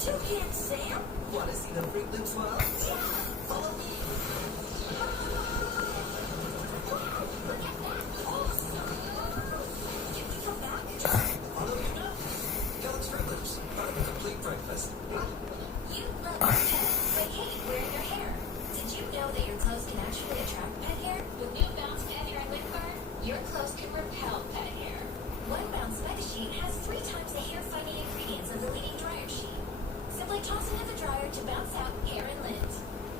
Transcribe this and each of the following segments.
Two-Hand Sam? Want to see the Fruit Loops world? Yeah. Follow me. Look at that. Awesome. Can we come back? Follow me now. Kellogg's Fruit Loops, part of a complete breakfast. You love your pet, but hate wearing their hair. Did you know that your clothes can actually attract pet hair? With new Bounce Pet Hair and Lip Guard, your clothes can repel pet hair. One Bounce Mega Sheet has 3 times the hair-fighting ingredients of the leading dryer sheet. Simply toss it in the dryer to bounce out hair and lint.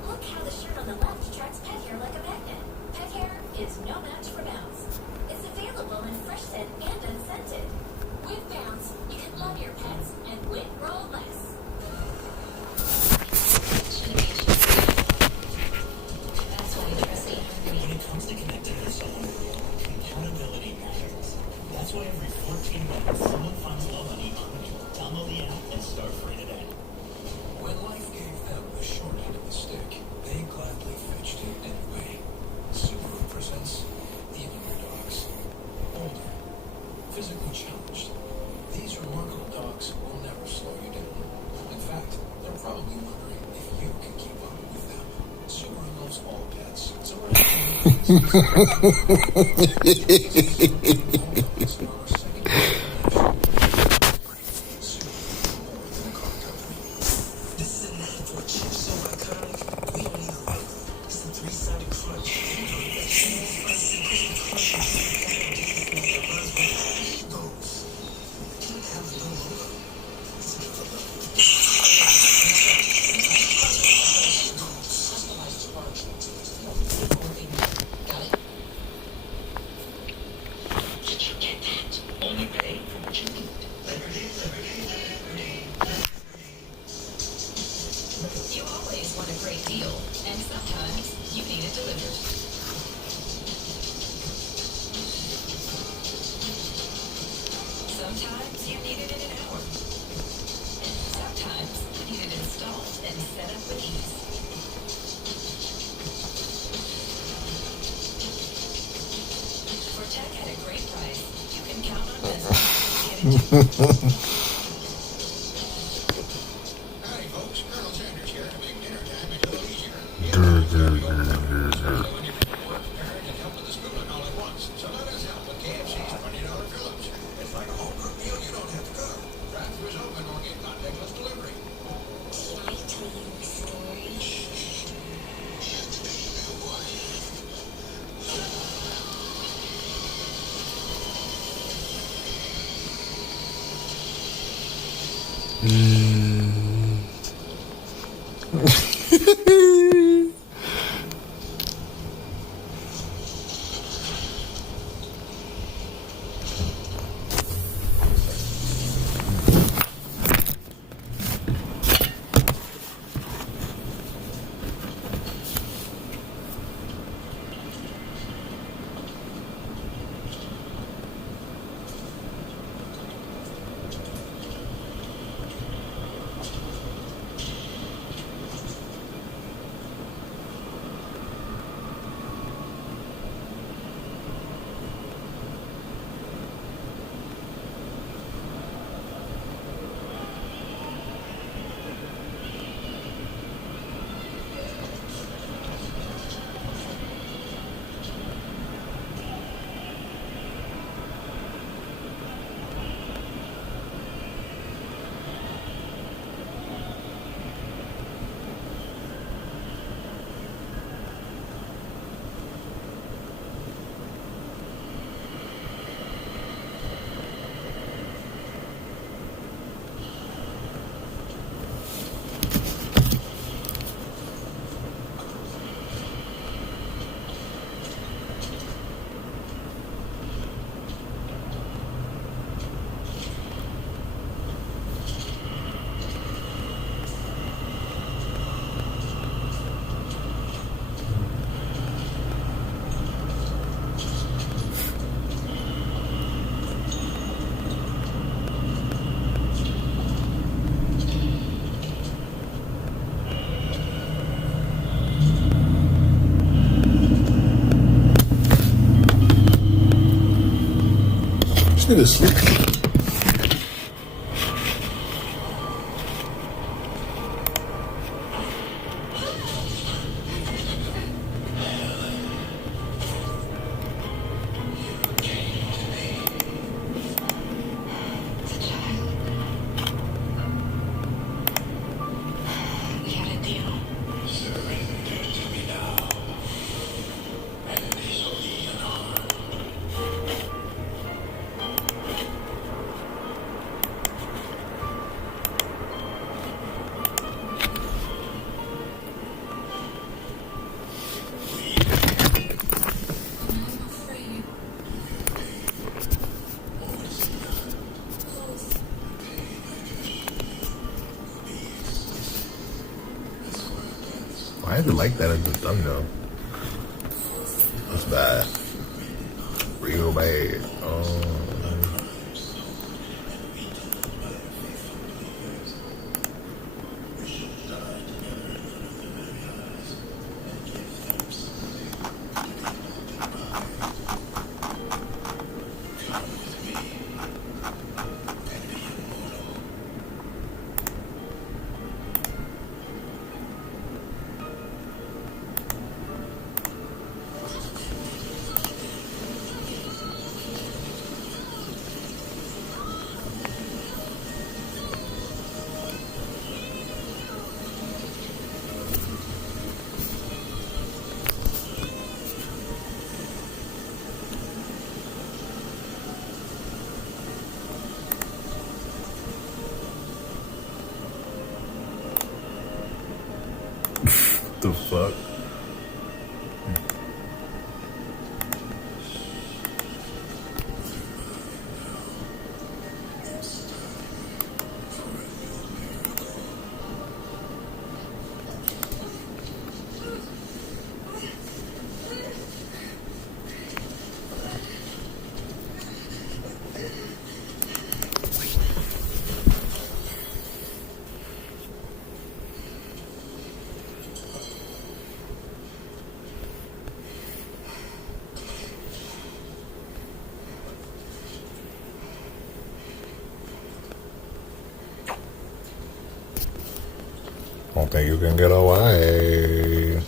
Look how the shirt on the left attracts pet hair like a magnet. Pet hair is no match for Bounce. It's available in fresh scent and unscented. With Bounce, you can love your pets and win roll less. That's why I trust 800. When it comes to connecting with someone, accountability matters. That's why every 14 minutes, someone finds love on eHarmony. Download the app and start free today. When life gave them the short end of the stick, they gladly fetched it anyway. Subaru presents the Underdogs. Older, physically challenged, these remarkable dogs will never slow you down. In fact, they're probably wondering if you can keep up with them. Subaru loves all pets, so we're Only pay for what you need. You always want a great deal, and sometimes you need it delivered. Sometimes you need it in an hour. Sometimes you need it installed and set up with ease. For tech at a great price, you can count on Best Buy to get it to you. Howdy, folks. Colonel Sanders here to make dinner time a little easier. When you work, parent, and help with the schooling all at once. So let us help with KFC's $20 Phillips. It's like a home cooked meal you don't have to cook. Drive-thru is open or get contactless delivery. Did I tell you a story? Nigga sleep. Why is it like that as the thumbnail? That's bad. Real bad. The fuck? Don't think you can get away.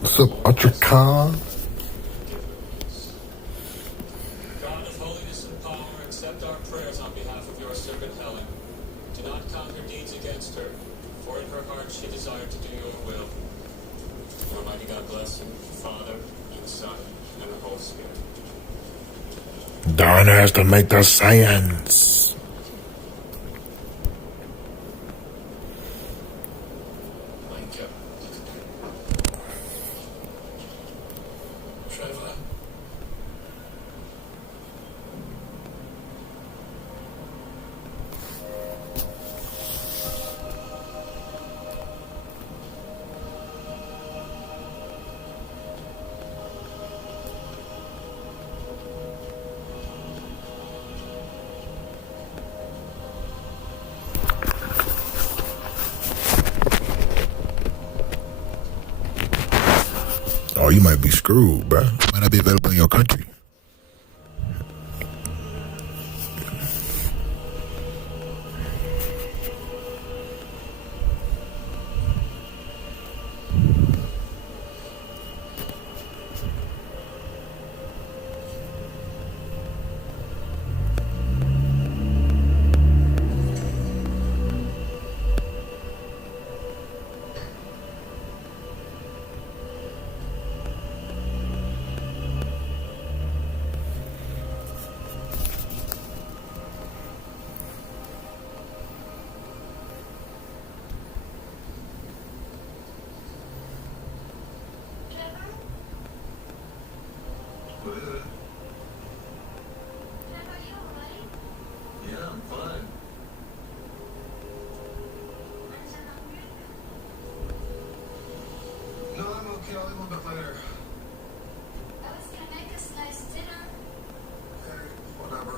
What's up, Ultra Khan? God of holiness and power, accept our prayers on behalf of your servant Helen. Do not count her deeds against her, for in her heart she desired to do your will. Almighty God bless you, Father, and Son, and the Holy Spirit. Darn has to make the science. Micah. Trevor. Oh, you might be screwed, bruh. Might not be available in your country. What is it? Yeah, I'm fine. No, I'm okay. I'll eat a little bit later. I was gonna make us nice dinner. Hey, whatever.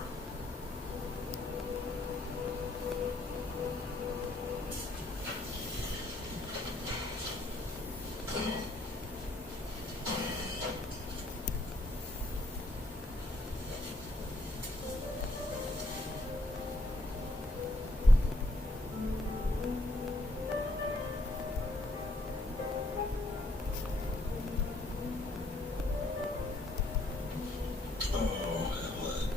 Oh, Helen.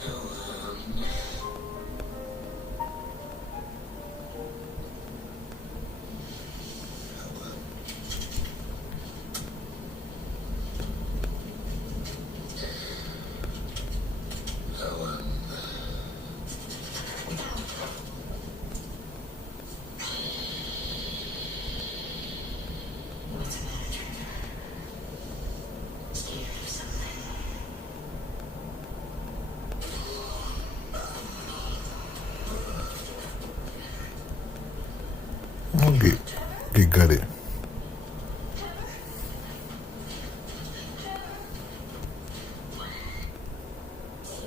Helen. Helen. Helen. What's the matter, Trevor? Scared of something? I'll get gutted. Can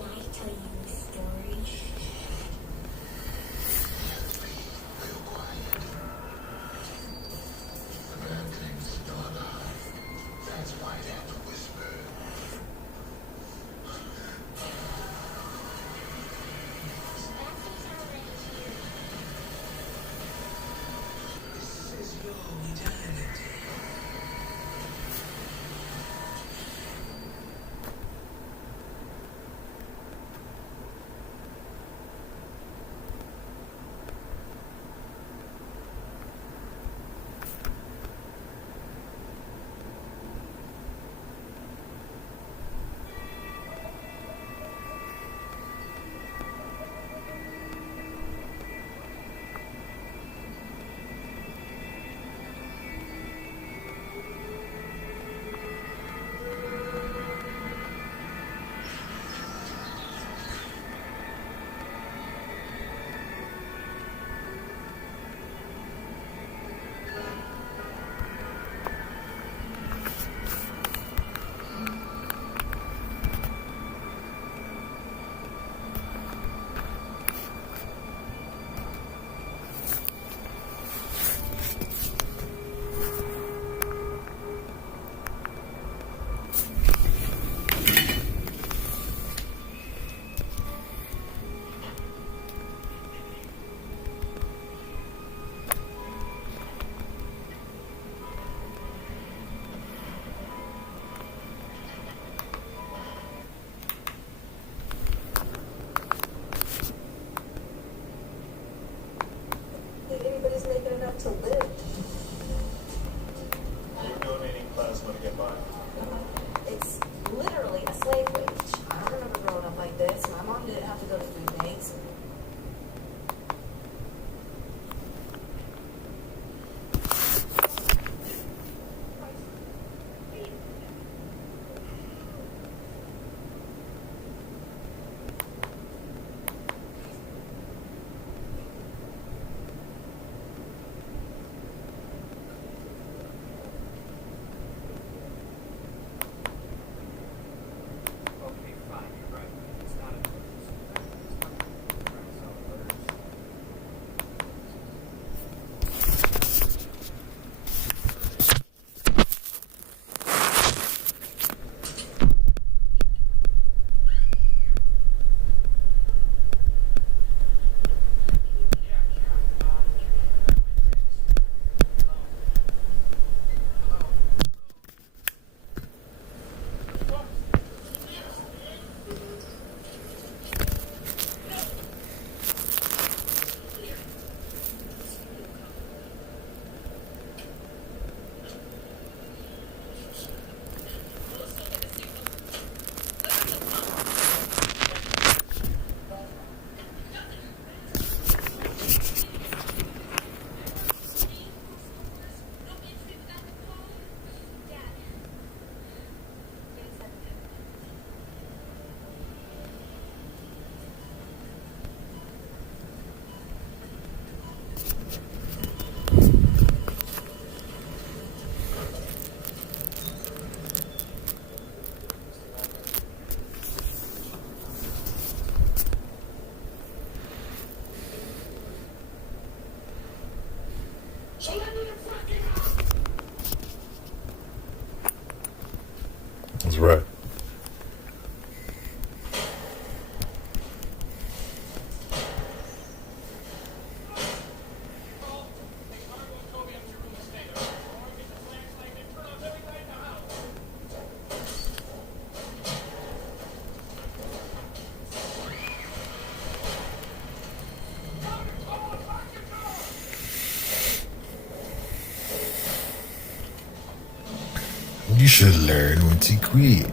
I tell you a story? Real quiet. The man claims to know alive. That's why they have to whisper. This is your only time. to live. You're donating plasma to get by. It's literally a slave wage. I don't remember growing up like this. My mom didn't have to go to food banks. Okay, fine, you're right. It's not a That's right. You should learn when to quit.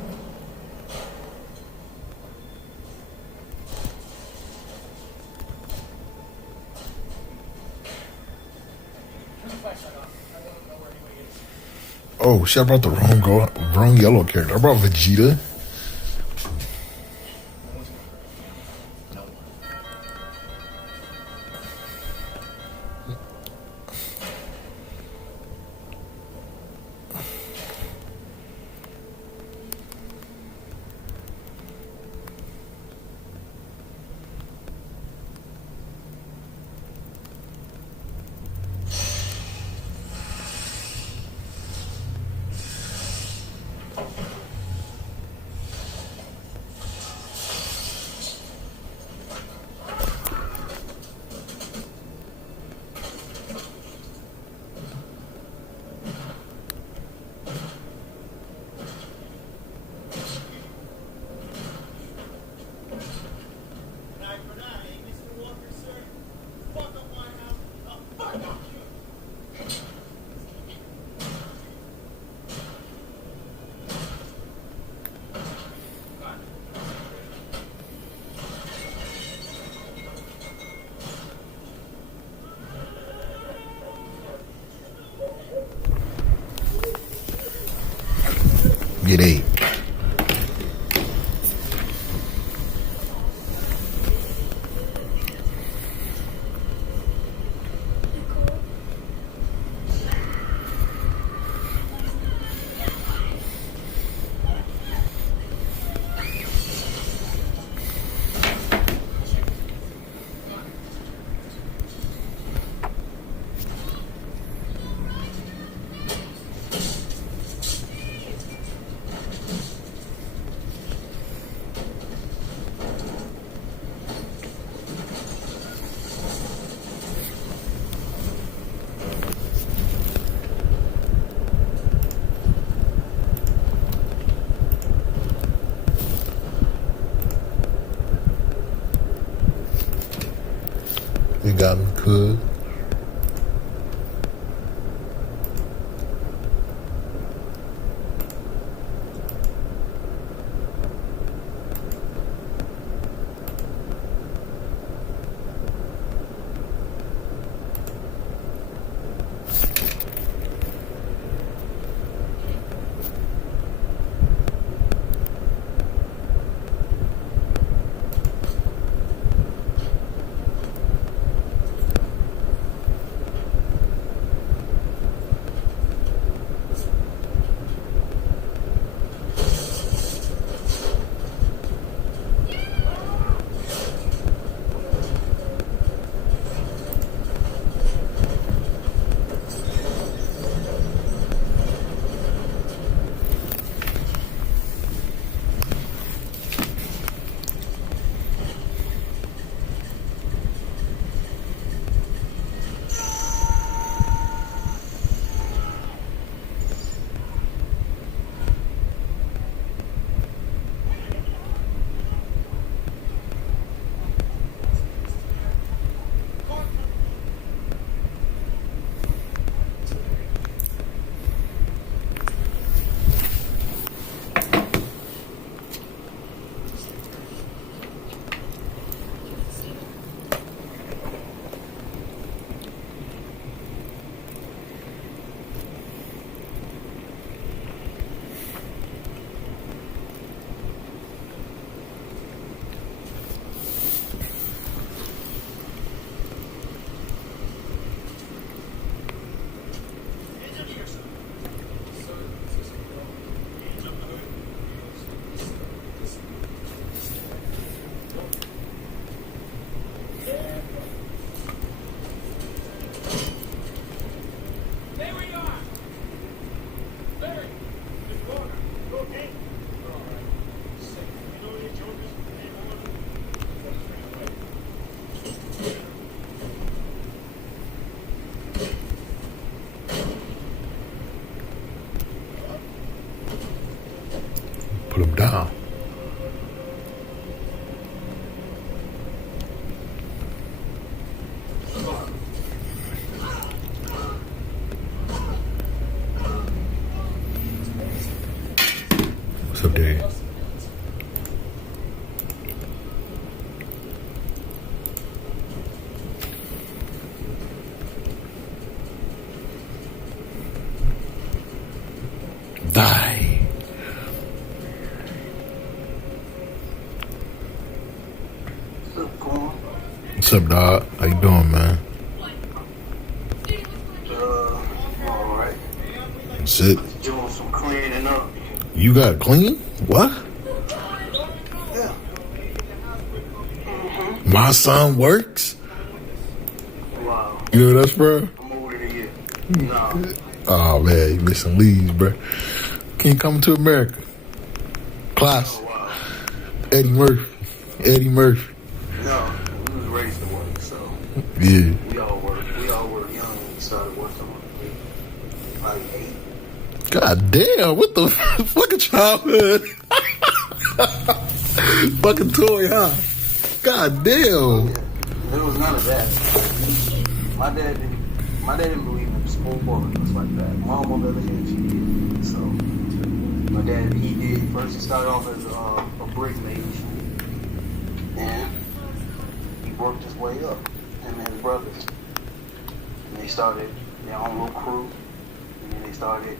Oh shit! I brought the wrong yellow character. I brought Vegeta. Get 8. You got me cooked. down. What's up, Dave? Die. What's up, dog? How you doing, man? Alright. That's it. Doing some cleaning up. You got clean? What? Yeah. My son works? Wow. You know that's, bro? I'm older than you. No. Oh, man, you missing leaves, bro. Can you come to America? Class. Oh, wow. Eddie Murphy. Eddie Murphy. No. We was raised to work, so. Yeah. We all work. We all work young when we started working. Like 8. God damn, what the fucking childhood? Fucking toy, huh? God damn. There was none of that. My dad didn't believe in sport and stuff like that. Mom, on the other hand, she did. So, my dad, he did. First, he started off as a brick mage. And he worked his way up, him and his brothers. And they started their own little crew. And then they started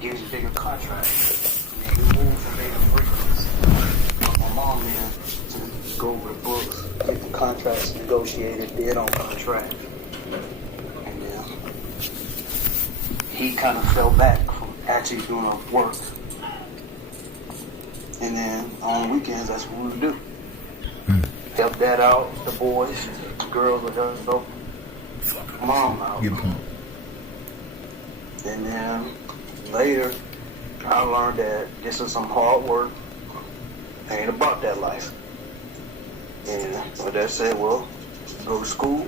getting bigger contracts. And they moved from making bricks. My mom then to go over the books, get the contracts negotiated, bid on contract. And then he kind of fell back from actually doing work. And then on weekends, that's what we would do. Help dad out, the boys, the girls would help mom out. And then later, I learned that this is some hard work. I ain't about that life. And my dad said, well, go to school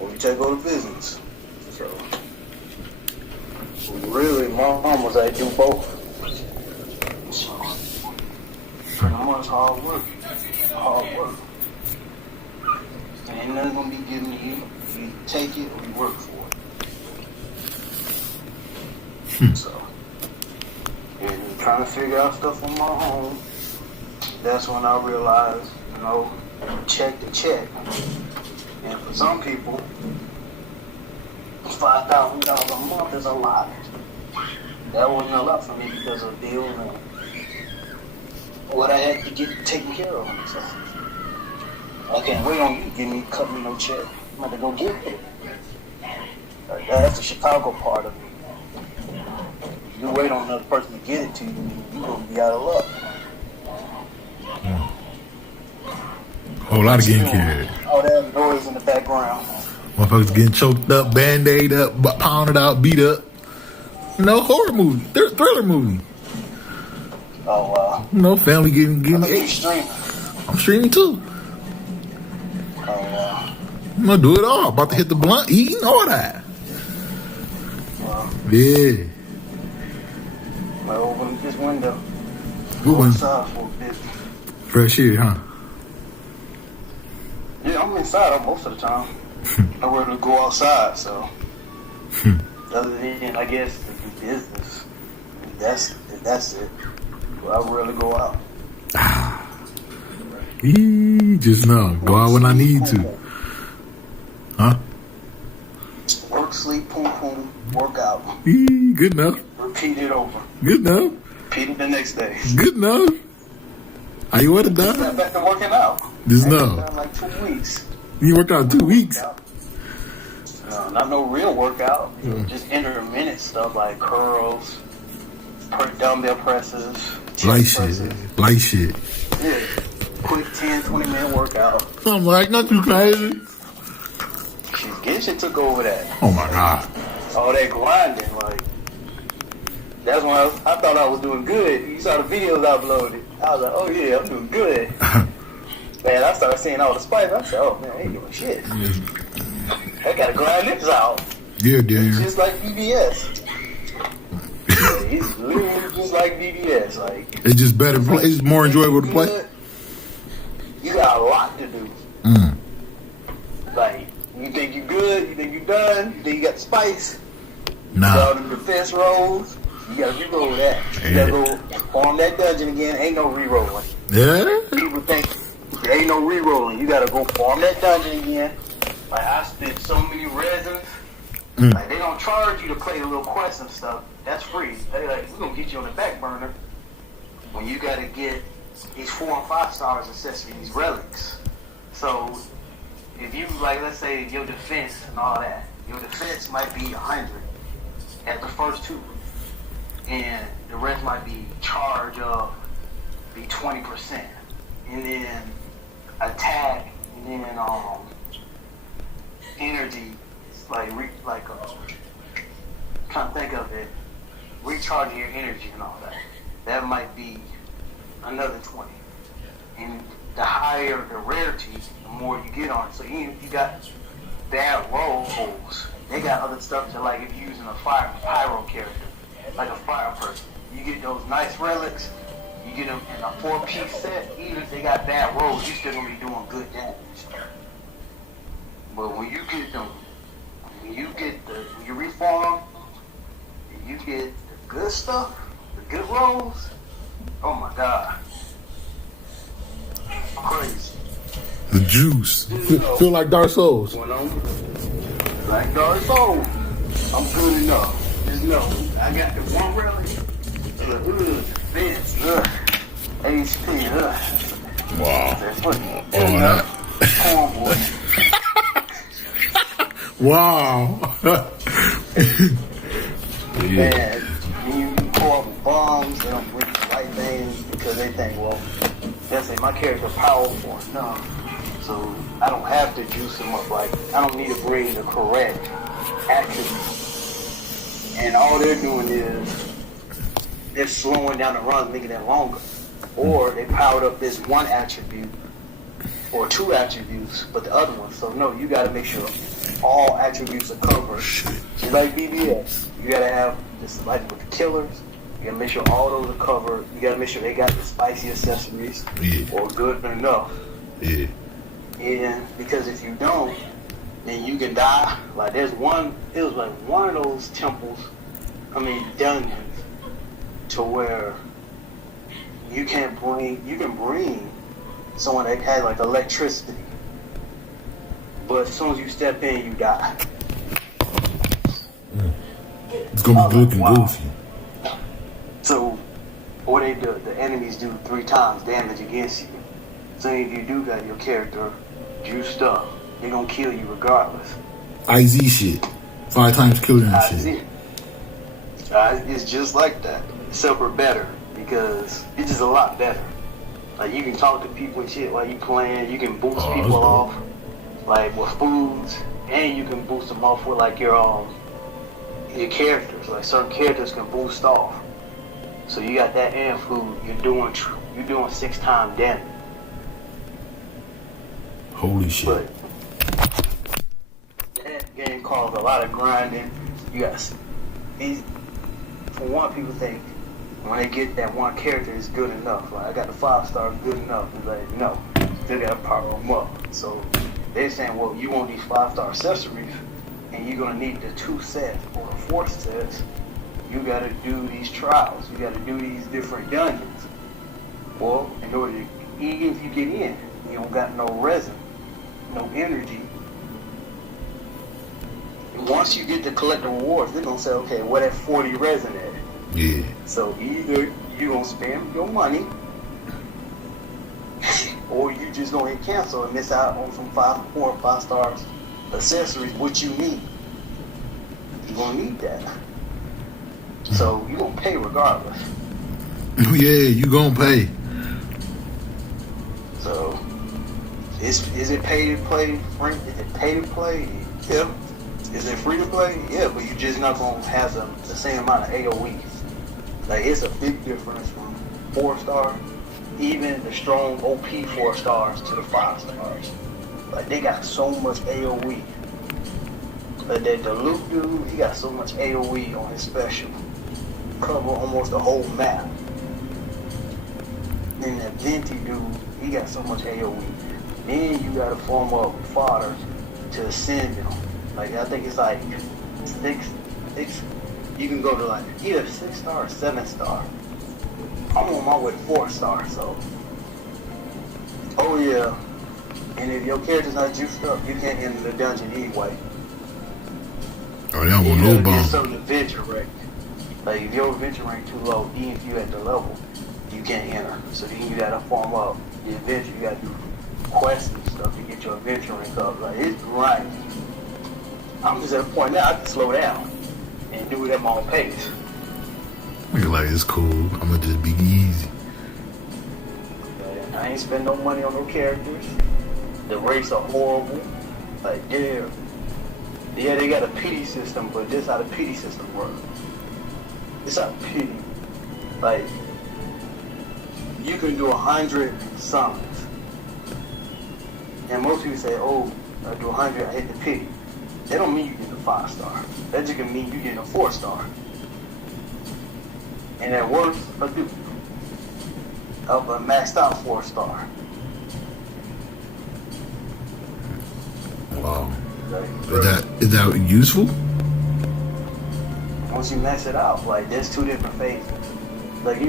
or you take go to business. So really, mom was like, do both. So pretty much hard work. Hard work. And ain't nothing gonna be given to you. You take it or you work for it. So, and trying to figure out stuff on my own, that's when I realized, you know, check to check. And for some people, $5,000 a month is a lot. That wasn't a lot for me because of bills and what I had to get taken care of. So I can't wait on you to cut me no check. I'm about to go get it. That's the Chicago part of it. You wait on another person to get it to you, you're going to be out of luck. Whole lot of getting carried. All that noise in the background. Motherfuckers getting choked up, band-aid up, pounded out, beat up. You know, horror movie, thriller movie. Oh, wow. You know, family getting You ate. streaming. I'm streaming too. Oh, wow. I'm gonna do it all. About to hit the blunt, eating, all that. Wow. Yeah. I opened this window. Good one. Outside for a bit. Fresh air, huh? Yeah, I'm inside most of the time. Nowhere to go outside, so. Other than, I guess, to do business. That's it. Well, I rarely go out. Just know. Go out when I need to. Huh? Work, sleep, poom, work out. Good enough. Repeat it over. Good enough. Repeat it the next day. Good enough. How you want it Got done? back to working out. Just I ain't know. done like 2 weeks. You worked out 2 weeks. No, not no real workout. Just intermittent stuff like curls, dumbbell presses, Light chest presses. shit. Light shit. Yeah. Quick 10, 20-minute workout. I'm like, not too crazy. Genshin took over that. Oh my God. All that grinding, like. That's when I thought I was doing good. You saw the videos I uploaded. I was like, oh yeah, I'm doing good. Man, I started seeing all the spikes. I said, oh man, I ain't doing shit. I gotta grind this out. Yeah, damn. Just like BBS. it's literally just like BBS. Like It's just better to play. It's more enjoyable to play. good, you got a lot to do. Mm. Like, you think you good, you think you done, you think you got the spice, all Nah. them defense rolls, you gotta re-roll that. You gotta go farm that dungeon again, ain't no re-rolling. Yeah. People think there ain't no re-rolling, you gotta go farm that dungeon again. Like, I spent so many resins, like, they don't charge you to play the little quests and stuff, that's free. They like, we're gonna get you on the back burner when you gotta get these 4 and 5 stars accessories, these relics. So, if you, like, let's say your defense and all that, your defense might be 100 at the first 2, and the rest might be charge up, be 20%, and then attack, and then energy, trying to think of it, recharging your energy and all that. That might be another 20, and the higher the rarity, the more you get on it. So even if you got bad rolls, they got other stuff to, like, if you're using a pyro character, like a fire person, you get those nice relics, you get them in a 4-piece set, even if they got bad rolls, you still gonna be doing good damage. But when you get them, when you reform, and you get the good stuff, the good rolls, oh my god. Crazy. The juice. Feel like Dark Souls. Going on? Like Dark Souls. I'm good enough. Just know, I got the one relic. Vince, HP, Wow. That's what. that. Homeboy. Wow. Yeah. And you pull up bombs, they don't bring the right things because they think, well, let's say my character's powerful enough, so I don't have to juice him up. Like, I don't need to bring the correct attributes. And all they're doing is they're slowing down the runs, making it longer. Or they powered up this one attribute or 2 attributes, but the other one. So no, you gotta make sure all attributes are covered. Just like BBS, you gotta have this, like with the killers, you gotta make sure all those are covered. You gotta make sure they got the spicy accessories or good enough. Yeah. And because if you don't, then you can die. Like it was like one of those temples, dungeons, to where you can bring someone that had like electricity. But as soon as you step in, you die. It's gonna be looking goofy. So, what they do, the enemies do 3 times damage against you. So if you do got your character juiced up, they're gonna kill you regardless. IZ shit. 5 times killer and shit. It's just like that, except for better, because it's just a lot better. Like you can talk to people and shit while you playing. You can boost people off, like with foods, and you can boost them off with like your characters. Like certain characters can boost off. So you got that and food. You're doing 6 times damage. Holy shit. But that game caused a lot of grinding. You got for one, people think when they get that one character is good enough. Like I got the 5 stars, good enough. It's like no, still gotta power them up. So they're saying, well, you want these 5-star accessories, and you're gonna need the 2 sets or the 4 sets. You gotta do these trials. You gotta do these different dungeons. Well, in order to, even if you get in, you don't got no resin, no energy. Once you get to collect the rewards, they're gonna say, okay, what that 40 resin at? Yeah. So either you gonna spend your money, or you just gonna hit cancel and miss out on some 4 or 5 stars accessories, which you need. You're gonna need that. So you gonna pay regardless. Yeah, you gonna pay. So is it pay to play? Is it pay to play? Yeah. Is it free to play? Yeah, but you're just not gonna have the same amount of AOE. Like it's a big difference from 4-star, even the strong OP 4 stars to the 5 stars. Like they got so much AOE. But that Luke dude, he got so much AOE on his special. cover almost the whole map. And that Venti dude, he got so much AoE. Then you gotta form up fodder to ascend them. Like I think it's like six. You can go to like either 6-star or 7-star. I'm on my way to 4-star, so. Oh yeah. And if your character's not juiced up, you can't enter the dungeon anyway. Oh, they don't want You no gotta get bomb. some adventure rank. Like if your adventure rank too low, even if you at the level, you can't enter. So then you gotta form up the adventure. You gotta do quests and stuff to get your adventure rank up. Like it's grinding. I'm just at a point now I can slow down and do it at my own pace. Nigga like, it's cool. I'ma just be easy. I ain't spend no money on no characters. The rates are horrible. Like yeah, they got a pity system, but this how the pity system works. It's not pity. Like you can do 100 summons, and most people say, "Oh, I do 100, I hit the pity." That don't mean you get a 5-star. That just can mean you get a 4-star. And at worst, a dupe of a maxed out 4-star. Wow. Like, Is that useful? once you max it out, like there's 2 different phases. Like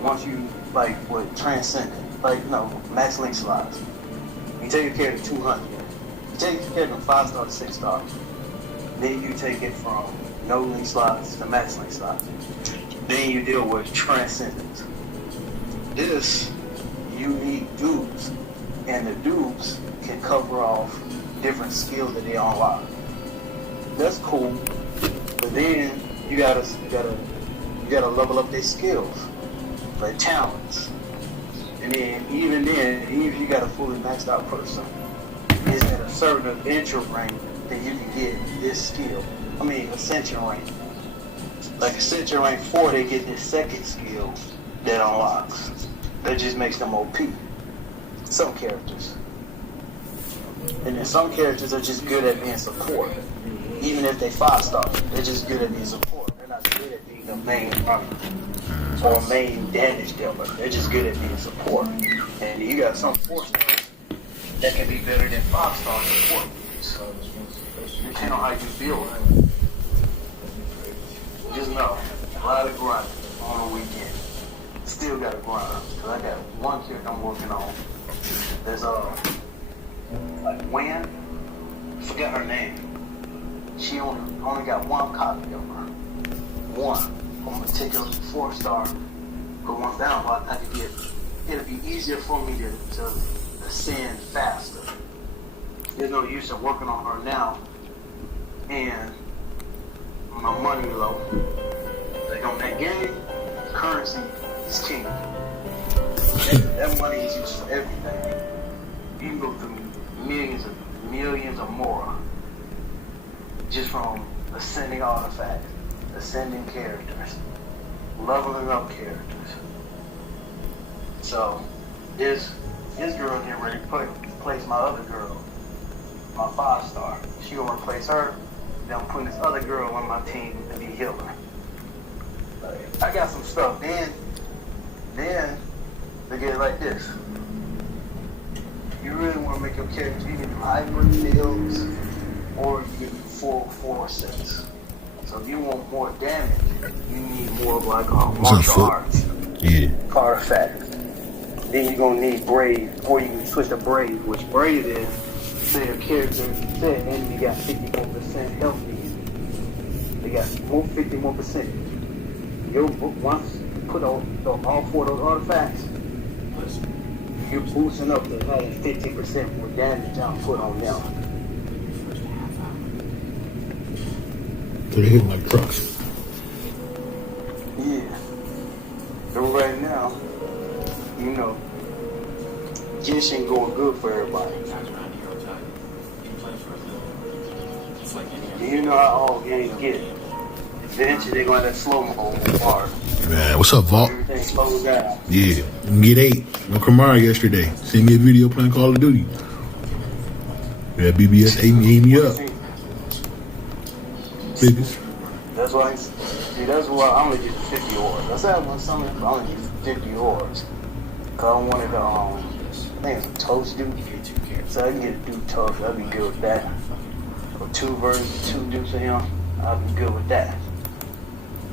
once you like with transcendent, like max link slots. You take your character 200. You take your character from 5-star to 6-star. Then you take it from no link slots to max link slots. Then you deal with transcendence. This you need dupes, and the dupes can cover off different skills that they unlock. That's cool, but then you gotta level up their skills, their talents, and then even if you got a fully maxed out person, it's at a certain adventure rank that you can get this skill. I mean, ascension rank. Like ascension rank 4, they get this second skill that unlocks. That just makes them OP. Some characters. And then some characters are just good at being support. Even if they 5-star, they're just good at being support. They're not good at being the main runner or main damage dealer. They're just good at being support. And you got some 4-stars that can be better than 5-star support. So depending on how you feel. Just know, a lot of grinding on the weekend. Still got to grind. Cause I got one character I'm working on. There's like Wen, forget her name. She only got 1 copy of her. 1. I'm gonna take her to 4-star. But once that unlocked, I could it'll be easier for me to ascend faster. There's no use in working on her now and my money low. Like on that game, currency is king. That money is used for everything. You can go through millions or more just from ascending artifacts, ascending characters, leveling up characters. So this girl getting ready to place my other girl, my 5-star. She gonna replace her. Then I'm putting this other girl on my team to be healer. Like, I got some stuff. Then they get it like this. You really want to make your character, you can do hybrid builds, or you can do full sets. So if you want more damage, you need more of like martial arts. Yeah. Artifact. Then you're gonna need Brave, or you can switch to Brave, which Brave is, say a character, say an enemy got 51% health needs. They got 51%. Once you put all 4 of those artifacts, you're boosting up to having 15% more damage output on them. So they hit like trucks. Yeah. But right now, Gish ain't going good for everybody. You know how all games get. Eventually they're going to that slow-mo part. Man, what's up, Vault? Everything slows down. Yeah, get 8. No Kamara yesterday. Sent me a video playing Call of Duty. Yeah, BBS ate me up. Biggest. That's why. See, that's why I only get 50 ores. That's how when something I only get 50 ores. Cause I wanted to I think it's a toast dude. So I can get a dude toast. I'd be good with that. Or 2 versions, 2 dupes of him. I'd be good with that.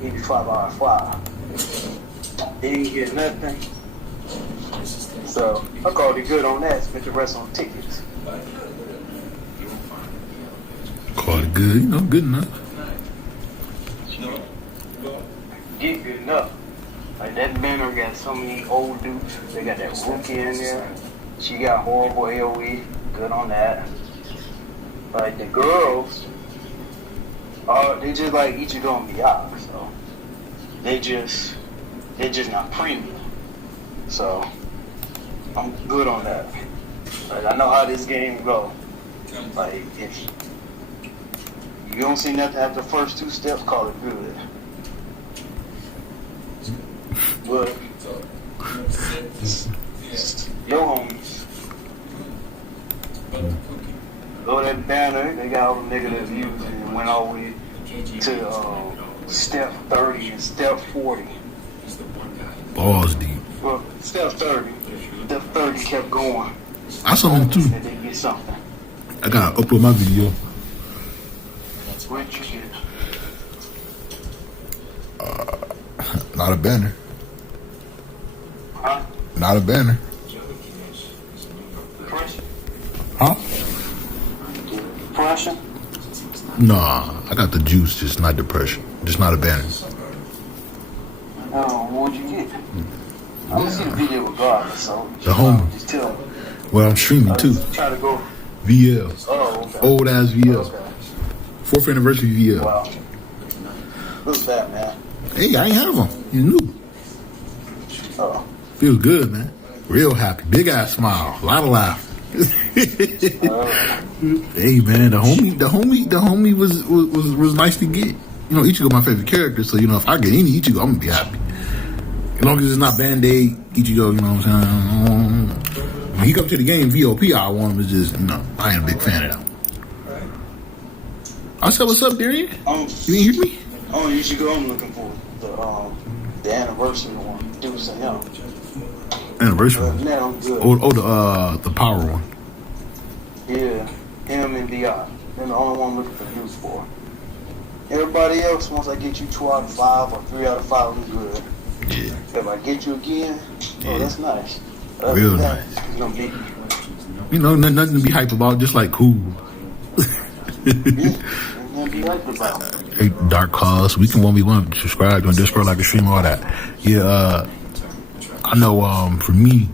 He'd be 5 out of 5. He didn't get nothing. So I called it good on that. Spent the rest on tickets. Called it good, you know, good enough. Get good enough. Like that banner got so many old dudes. They got that rookie in there. She got horrible AOE. Good on that. Like the girls, they just like Ichigo and Miyagi, so they're just not premium. So I'm good on that. Like I know how this game go. Like if you don't see nothing after the first 2 steps, call it good. But your homies go that banner, they got all the negative views and went all the way to step 30 and step 40. Balls deep. Well, step 30. Step 30 kept going. I saw him too. And they get something. I gotta upload my video. What you get? Not a banner. Huh? Not a banner. Depression? Huh? Depression? Nah, I got the juice, just not depression. Just not a banner. Oh, what'd you get? I'm gonna see the video regardless, so The home. just tell me. Well, I'm streaming too. Try to go. VL. Oh, okay. Old ass VL. Okay. 4th anniversary VL. Wow. Who's that, man? Hey, I ain't have them. You knew. Oh. Feels good, man. Real happy. Big ass smile. A lot of laugh. Hey man, the homie was nice to get. You know, Ichigo my favorite character, so you know if I get any Ichigo, I'm gonna be happy. As long as it's not Band-Aid Ichigo, you know what I'm saying? When he come to the game, VOP, I want him to just, you know, I ain't a big fan of that. I said, what's up, Darian? You didn't hear me? Oh, you should go. I'm looking for the anniversary one. Deuce and him. Anniversary. Now I'm good. The power one. Yeah, him and Bi. They're the only one looking for Deuce for. Everybody else, once I get you 2 out of 5 or 3 out of 5, I'm good. Yeah. If I get you again, Yeah. that's nice. Real that, nice. It's gonna be. You know, nothing to be hyped about, just like cool. It's gonna be hyped about. Hey, Dark Cause, we can 1v1, subscribe on Discord, like a stream, all that. Yeah, I know, for me,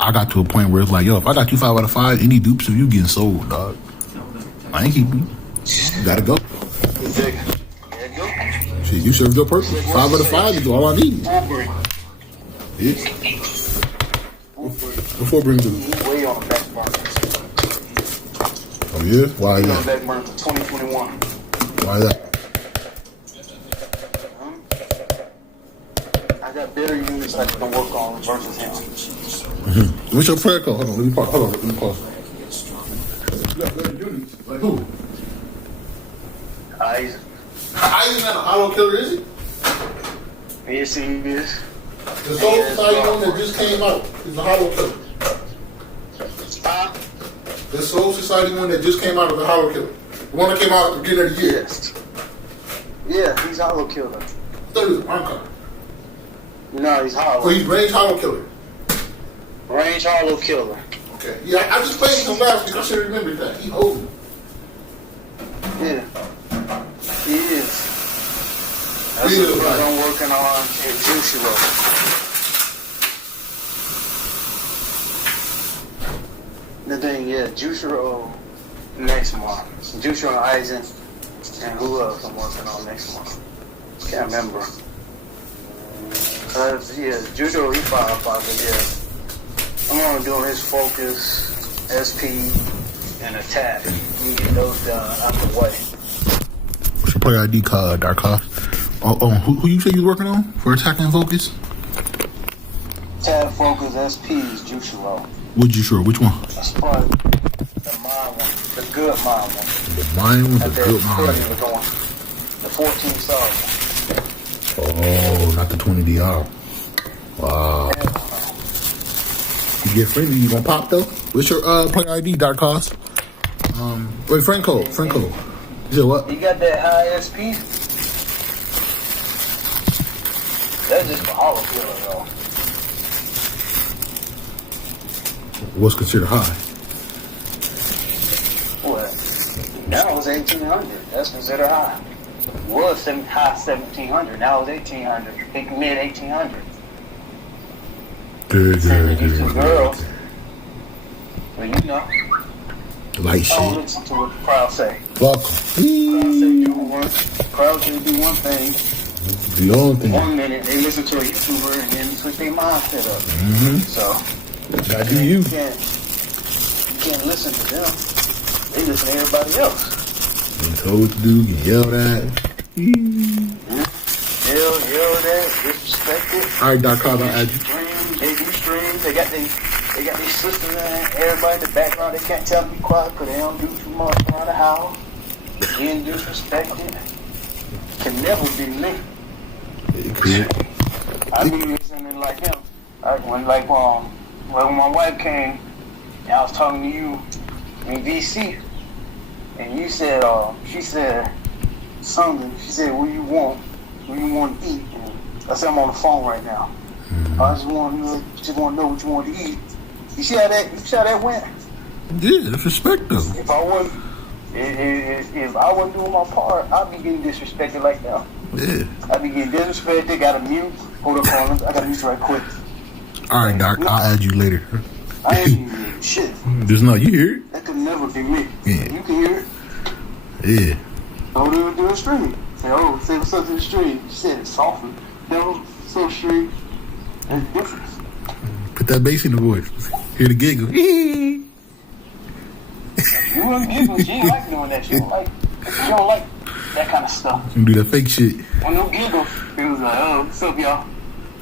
I got to a point where it's like, yo, if I got you 5 out of 5, any dupes of you getting sold, dog. I ain't keeping you. You gotta go. There you go. Shit, you served your purpose. 5 out of 5 is all I need. Yeah. Before bring to He's way on the back burner. Oh yeah? Why He's on the that? back burner for 2021. Why that? I got better units I can work on versus him. What's your prayer code? Hold on, let me pause. You got better units? Like who? Isaac. Isaac not a hollow killer, is he? Yes, he is. The Soul Society one that just came out is a hollow killer. The Soul Society one that just came out is a hollow killer. The one that came out at the beginning of the year. Yes. Yeah, he's hollow killer. I thought it was a Bronco. No, he's hollow. Oh, he's range hollow killer. Range hollow killer. Okay. Yeah, I just played him last week. I should have remembered that. He old. Yeah. He is. That's Yeah, what right. I'm working on in Jushiro. The thing, yeah, Jushiro next month. Jushiro and Aizen. And who else I'm working on next month? Can't remember. Yeah, Jushiro, he filed, but yeah. I'm gonna do his focus, SP, and attack. Let me get those done out the way. What's your player ID card, Dark House? Who you say you was working on for attack and focus? Attack, focus, SP is Jushiro. What Jushiro? Which one? That's probably the mine one, the good mine one. The mine one, the That good they're mine. going. The 14 star. Oh, not the 20DR. Wow. You get friendly, you gonna pop though? What's your player ID, Dark Cost? Wait, Franco. You said what? You got that high SP? That's just for hollow killer though. What's considered high? What? Now it's 1800. That's considered high. It was high 1700. Now it's 1800. Mid 1800. Good. These two girls. Well, you know. Light I don't shit. listen to what the crowd say. Fuck. Crowd say do one thing. The only thing. 1 minute they listen to a YouTuber and then switch their mindset up. So Gotta do you. you can't listen to them. They listen to everybody else. Getting told what to do, getting yelled at. Yell that, disrespected. Alright, Dark Cost, I'll add you. They do streams. They got their sisters and everybody in the background. They can't tell them to be quiet because they don't do too much around the house. Being disrespected can never be me. I be listening like him. When my wife came and I was talking to you in VC, and you said, she said something. She said, "What do you want to eat?" And I said, "I'm on the phone right now. I just want to know what you want to eat." You see how that went? Yeah, that's respect though. If I wasn't doing my part, I'd be getting disrespected like that. Yeah. I'd be getting disrespected. Got a mute. Hold up on them. I gotta use right quick. Alright, Doc, I'll add you later. I ain't even shit. Just know you hear it. That could never be me. Yeah. You can hear it. Yeah. Don't even do a stream. Say what's up to the stream. You said it's softened. No, so stream. There's a difference. Put that bass in the voice. Hear the giggle. You wouldn't giggle. She ain't like doing that. She don't like that kind of stuff. You do that fake shit. When no giggle, it was like, "Oh, what's up, y'all?"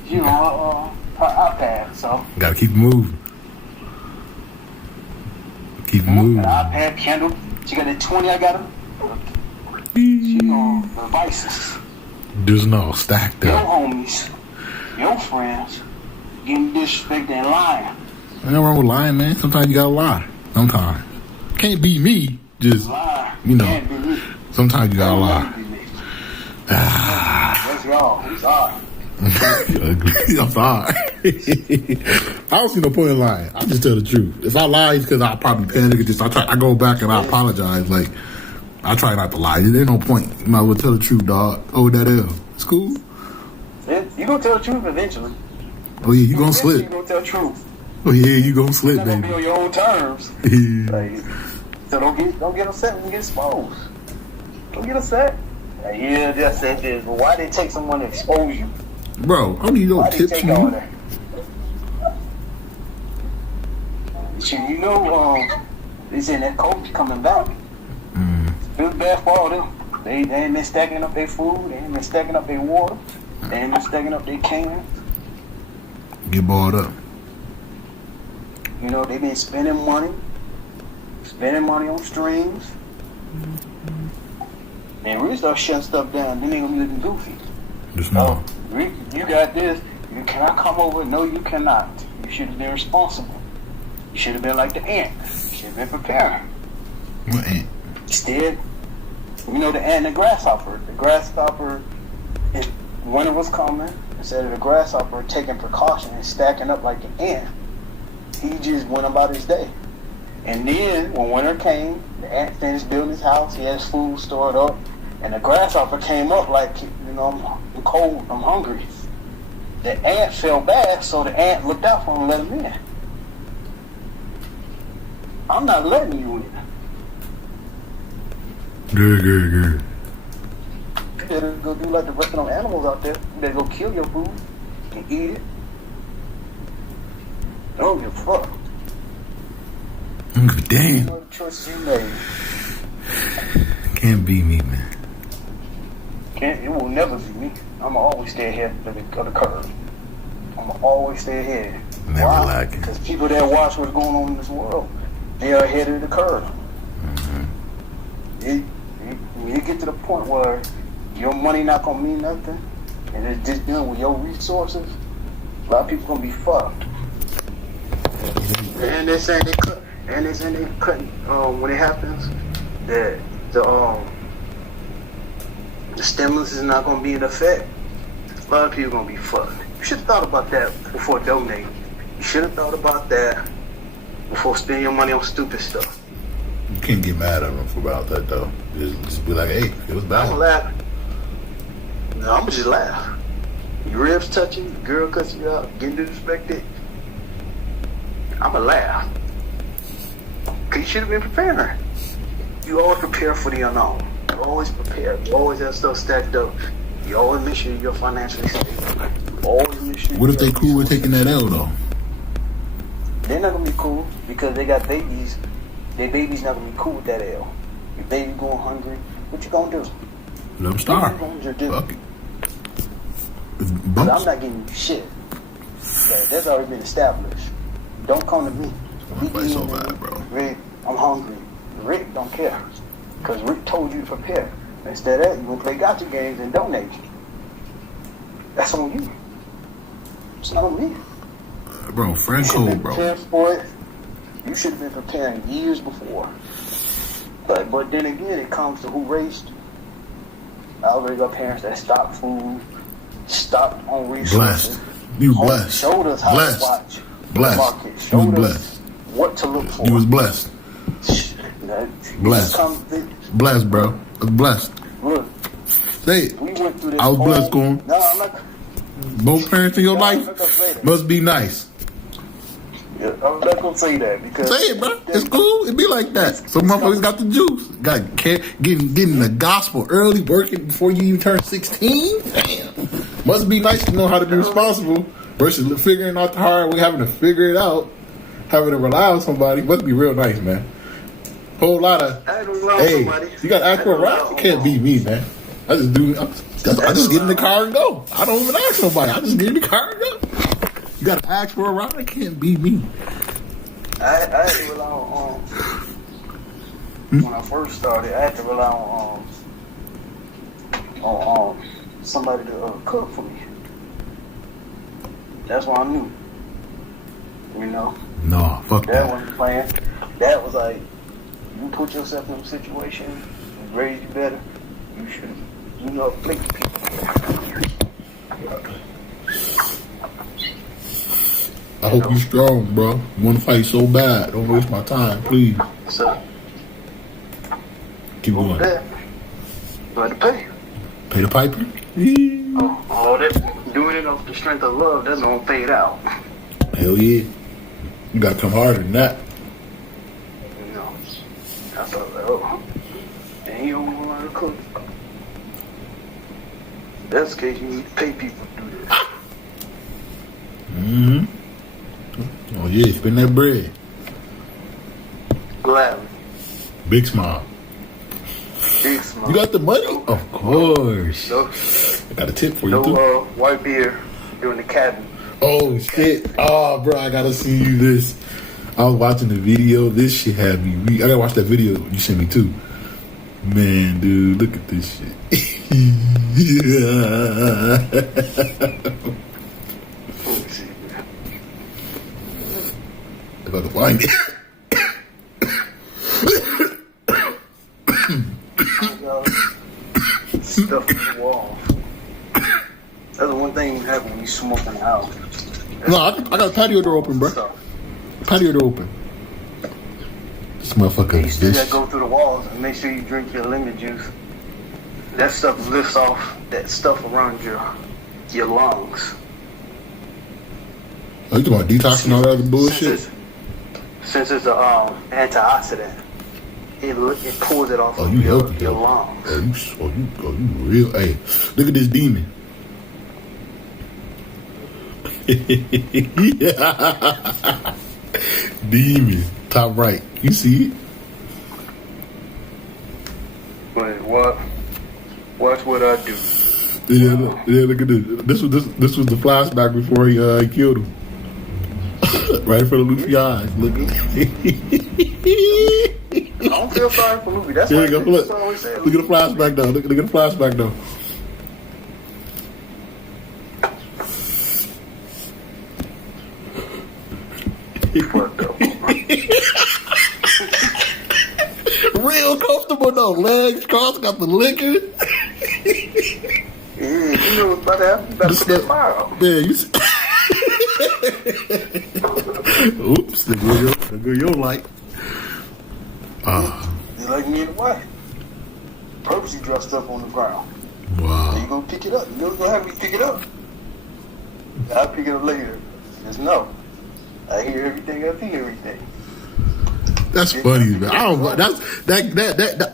You know, her iPad. So Gotta keep it moving. Keep it moving. an iPad, Kindle. She got that 20. I got her. She on devices. Just know, stacked Your up. homies, your friends, getting disrespected and lying. Ain't nothing wrong with lying, man. Sometimes you gotta lie. Sometimes. Can't be me. Just, Lying. you know, Can't be me. sometimes you gotta lie. Can't be me. That's y'all. I'm sorry. I'm sorry. I don't see no point in lying. I just tell the truth. If I lie, it's because I probably panic and I go back and I apologize. Like, I try not to lie. There's no point. You might as well tell the truth, dog. Oh, that L. It's cool. You gonna tell the truth eventually. Oh, yeah, you gonna You slip. gonna tell the truth. Oh, yeah, you gonna You're slip, not gonna be baby. on your own terms. Yeah. Like, so don't get upset when you get exposed. Don't get upset. Like, yeah, just said this. But why they take someone to expose you? Bro, I don't need no Why they tips take from all you. that? You know, they saying that coach coming back. Feel bad for all them. They ain't been stacking up their food. They ain't been stacking up their water. They ain't been stacking up their cans. Get balled up. You know, they been spending money on streams. And we start shutting stuff down. Then they gonna be looking goofy. Just know. Oh, you got this. You cannot come over. No, you cannot. You should have been responsible. You should have been like the ant. You should have been preparing. What ain't? Instead, you know the ant and the grasshopper. The grasshopper, if winter was coming, instead of the grasshopper taking precaution and stacking up like an ant, he just went about his day. And then when winter came, the ant finished building his house. He had his food stored up, and the grasshopper came up like, you know, I'm cold, I'm hungry. The ant felt bad, so the ant looked out for him and let him in. I'm not letting you in. Good. You better go do like the rest of them animals out there. You better go kill your food and eat it. Don't give a fuck. Damn. What choices you made. Can't be me, man. It will never be me. I'ma always stay ahead of the curve. I'ma always stay ahead. Never Why? lacking. Because people that watch what's going on in this world, they are ahead of the curve. You get to the point where your money not gonna mean nothing, and it's just dealing with your resources, a lot of people gonna be fucked. And they saying they cut, cutting when it happens that the stimulus is not gonna be in effect. A lot of people gonna be fucked. You should have thought about that before donating. You should have thought about that before spending your money on stupid stuff. You can't get mad at them about that though. Just be like, hey, it was I'm bad. gonna laugh. No, I'm gonna just laugh. Your ribs touching, your girl cuts you out, getting disrespected. I'm gonna laugh. Cause you should have been preparing. You always prepare for the unknown. You always prepare. You always have stuff stacked up. You always make sure you're financially stable. You always make sure. What if they cool with taking that L though? They're not gonna be cool because they got babies. Their baby's not gonna be cool with that L. Your baby going hungry. What you gonna do? Let them starve. What you gonna do? Fuck it. It's But bumps. I'm not getting you shit. That's already been established. Don't come to me. My fight so bad, bro. Rick, I'm hungry. Rick don't care. Because Rick told you to prepare. Instead of that, you gonna play gotcha games and donate. That's on you. It's not on me. Bro, You Frank should have Cole, been bro. preparing for it. You should have been preparing years before. But then again, it comes to who raised you. I already got parents that stopped food, stopped on resources. Blessed. You blessed. Showed us how Blessed. to watch the Blessed. market. You was Showed us blessed. what to look for. You was blessed. Blessed. Blessed, bro. I was blessed. Look, Say it. we went through this. I was whole- blessed, going. No, I'm not. Both parents in your No, I'm life not gonna say that. must be nice. Yeah, I'm not gonna say that because Say it, bro. It's cool. It be like that. Some motherfuckers got the juice. Got getting the gospel early, working before you even turn 16. Damn. Must be nice to know how to be responsible versus figuring out the hard way, having to figure it out, having to rely on somebody. Must be real nice, man. Whole lot of. I had to rely on Hey, somebody. you got to ask for a ride. It can't be me, man. I just do. I just get in the car and go. I don't even ask nobody. I just get in the car and go. You got to ask for a ride. It can't be me. I had to rely on when I first started. I had to rely on somebody to cook for me. That's what I knew. You know, No, fuck that that. wasn't playing. That was like, you put yourself in a situation, and raise you better. You should, flick people. I hope you strong, bro. You want to fight so bad. Don't waste my time, please. So, Keep going. that, you had to pay. Pay the piper. All that, doing it off the strength of love, that's gonna fade out. Hell yeah. You got to come harder than that. You know, I thought, oh, and you don't know how to cook. That's the case, you need to pay people to do this. Mm-hmm. Oh yeah, spend that bread. Gladly. Big smile. Big smile. You got the money? Of course. No, I got a tip for you no too. white beer during the cabin. Oh shit! Oh, bro, I gotta see you this. I was watching the video. This shit had me weak. I gotta watch that video you sent me too. Man, dude, look at this shit. Yeah. Let me see. If I can find it. Stuff in the wall. That's the one thing that happens when you smoke in the house. No, I got a patio door open, bro. Stuff. Patio door open. This motherfucker You is still gotta this. go through the walls and make sure you drink your lemon juice. That stuff lifts off that stuff around your lungs. Oh, you talking about detoxing all that other bullshit? Since it's a antioxidant, it pulls it off Oh, of you your healthy, though. lungs. Oh, you real. Hey, look at this demon. Demon, top right. You see it? But watch what I do. Yeah, look at this. This was the flashback before he killed him. Right in front of Luffy's eyes. Look at I don't feel sorry for Luffy. That's Here what you go. Look. I always say. Look at the flashback though. Look at the flashback though. legs crossed, got the liquor. Yeah, you know what's about to happen. You better put that fire out. Man, you see. Oops, there go your light. Just like me and the wife. Purposely drop stuff on the ground. Wow. And you gonna pick it up. You know what's gonna have me pick it up. I'll pick it up later. Just know. I hear everything, I feel everything. That's funny, man. I don't. That.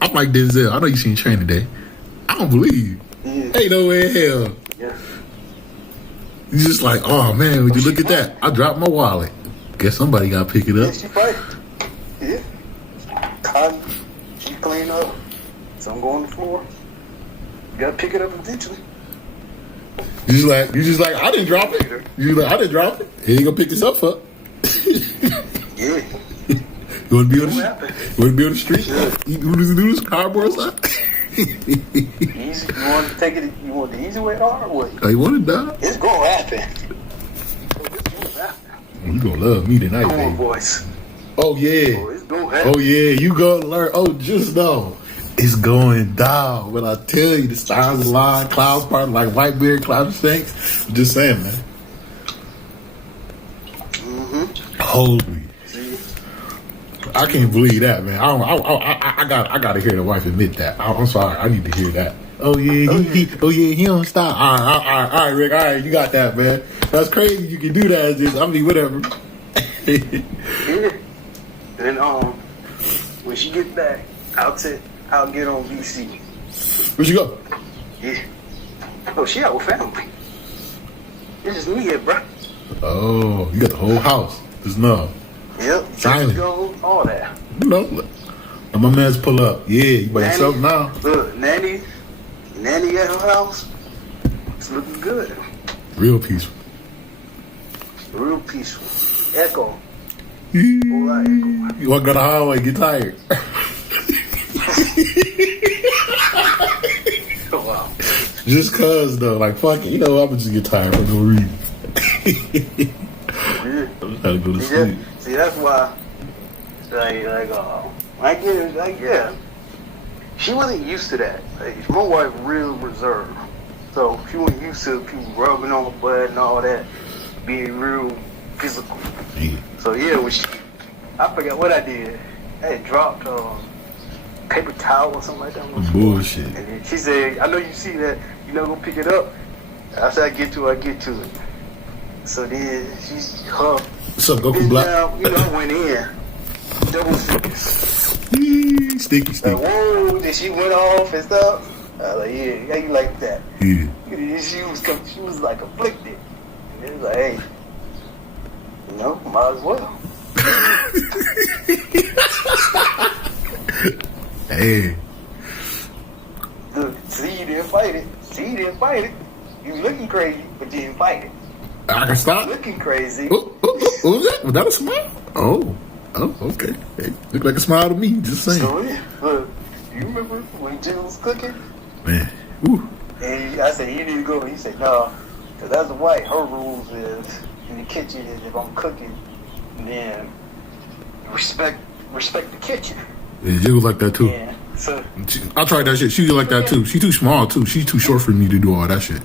I'm like Denzel. I know you seen Training Day. I don't believe you. Yeah. Ain't no way in hell. Yeah. You just like, oh man, would you look at that? I dropped my wallet. Guess somebody got to pick it Yeah, up. she fight. Yeah. Time she clean up. Some go on the floor. You gotta pick it up eventually. You just like, I didn't drop it. You like, I didn't drop it. Here you go pick yourself up. Yeah. You want to be on What the, happened? you want to be on the street? Eat noodles, cardboard stuff. Easy. You want to take it? You want the easy way or the hard way? Oh, you want it done? It's gonna happen. It's gonna happen. You gonna love me tonight, Come on, baby. boys. Oh yeah. Oh, it's gonna happen. Oh yeah. You gonna learn. Oh, just know it's going down. When I tell you the stars align, clouds part like Whitebeard, cloud shanks. I'm just saying, man. Holy. I can't believe that, man. I gotta hear the wife admit that. I'm sorry. I need to hear that. Oh yeah, he don't stop. All right, Rick. All right, you got that, man. That's crazy. You can do that. Just, I mean, whatever. Yeah. And when she get back, I'll get on VC. Where'd you go? Yeah. Oh, she out with family. It's just me here, bro. Oh, you got the whole house. Just no. Yep. Silent. Go, all that. You know, look. And my man's pull up. Yeah, you by yourself now. Look, Nanny at her house. It's looking good. Real peaceful. Real peaceful. Echo. You Whole lot of echo. walk down the hallway, get tired. Oh, wow. Just cause though, like fuck it, you know, I'm gonna just get tired for no reason. Yeah. I'm trying to go to sleep. See, that's why. I get it. Like, yeah. She wasn't used to that. Like, my wife real reserved, so she wasn't used to people rubbing on her butt and all that, being real physical. Yeah. So yeah, I forgot what I did. I had dropped paper towel or something like that on the floor. Bullshit. And then she said, "I know you see that. You know, go pick it up." I said, "I get to it." So then her What's up, Goku bitch Black? down, you know, I went in double figures. Sticky. Like, whoa, then she went off and stuff. I was like, yeah, you like that? Yeah. She was like afflicted. And it was like, hey, you know, might as well. Hey. Look, see, you didn't fight it. You looking crazy, but you didn't fight it. I can stop. Looking crazy. What was that? Was that a smile? Oh, okay. Hey, look like a smile to me. Just saying. So yeah, look, you remember when Jill was cooking? Man. Ooh. And I said, you need to go. He said, no, because as a white, her rules is in the kitchen is if I'm cooking, then respect the kitchen. Yeah, Jill was like that too. Yeah. So I tried that shit. She was like that too. She too small too. She's too short for me to do all that shit.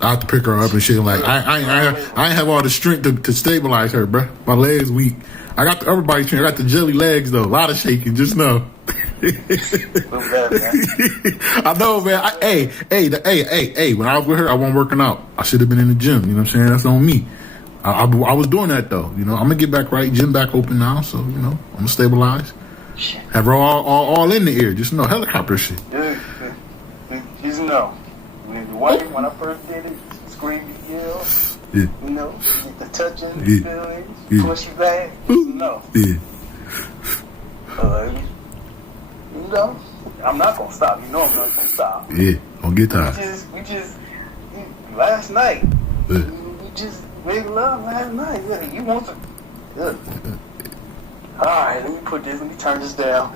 I have to pick her up and shit. Like I ain't have all the strength to stabilize her, bro. My legs weak. I got the upper body strength. I got the jelly legs though. A lot of shaking. Just know. I know, man. Hey. When I was with her, I wasn't working out. I should have been in the gym. You know what I'm saying? That's on me. I was doing that though. You know, I'm gonna get back right. Gym back open now, so you know I'm gonna stabilize. Have her all in the ear. Just know helicopter shit. yeah, just know. When I first did it, scream, yell, Yeah. you know, get the touching, Yeah. feelings, Yeah. push you back, just know. Yeah. You know, I'm not gonna stop. You know, I'm not gonna stop. Yeah. Don't get tired. We just last night. Yeah. We just made love last night. Yeah, you want to? Yeah. All right, let me turn this down.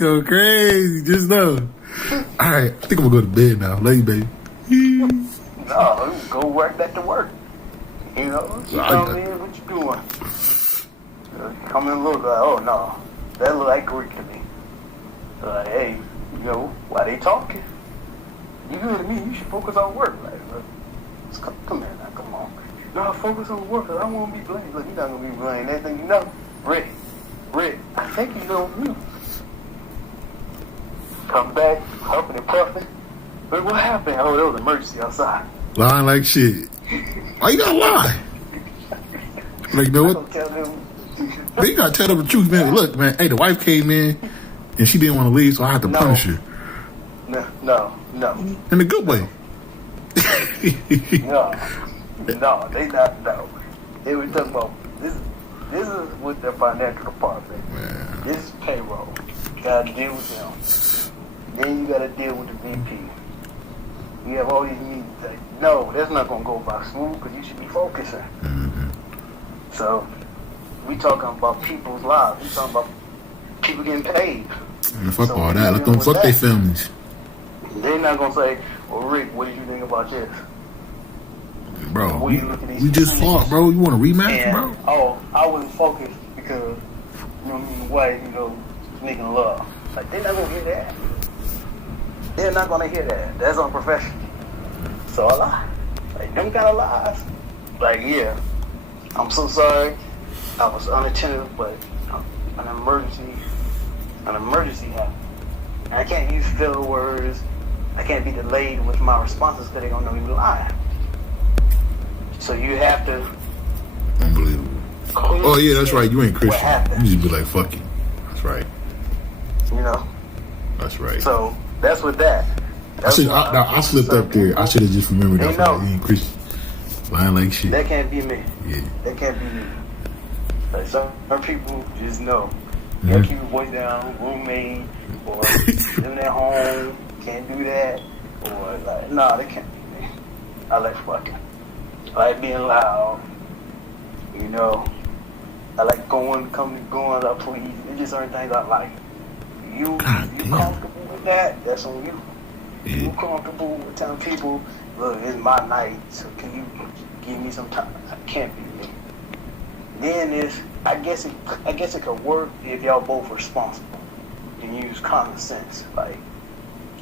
Go crazy. Just know. All right. I think I'm gonna go to bed now. Love you, baby. No, go back to work. You know, you I- come in, what you doing? Come in a little bit. Oh no, That look like Greek to me. Like, hey, you know, why they talking? You good to me, you should focus on work. Like, look, come here now, come on. No, focus on work, cause I won't be blamed. Look, you're not gonna be blamed. Anything you know, Rick, I think you know you. Come back, huffing and puffing. But what happened? Oh, there was an emergency outside. Lying like shit. Why you gotta lie? Like, you know I what? don't tell them. Man, you gotta tell them the truth, man. Look, man, hey, the wife came in and she didn't want to leave, so I had to No. punish her. No. In a good way. No, they not. No, they were talking about this. This is with the financial department. Man. This is payroll. You gotta deal with them. Then you gotta deal with the VP. You have all these meetings. Like, no, that's not gonna go by smooth because you should be focusing. Mm-hmm. So we talking about people's lives. We talking about people getting paid. Man, fuck So all we that. Let dealing them with fuck their that. families. They're not gonna say, "Well, Rick, what did you think about this?" Bro, When you look at these we just percentages. fought, bro. You want a rematch, And, bro? oh, I wasn't focused because, you know, the wife, you know, making love. Like, they're not going to hear that. They're not going to hear that. That's unprofessional. So I lie. Like, them kind of lies. Like, yeah, I'm so sorry. I was unattentive, but an emergency happened. And I can't use filler words. I can't be delayed with my responses because they're going to know you lying. So you have to. Unbelievable. Oh, yeah, that's right. You ain't What Christian. happened? You just be like, fuck you. That's right. You know? That's right. So that's with that. I slipped up there. I should have just remembered that. They know. You ain't Christian. Lying like shit. That can't be me. Yeah. That can't be me. Like some people just know. Mhm. They'll keep your voice down, roommate, or living at home, can't do that. Or like, nah, that can't be me. I like fucking. I like being loud. You know. I like going up, please. It's just certain things I like. You damn. comfortable with that? That's on you. Yeah. You comfortable with telling people, look, it's my night, so can you give me some time? I can't be me. Then I guess it could work if y'all both responsible and use common sense. Like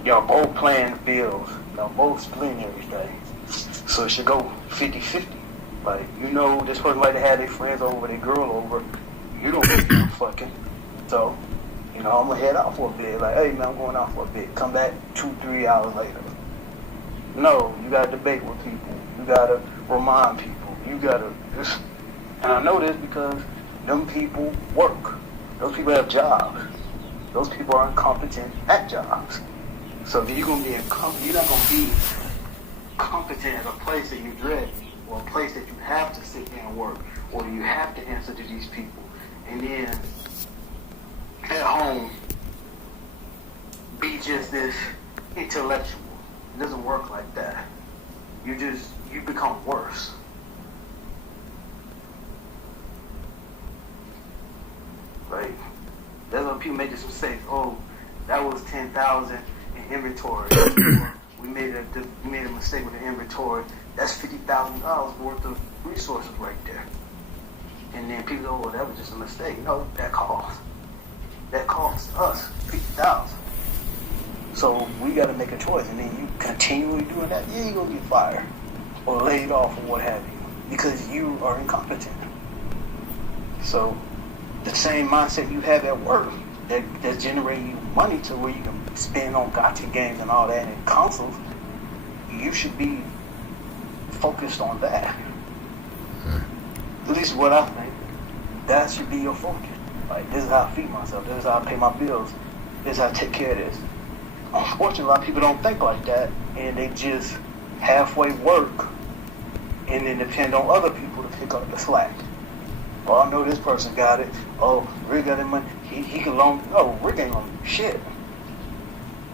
y'all both paying the bills, y'all both splitting everything. So it should go 50-50. Like, you know, this person like to have their friends over, their girl over. You don't think you're fucking. So, you know, I'm gonna head out for a bit. Like, hey man, I'm going out for a bit. Come back 2-3 hours later. No, you gotta debate with people. You gotta remind people. You gotta just. And I know this because them people work. Those people have jobs. Those people are incompetent at jobs. So if you're gonna be you're not gonna be competent at a place that you dread, or a place that you have to sit there and work, or you have to answer to these people, and then at home be just this intellectual. It doesn't work like that. You become worse. Like, that's when people make this mistake. Oh, that was 10,000 in inventory. we made a mistake with the inventory. That's $50,000 worth of resources right there. And then people go, well, that was just a mistake. No, that cost us $50,000. So we got to make a choice. And then you continually doing that, yeah, you're gonna get fired or laid off or what have you, because you are incompetent. So the same mindset you have at work that's generating you money to where you can spend on gotcha games and all that and consoles, you should be focused on that. At least what I think. That should be your focus. Like, this is how I feed myself. This is how I pay my bills. This is how I take care of this. Unfortunately, a lot of people don't think like that, and they just halfway work and then depend on other people to pick up the slack. Oh, I know this person got it. Oh, Rick got the money. He can loan. No, Rick ain't loan shit.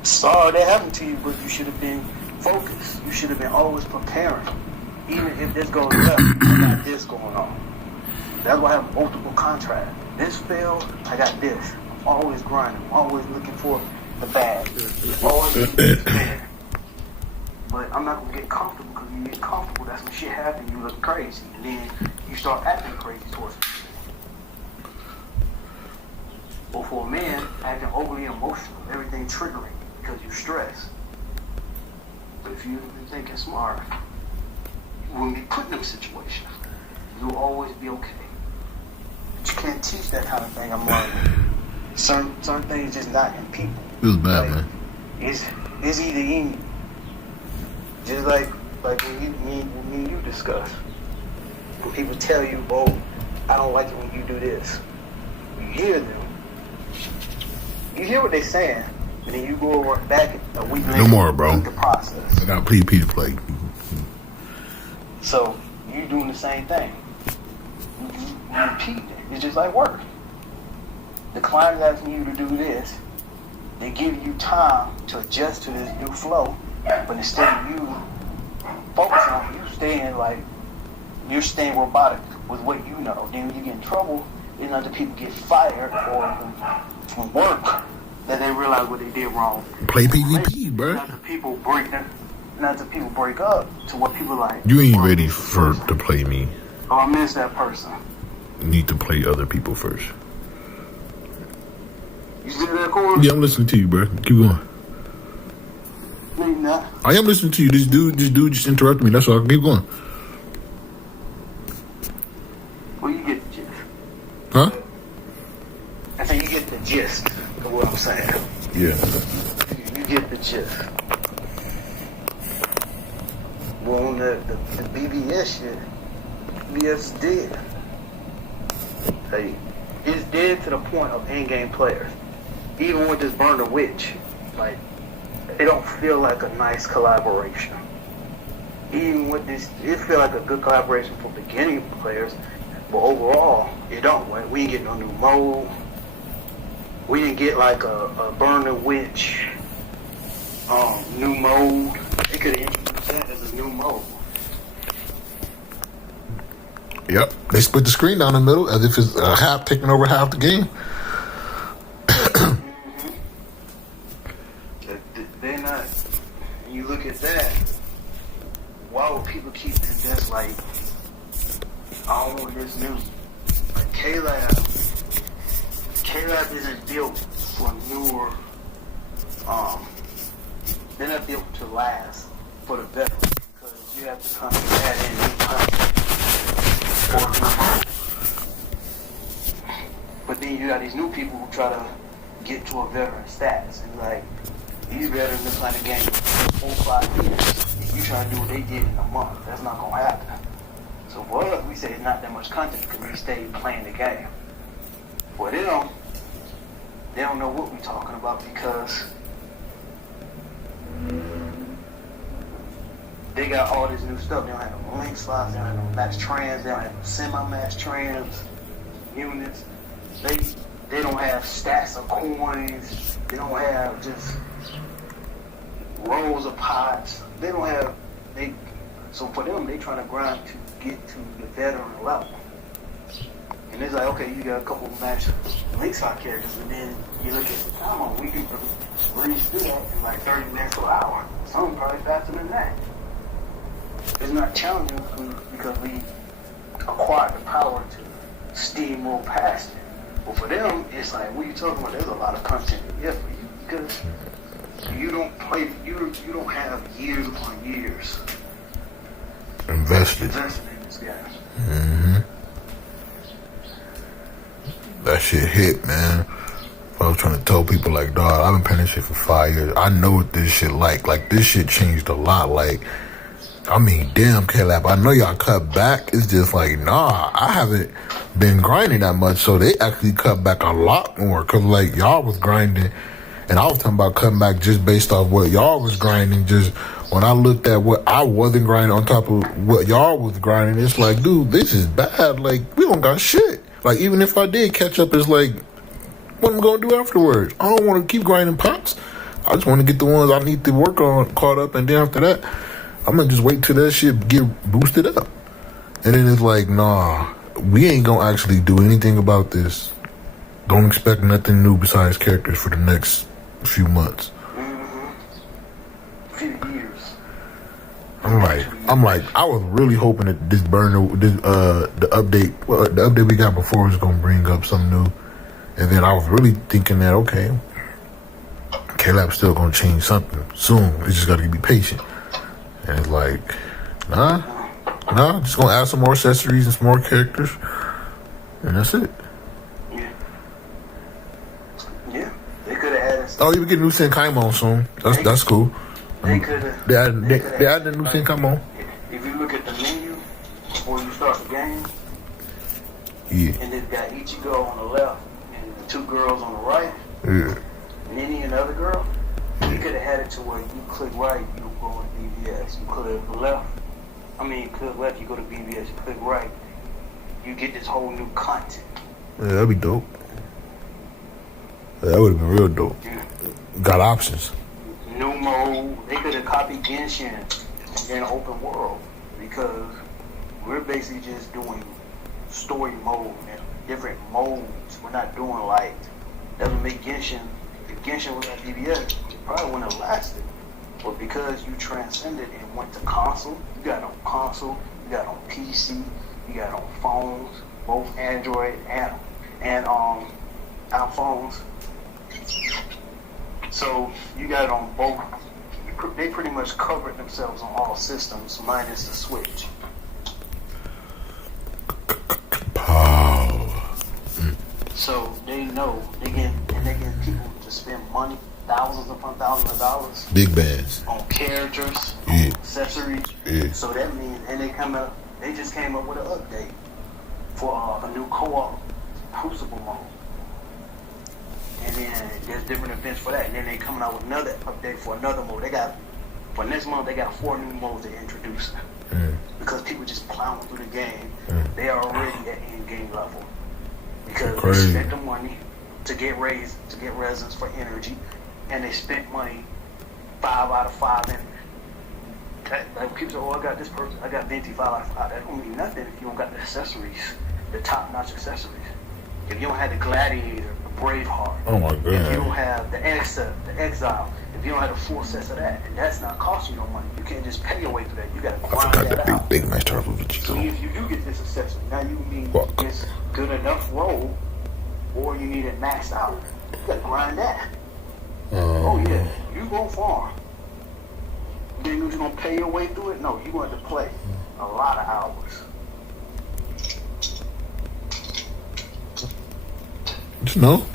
Sorry that happened to you, but you should have been focused. You should have been always preparing. Even if this goes left, I got this going on. That's why I have multiple contracts. This failed, I got this. I'm always grinding. I'm always looking for the bad. Always looking for the bad. But I'm not going to get comfortable, because when you get comfortable, that's when shit happens. You look crazy. And then you start acting crazy towards people. for a man acting overly emotional, everything triggering because you're stressed. But if you've been thinking smart, you wouldn't be put in them situations. You'll always be okay. But you can't teach that kind of thing. I'm like, certain things just not in people. It was bad, Like, man. it's either in you. Just like when me and you discuss. When people tell you, oh, I don't like it when you do this. You hear them. You hear what they're saying. And then you go back a week later. No more, bro. The process. I got PvP to play. So you doing the same thing. You repeat it. It's just like work. The client is asking you to do this. They give you time to adjust to this new flow, but instead of you focusing on you're staying robotic with what you know. Then when you get in trouble, it's not that people get fired or from work that they realize what they did wrong. Play PvP, bro. Not that people break up to what people like. You ain't ready to play me. Oh, I miss that person. You need to play other people first. You see that, Corey? Yeah, I'm listening to you, bro. Keep going. Maybe not. I am listening to you. This dude just interrupted me. That's all. Keep going. Well, you get the gist. Huh? I think you get the gist of what I'm saying. Yeah. You get the gist. Well, on the BBS shit, BBS is dead. Hey, it's dead to the point of in-game players. Even with this Burn the Witch, like, it don't feel like a nice collaboration. Even with this, it feel like a good collaboration for beginning players, but overall, it don't. We didn't get no new mode. We didn't get like a Burn the Witch new mode. They could have introduced that as a new mode. Yep. They split the screen down the middle as if it's half taking over half the game. They're not. You look at that. Why would people keep this like? I don't want this new. Like K-Lab isn't built for newer. They're not built to last for the veterans because you have to come add in new content for new mode. But then you got these new people who try to get to a veteran status and like these veterans been playing the game for 4 or 5 years. You try to do what they did in a month. That's not gonna happen. So for us, we say it's not that much content because we stay playing the game. Well, they don't know what we're talking about because they got all this new stuff. They don't have no link slots, they don't have no max trans, they don't have no semi-max trans units. They don't have stacks of coins. They don't have just rows of pots. They don't have so for them they trying to grind to get to the veteran level. And it's like, okay, you got a couple of match Lakeside characters, and then you look at the time on, we can breeze through that in like 30 minutes to an hour. Some probably faster than that. It's not challenging because we acquired the power to steamroll past it. But for them, it's like, what are you talking about? There's a lot of content here for you because you don't play, you don't have years upon years Invested. in this game. Mm-hmm. That shit hit, man. I was trying to tell people, like, dog, I've been playing this shit for 5 years. I know what this shit like. Like, this shit changed a lot. Like, I mean, damn, K-Lab, I know y'all cut back. It's just like, nah, I haven't been grinding that much. So they actually cut back a lot more. Because, like, y'all was grinding. And I was talking about cutting back just based off what y'all was grinding. Just when I looked at what I wasn't grinding on top of what y'all was grinding, it's like, dude, this is bad. Like, we don't got shit. Like, even if I did catch up, it's like, what am I going to do afterwards? I don't want to keep grinding pots. I just want to get the ones I need to work on caught up. And then after that, I'm going to just wait till that shit get boosted up. And then it's like, nah, we ain't going to actually do anything about this. Don't expect nothing new besides characters for the next few months. Few years. I'm like, I was really hoping that the update we got before was gonna bring up something new. And then I was really thinking that, okay, K-Lab's still gonna change something soon. We just gotta be patient. And it's like, nah, just gonna add some more accessories and some more characters, and that's it. Yeah, they could have added. Oh, you get new Senkaimon soon. That's cool. They could have. They added the new Senkaimon. If you look at the menu before you start the game, Yeah. and they've got Ichigo on the left and the two girls on the right, Yeah. Nini and the other girl, you could have had it to where you click right, you go to BBS. You click left, click left, you go to BBS. You click right, you get this whole new content. Yeah, that'd be dope. That would have been real dope. Yeah. Got options. New mode. They could have copied Genshin in open world because we're basically just doing story mode and different modes. We're not doing like that would make Genshin. If Genshin was at BBS, it probably wouldn't have lasted. But because you transcended and went to console, you got on console, you got on PC, you got on phones, both Android and iPhones. So you got it on both. They pretty much covered themselves on all systems, minus the Switch. Pow. So they know they get people to spend money, thousands upon thousands of dollars Big bands. on characters, Yeah. on accessories. Yeah. So that means, and they just came up with an update for a new co-op Crucible mode. And then there's different events for that. And then they coming out with another update for another mode. For next month, they got 4 new modes they introduced. Because people just plowing through the game. They are already at end game level. Because Crazy. they spent the money to get resins for energy. And they spent money 5 out of 5 in. Like people say, oh, I got this person, I got Venti 5 out of 5. That don't mean nothing if you don't got the accessories, the top-notch accessories. If you don't have the Gladiator, the Braveheart, Oh my if you don't god. have the Exile, if you don't have the full sets of that, and that's not costing you no money. You can't just pay your way through that. You gotta I grind forgot that that out. big nice turtle with So you. if you do get this accessory, now you need Fuck. this good enough roll, or you need it maxed out. You gotta grind that. Oh yeah, you go far. Then you just gonna pay your way through it? No, you going to play a lot of hours. Just know.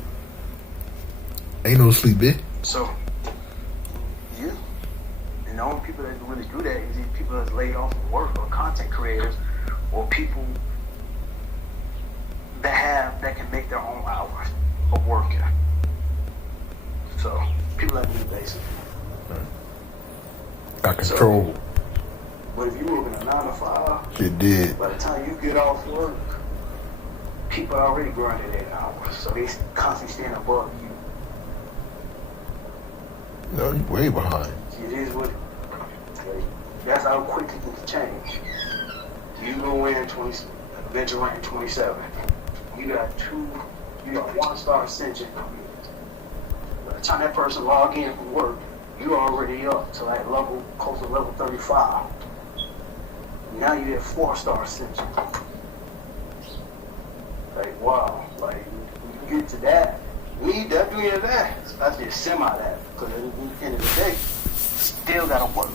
Ain't no sleep, eh? So, yeah. And the only people that can really do that is these people that's laid off from work, or content creators, or people that can make their own hours of working. So, people like me, basically. Got control. But if you work in a 9 to 5, It did. by the time you get off work, people are already grinding 8 hours, so they constantly staying above you. No, you way behind. It is what. That's how quick it can change. You go in 20, venture rank 27. You got 1-star ascension. By the time that person log in from work, you're already up to like close to level 35. Now you at 4-star ascension. Like, wow. Like, when you get to that, we definitely have that. I did semi that. Because at the end of the day, still gotta work.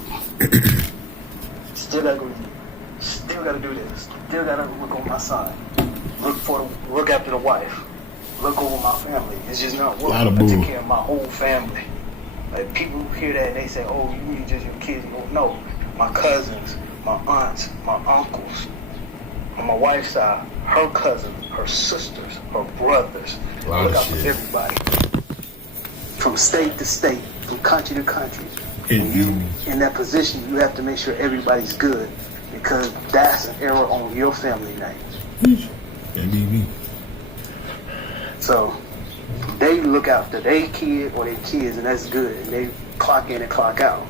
Still gotta do this. Still gotta look on my son. Look after the wife. Look over my family. It's just not work. Lot of I boo. take care of my whole family. Like, people hear that and they say, oh, you need just your kids. No, my cousins, my aunts, my uncles, on my wife's side, her cousins, her sisters, her brothers. A lot Look of out for shit. everybody. From state to state, from country to country. And When you in that position, you have to make sure everybody's good, because that's an error on your family name. That be me. So they look after their kid or their kids, and that's good. And they clock in and clock out.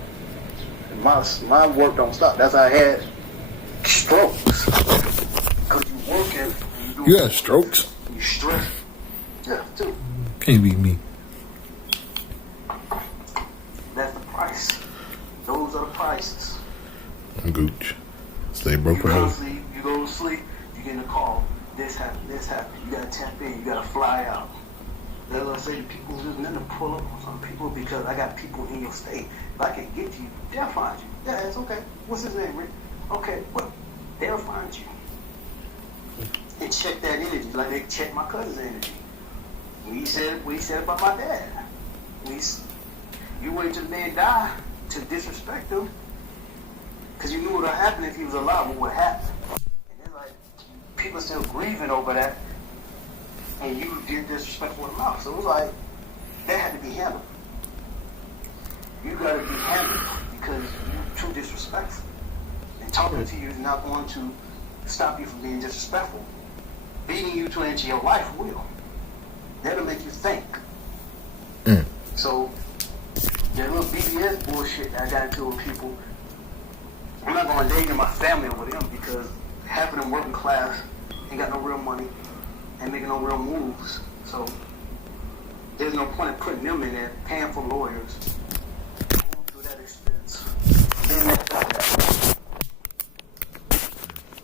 And my work don't stop. That's how I had strokes. Because you working, You had strokes? you stress. Yeah, too. Can't be me. That's the price. Those are the prices. I'm Gooch. Stay broke You go to forever. sleep, you get a call. This happened. You gotta tap in. You gotta fly out. As I say to people, there's nothing to pull up on some people because I got people in your state. If I can get to you, they'll find you. Yeah, it's okay. What's his name, Rick? Okay, well, they'll find you. And check that energy like they check my cousin's energy. We said about my dad. You wait till the man die to disrespect him because you knew what would happen if he was alive. What would happen? And then like people still grieving over that. And you did disrespectful in the mouth. So it was like, that had to be handled. You got to be handled because you're too disrespectful. And talking to you is not going to stop you from being disrespectful. Beating you to into your life will. That'll make you think. So, that little BBS bullshit that I got into with people, I'm not going to endanger my family over them because half of them working class ain't got no real money. And making no real moves. So there's no point in putting them in there, paying for lawyers. Going through that expense. Then you're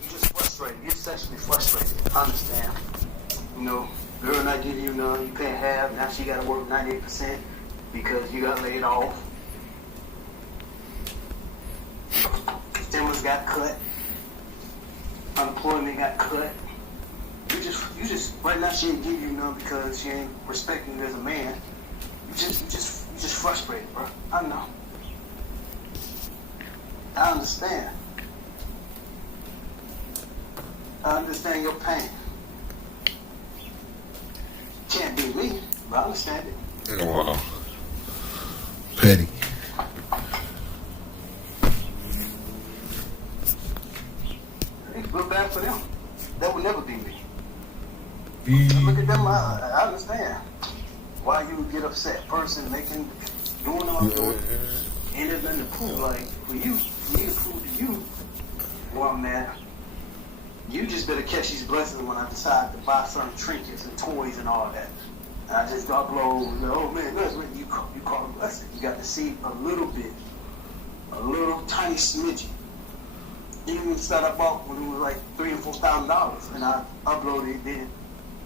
just frustrated. You're sexually frustrated. I understand. You know, girl not giving you none, you paying half, now she gotta work 98% because you got laid off. Stimulus got cut. Unemployment got cut. You just right now she ain't give you none because she ain't respecting you as a man. You just frustrated, bro. I know. I understand. I understand your pain. Can't be me, but I understand it. Wow. Petty. I feel bad for them. That would never be me. Look at them. I understand why you would get upset. Person doing all doing, and there's nothing to prove. Like for me to prove to you, well, man, you just better catch these blessings when I decide to buy certain trinkets and toys and all that. And I just upload. Oh man, that's what you call a blessing. You got to see a little bit, a little tiny smidgen. Even the stuff I bought when it was like $3,000 and $4,000, and I uploaded it then.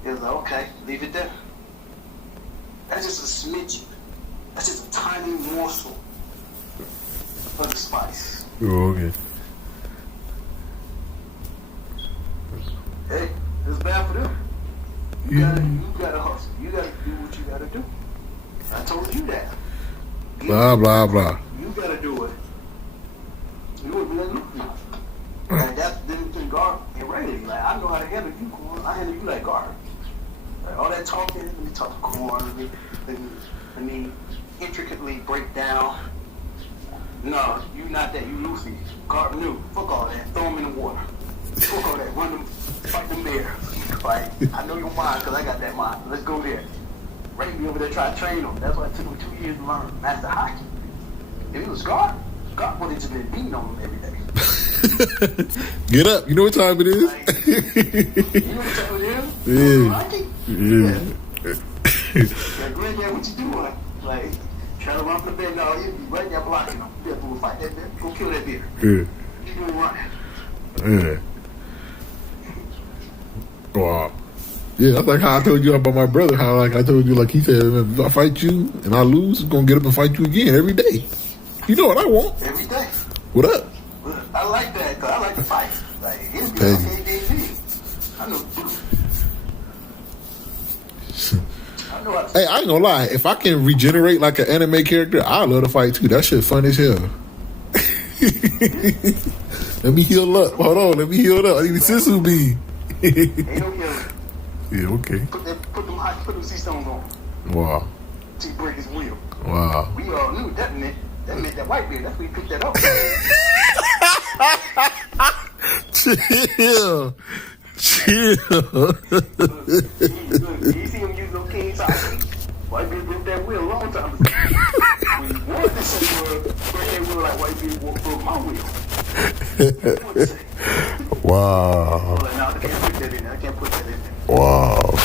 It was like, okay, leave it there. That's just a smidgen. That's just a tiny morsel of the spice. Oh, okay. Hey, it's bad for them. You gotta hustle. You gotta do what you gotta do. I told you that. Blah, blah, blah. You gotta do it. You wouldn't let me. Like that's the difference between guard and regular. Like I know how to handle you, Corn. I handle you like guard. Like all that talking, let me talk to Corn. Let me intricately break down. No, you not that. You Luffy. Guard new. Fuck all that. Throw him in the water. Fuck all that. Run them. Fight them bears. Like I know your mind because I got that mind. Let's go there. Ray me over there trying to train him. That's why it took me 2 years to learn master hockey. If it was guard would have just been beating on him every day. Get up. You know what time it is? Like, you know what time it is? Yeah. Like, Granddad, what you doing? Like, trying to run from the bed. No, you be right there blocking him. You have to fight that bear. Go kill that bear. Yeah. You doing running. Yeah. Wow. Yeah, that's like how I told you about my brother. How like I told you, like he said, if I fight you and I lose, I'm gonna get up and fight you again every day. You know what I want? Every day. What up? I like that because I like to fight. Like, it's Okay. KDG. I know. I know how to Hey, I ain't gonna lie. If I can regenerate like an anime character, I love to fight too. That shit fun as hell. Let me heal up. Hold on. Let me heal up. I need a Sisu bean. Ain't no killing. Yeah, okay. Put them sea stones on. Wow. Till he break his wheel. Wow. We all knew that meant that white beard. That's where he picked that up. Chill. You see him use no King Saki. White beard broke that wheel a long time ago. When he wanted to say break that wheel like white beard broke my wheel. Wow. Like, no, I can't put that in there. I can't put that in there. Wow.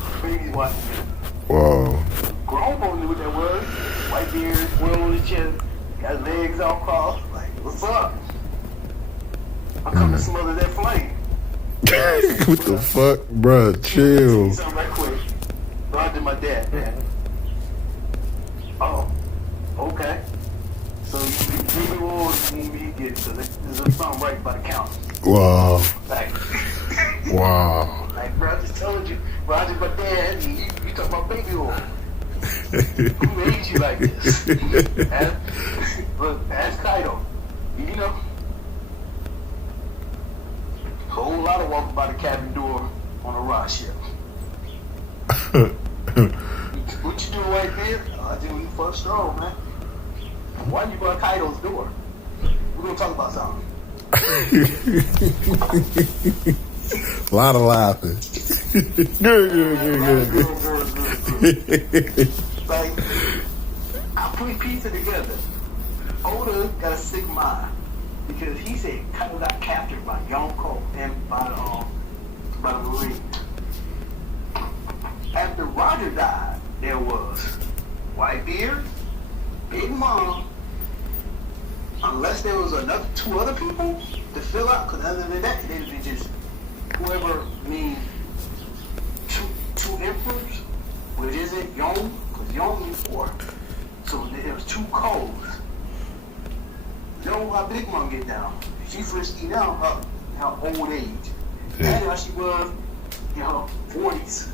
Crazy white beard. Wow. Grown folks knew what that was. White beard, wheel on his chest, got his legs all crossed. Like, what's up? I'm coming to smother that flame. What the fuck, bruh? Chill. Something right quick. So I had to my dad, man. Oh, okay. So you give me all when we get, because there's something right by the count. Wow. Like, Wow. like, bro, I just told you, Roger, my dad, and you talking about baby oil. Who made you like this? Look, ask Kaido. You know, a whole lot of walking by the cabin door on a rock ship. What you doing right there? I think we first stroll, man. Why you by Kaido's door? We're gonna talk about something. A lot of laughing. Good. Like, I put pizza together. Oda got a sick mind because he said Kaido got captured by Yonko and by the Marine. After Roger died, there was Whitebeard, Big Mom, unless there was another 2 other people to fill out, because other than that, they'd be just whoever means two emperors, which isn't Yong, because Yong is 4. So there was 2 codes. You know how Big Mom get down? She's frisky now, her old age. And how she was in her 40s.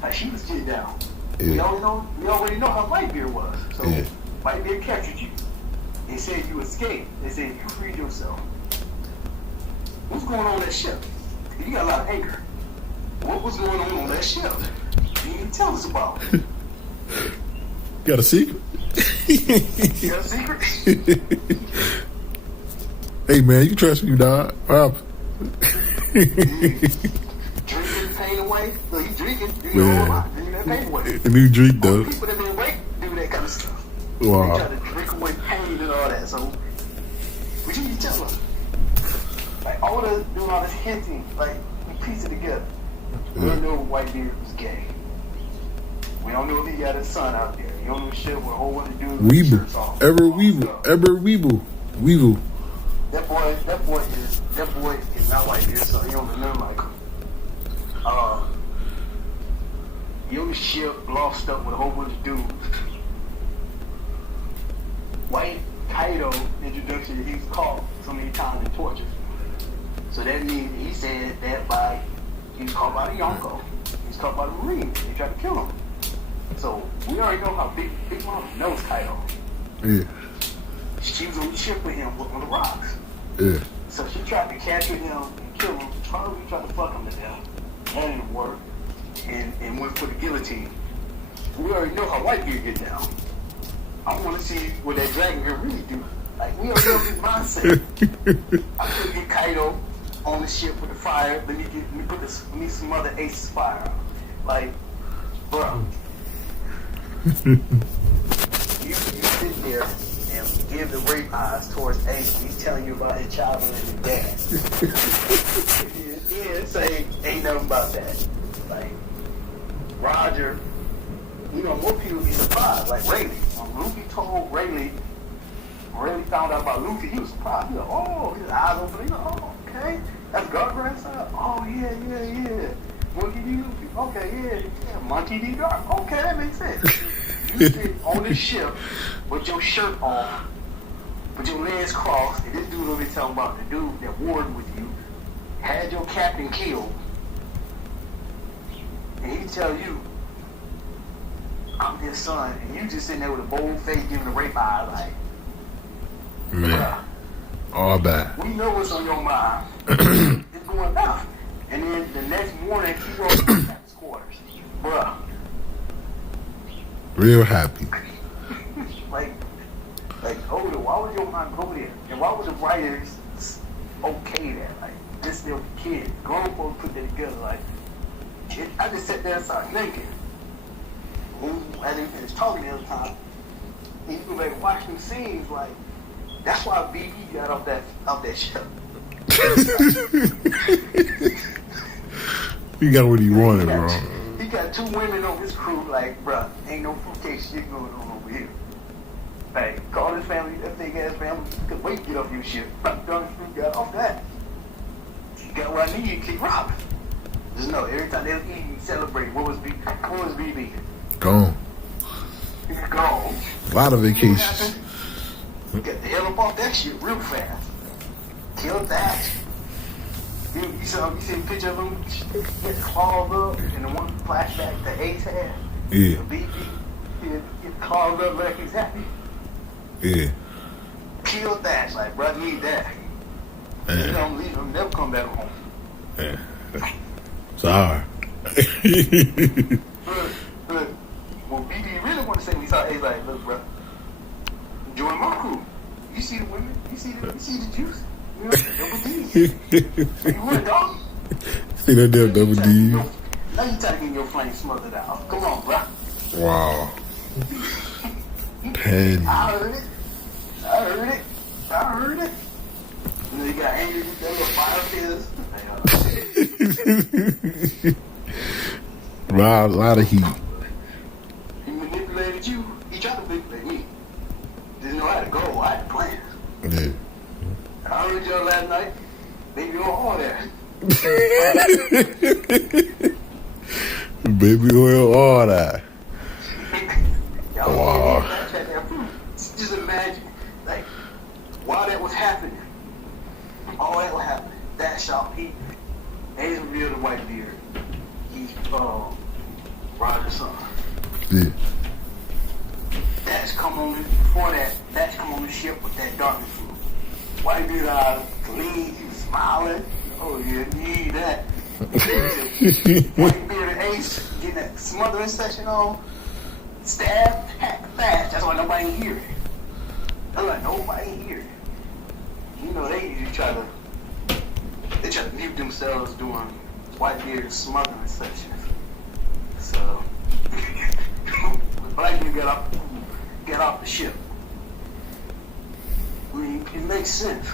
Like she was getting down. Yeah. We already know how Whitebeard was. So Yeah. Whitebeard captured you. They said you escaped. They said you freed yourself. What's going on that ship? You got a lot of anger. What was going on that ship? You didn't tell us about it. Got a secret? You got a secret? Hey man, you trust me, dog. Drinking pain away? No, you drinking. You know a lot. Drinking that pain away. A new drink though. People that been awake do that kind of stuff. Wow. They try to drink away pain and all that. So, what you tell them? Like, all the doing all this hinting, like, we piece it together. We don't know Whitebeard was gay. We don't know if he got his son out there. You don't know shit with a whole bunch of dudes with Weeble. shirts off. Ever All Weeble. stuff. Ever Weeble. Weevil. That boy is not Whitebeard, so he don't remember like him. Your ship lost up with a whole bunch of dudes. White Kaido introduction, he was caught so many times and tortured. So that means he said that he was caught by the Yonko. He was caught by the Marine. They tried to kill him. So we already know how Big Mom knows Kaido. Yeah. She was on the ship with him on the rocks. Yeah. So she tried to capture him and kill him. Charlie tried to fuck him to death. That didn't work. And went for the guillotine. We already know how Whitebeard get down. I want to see what that dragon can really do. Like, we already know his mindset. I could get Kaido on the ship with the fire. Let me some other Ace's fire. Like, bro. you sit there and give the rape eyes towards Ace. He's telling you about his childhood and his dad. Yeah, say ain't nothing about that. Like, Roger, more people be surprised. Like Rayleigh. When Luffy told Rayleigh found out about Luffy, he was surprised. He was like, oh, his eyes open. He was like, oh, okay. That's God grandson? Oh, yeah. Monkey D. Luffy. Okay, yeah. Monkey D. Dark. Okay, that makes sense. You sit on this ship with your shirt off, with your legs crossed, and this dude will be talking about the dude that warred with you, had your captain killed, and he tell you, I'm his son, and you just sitting there with a bold face giving a rape eye, like, Man. All bad. we know what's on your mind. It's going down. And then the next morning, he rolls back to his quarters. Bruh. Real happy. like, Oda, why would your mind go there? And why would the writers okay that? Like, this little kid, grown folks put that together, like, I just sat there and started thinking. I didn't finish talking the other time. And you go back and watch them scenes, like, that's why BB got off that ship. He got what he wanted, bro. He got 2 women on his crew, like, bruh, ain't no fruitcake shit going on over here. Like, call his family, that big ass family, could wait to get off your ship. Done got off that. You got what I need, keep robbing. Just know, every time they was eating, celebrating, what was BB? Gone. Gone. A lot of What vacations. happened? Get the hell up off that shit real fast. Killed that. You see a picture of him get clawed up, and the one flashback that Ace had. Yeah. The BB get clawed up like he's happy. Yeah. Killed that. Like, bro, I need that. You Yeah. don't leave him, never come back home. Yeah. Sorry. Look, when BB really want to say, we saw Ace like, look, bro, join my crew. You see the women, you see the juice. You know, double D. You want, dog? See that damn double D? Now you try to get your flame smothered out. Come on, bro. Wow. Petty. I heard it. You know, you got angry with that little fire fizz. A lot of heat. He manipulated you. He tried to manipulate me. Didn't know how to go. I had to plan. Yeah. I heard y'all last night. Baby on all that. Baby oil, all that. Y'all Wow. just imagine, like, while that was happening, all that was happening, that shot, Ace revealed the white beard. He's Roger's son. Yeah. That's come on before that. That's come on the ship with that darkness fruit. White beard eyes, clean, he was smiling. Oh yeah, you need that. White beard and Ace getting that smothering session on. Stab, hack, fast. That's why nobody hear it. That's why nobody hear it. You know they usually try to mute themselves doing white beard smothering sessions. So when black people get off the ship. I mean, it makes sense.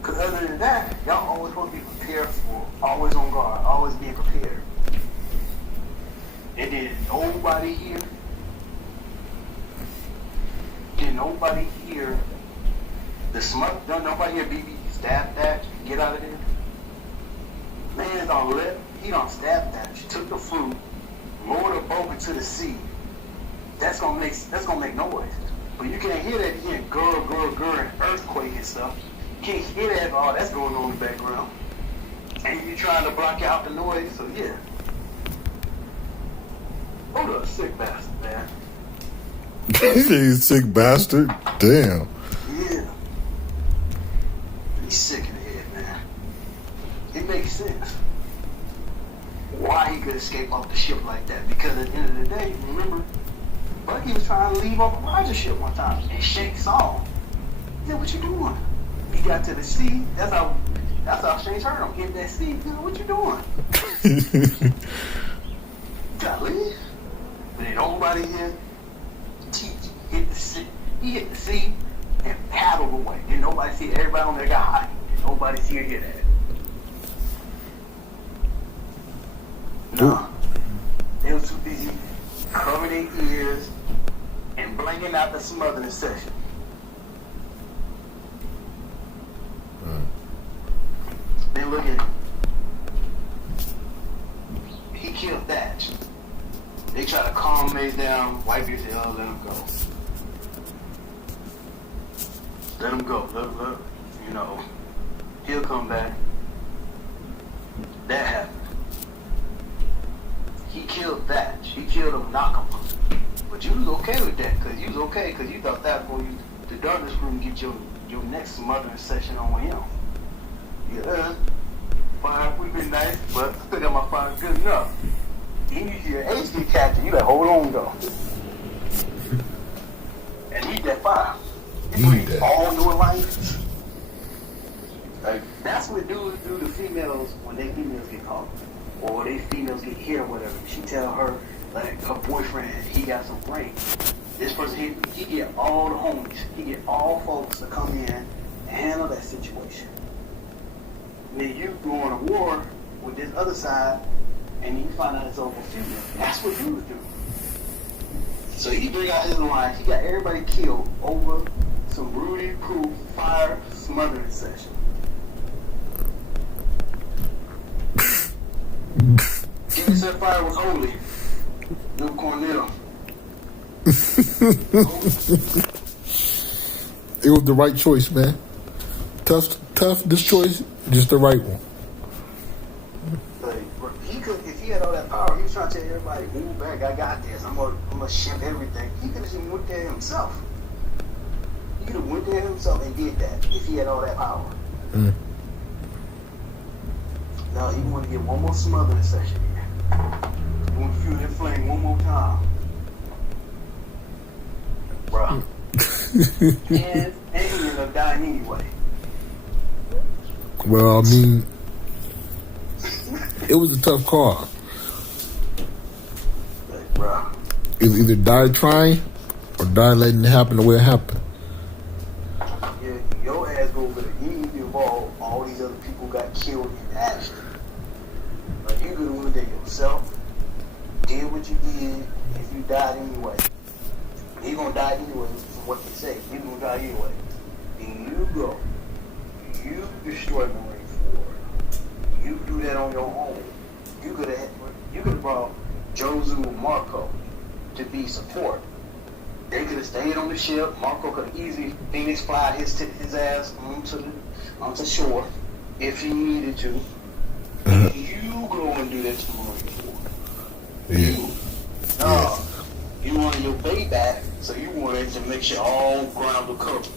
Because other than that, y'all always supposed to be prepared for, always on guard, always being prepared. And then nobody here. Did nobody hear the smut? Don't nobody hear BB stab that? Get out of there. Man don't let. He don't stab that. She took the fruit, lowered the boat into the sea. That's gonna make noise. But you can't hear that. You hear gurr, and earthquake and stuff. You can't hear that at all. That's going on in the background. And you're trying to block out the noise. So yeah. Hold up, sick bastard, man. You sick bastard. Damn. Yeah. He's sick in the head, man. It makes sense why he could escape off the ship like that. Because at the end of the day, remember, Bucky was trying to leave off the Roger ship one time, and Shake saw him. Yeah, what you doing? He got to the sea. That's how Shake heard him. Hit that sea. You know, what you doing? Gotta leave. But ain't nobody here. He hit the sea and paddled away. Didn't nobody see it. Everybody on there got hot. Didn't nobody see or hear that. No. They was too busy covering their ears and blanking out the smothering session. Then look at it. He killed Thatch. They try to calm Mace down. Whitebeard said, oh, let him go. Let him go. Look. You know, he'll come back. That happened. He killed Thatch. He killed him, knock him. But you was okay with that, because you thought that was going to the darkness room get your next smothering session on him. Yeah, fire, we've been nice, but I still got my fire good enough. Then you hear Ace get captured, you like, hold on, though. And need that fire. You need all your life. Like, that's what dudes do to females when they females get caught. Or they females get hit or whatever. She tell her, like, her boyfriend, he got some brain. This person, he get all the homies. He get all folks to come in and handle that situation. Then you go on a war with this other side, and you find out it's over female. That's what dudes do. So he bring out his line. He got everybody killed over some Rudy-proof fire, 'em. 'Cause smothering session. King said fire was holy. No Cornell. It was the right choice, man. Tough. This choice, just the right one. Like, he could, if he had all that power, he was trying to tell everybody, move back, I got this. I'm gonna ship everything. He could have just went there himself. He could have went there himself and did that if he had all that power. Mm. No, he wanted to get one more smothering session here. He want to fuel that flame one more time. Bruh. and he ended up dying anyway. Well, I mean, it was a tough call. Like, bruh. Either die trying or die letting it happen the way it happened. Yeah, your ass go over there. You need to involve all these other people who got killed in action. Like, you could have went there yourself, did what you did, if you died anyway. You're gonna die anyway, from what they say. You're gonna die anyway. Then you go. You destroy Marine 4. You do that on your own. You could have brought Jozu and Marco to be support. They could have stayed on the ship. Marco could have easily Phoenix fly his ass onto shore if he needed to. And you go and do that to Marine 4. Yeah. You wanted your bait back, so you wanted to make sure all ground was covered.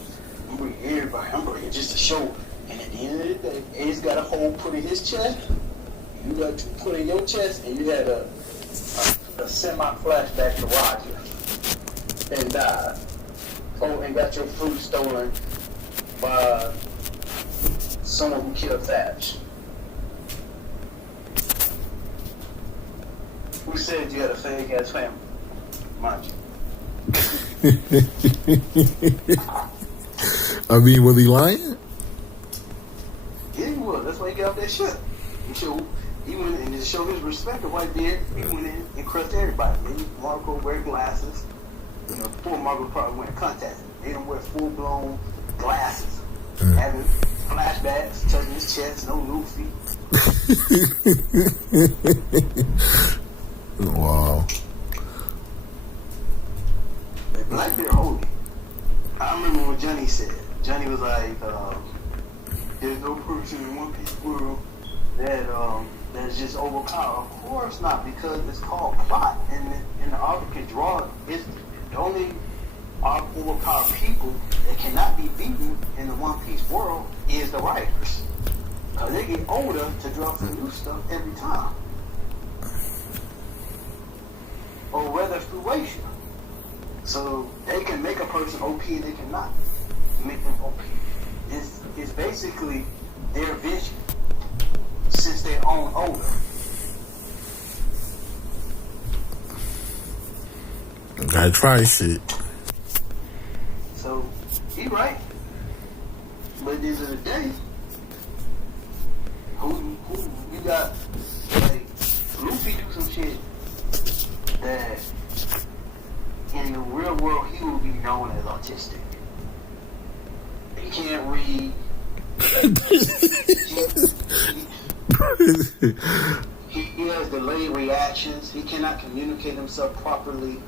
I'm bringing everybody. I'm bringing just to show. And at the end of the day, Ace got a hole put in his chest. You got to put in your chest, and you had a semi-flashback to Roger. And died. Oh, and got your fruit stolen by someone who killed Thatch. Who said you had a fake-ass family? Mind you. I mean, was he lying? Yeah, he was. That's why he got off that shit. He went and to show his respect to what he did, he went in and crushed everybody. Maybe Marco wear glasses. You know, before Marco probably went in contact. They don't wear full-blown glasses. Having flashbacks, touching his chest, no Luffy. Wow. Blackbeard holy. I remember what Johnny said. Johnny was like, there's no person in One Piece world that's just overpowered. Of course not, because it's called plot, and the author can draw it. The only overpowered people that cannot be beaten in the One Piece world is the writers. Because they get older to draw some new stuff every time. Or rather, fruition. So they can make a person OP and they cannot make them OP. It's basically their vision since they're on older. Gotta try shit. So he right. But at the end of the day, who you got, like, Luffy do some shit that in the real world he will be known as autistic. He can't read. He has delayed reactions. He cannot communicate himself properly.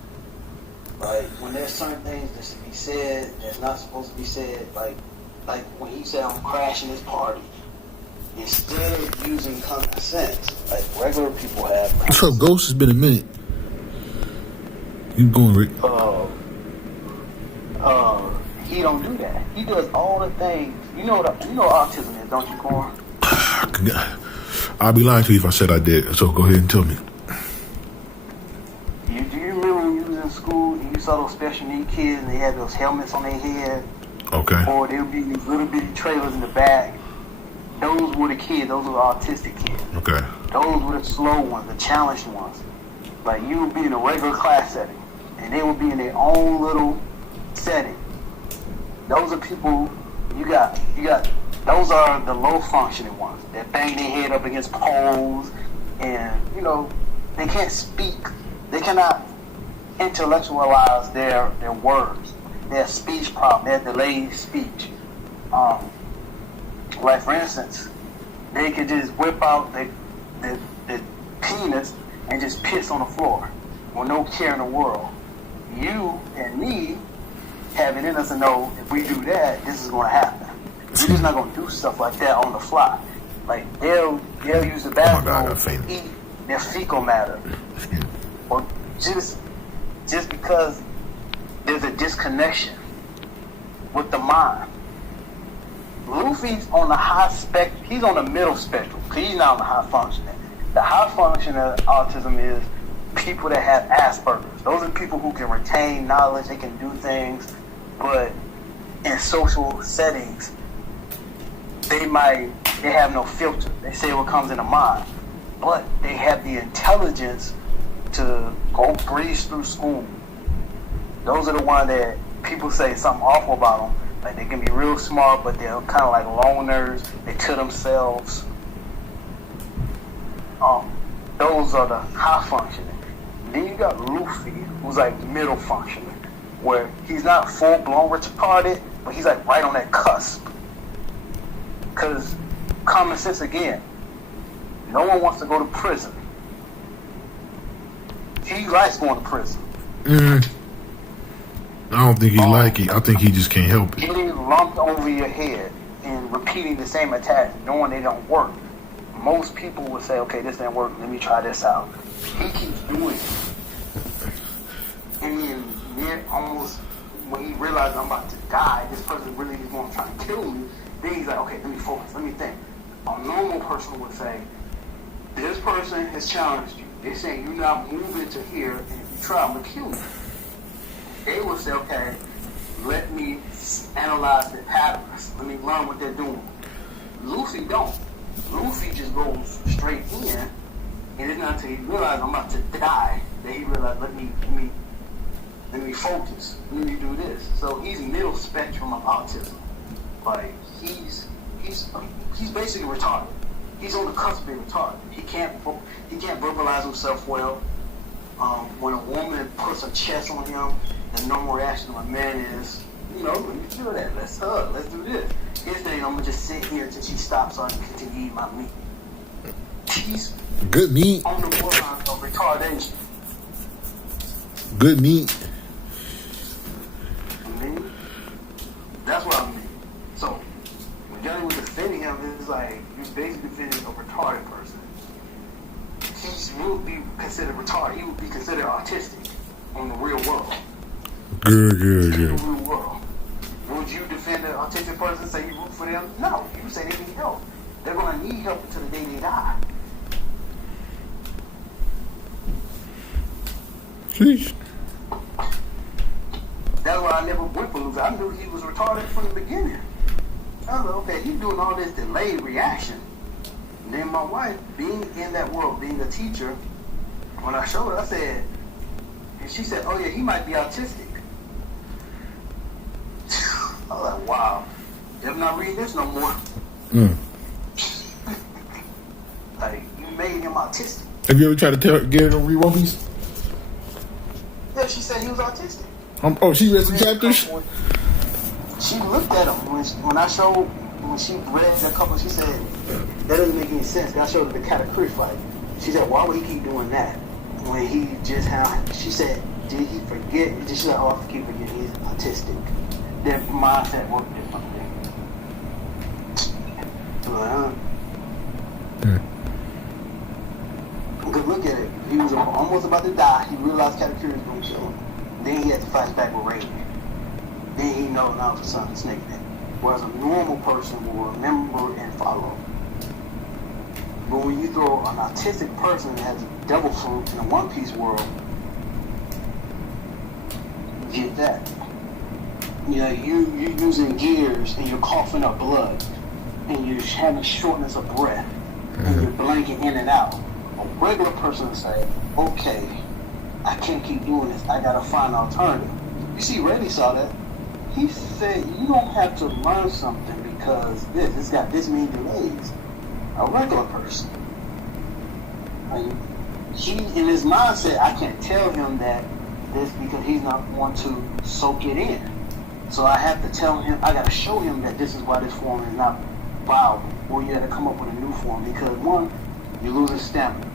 Like, when there's certain things that should be said that's not supposed to be said, like when he said I'm crashing his party, instead of using common sense, like regular people have. What's up, Ghost? It's been a minute. You going, Rick? He don't do that. He does all the things. You know what autism is, don't you, Corn? I'll be lying to you if I said I did. So go ahead and tell me. Do you remember when you was in school and you saw those special need kids and they had those helmets on their head? Okay. Or there would be these little bitty trailers in the back. Those were the kids. Those were the autistic kids. Okay. Those were the slow ones, the challenged ones. Like, you would be in a regular class setting, and they would be in their own little setting. Those are people you got. Those are the low functioning ones that bang their head up against poles, and they can't speak. They cannot intellectualize their words. They have speech problem. They have delayed speech. Like, for instance, they could just whip out the penis and just piss on the floor with no care in the world. You and me have it in us to know if we do that, this is going to happen. We're just not going to do stuff like that on the fly. Like, they'll use the God, I bathroom fainted. to eat their fecal matter. Or just because there's a disconnection with the mind. Luffy's on the high spectrum. He's on the middle spectrum. He's not on the high functioning. The high functioning autism is people that have Asperger's. Those are people who can retain knowledge, they can do things, but in social settings, they have no filter. They say what comes in the mind, but they have the intelligence to go breeze through school. Those are the ones that people say something awful about them. Like, they can be real smart, but they're kind of like loners. They to themselves. Those are the high functioning. Then you got Luffy, who's like middle functioning, where he's not full blown retarded, but he's like right on that cusp. Because common sense again, no one wants to go to prison. He likes going to prison. I don't think he like it. I think he just can't help it. Getting lumped over your head and repeating the same attacks, knowing they don't work. Most people would say, okay, this didn't work, let me try this out. He keeps doing it. And then almost when he realizes I'm about to die, this person really is going to try to kill me, then he's like, okay, let me focus, let me think. A normal person would say, this person has challenged you. They're saying you're not moving to here, and if you try, I'm going to kill you. They would say, okay, let me analyze their patterns. Let me learn what they're doing. Luffy don't. Luffy just goes straight in, and it's not until he realizes I'm about to die that he realized, let me focus. Let me do this. So he's middle spectrum of autism. Like, he's basically retarded. He's on the cusp of being retarded. He can't verbalize himself well. When a woman puts her chest on him, the normal reaction of a man is, let me feel that. Let's hug. Let's do this. His thing, I'm gonna just sit here until she stops so I can continue to eat my meat. He's Good meat. on the borderline of retardation. Good meat. I mean, that's what I mean. So when Johnny was defending him, it's like you're basically defending a retarded person. He would be considered retarded. He would be considered autistic on the real world. Good. In the real world. Would you defend an autistic person and say you root for them? No. You say they need help. They're going to need help until the day they die. Sheesh. That's why I never went for Luffy. I knew he was retarded from the beginning. I was like, okay, he's doing all this delayed reaction. And then my wife, being in that world, being a teacher, when I showed her, I said, and she said, oh yeah, he might be autistic. I was like, wow, I'm not reading this no more. Like, you made him autistic. Have you ever tried to get her to read One Piece? Yeah, she said he was autistic. She read some chapters? She looked at him when she read a couple, she said, that doesn't make any sense. I showed her the Katakuri fight. She said, why would he keep doing that? When he just she said, did he forget? She said, oh, I keep forgetting he's autistic. Their mindset worked differently. Because look at it. He was almost about to die. He realized Katakuri was going to kill him. Then he had to fight back with Raiden. Then he knows now for something Snake Neck. Whereas a normal person will remember and follow. But when you throw an autistic person that has a devil fruit in a One Piece world, you get that. You're using gears and you're coughing up blood and you're having shortness of breath and you're blanking in and out. A regular person would say, okay, I can't keep doing this. I gotta find an alternative. You see, Reddy saw that. He said, you don't have to learn something because it's got this many delays. A regular person. He, in his mindset, I can't tell him that this because he's not going to soak it in. So I have to tell him, I got to show him that this is why this form is not viable. Or you got to come up with a new form because one, you're losing stamina.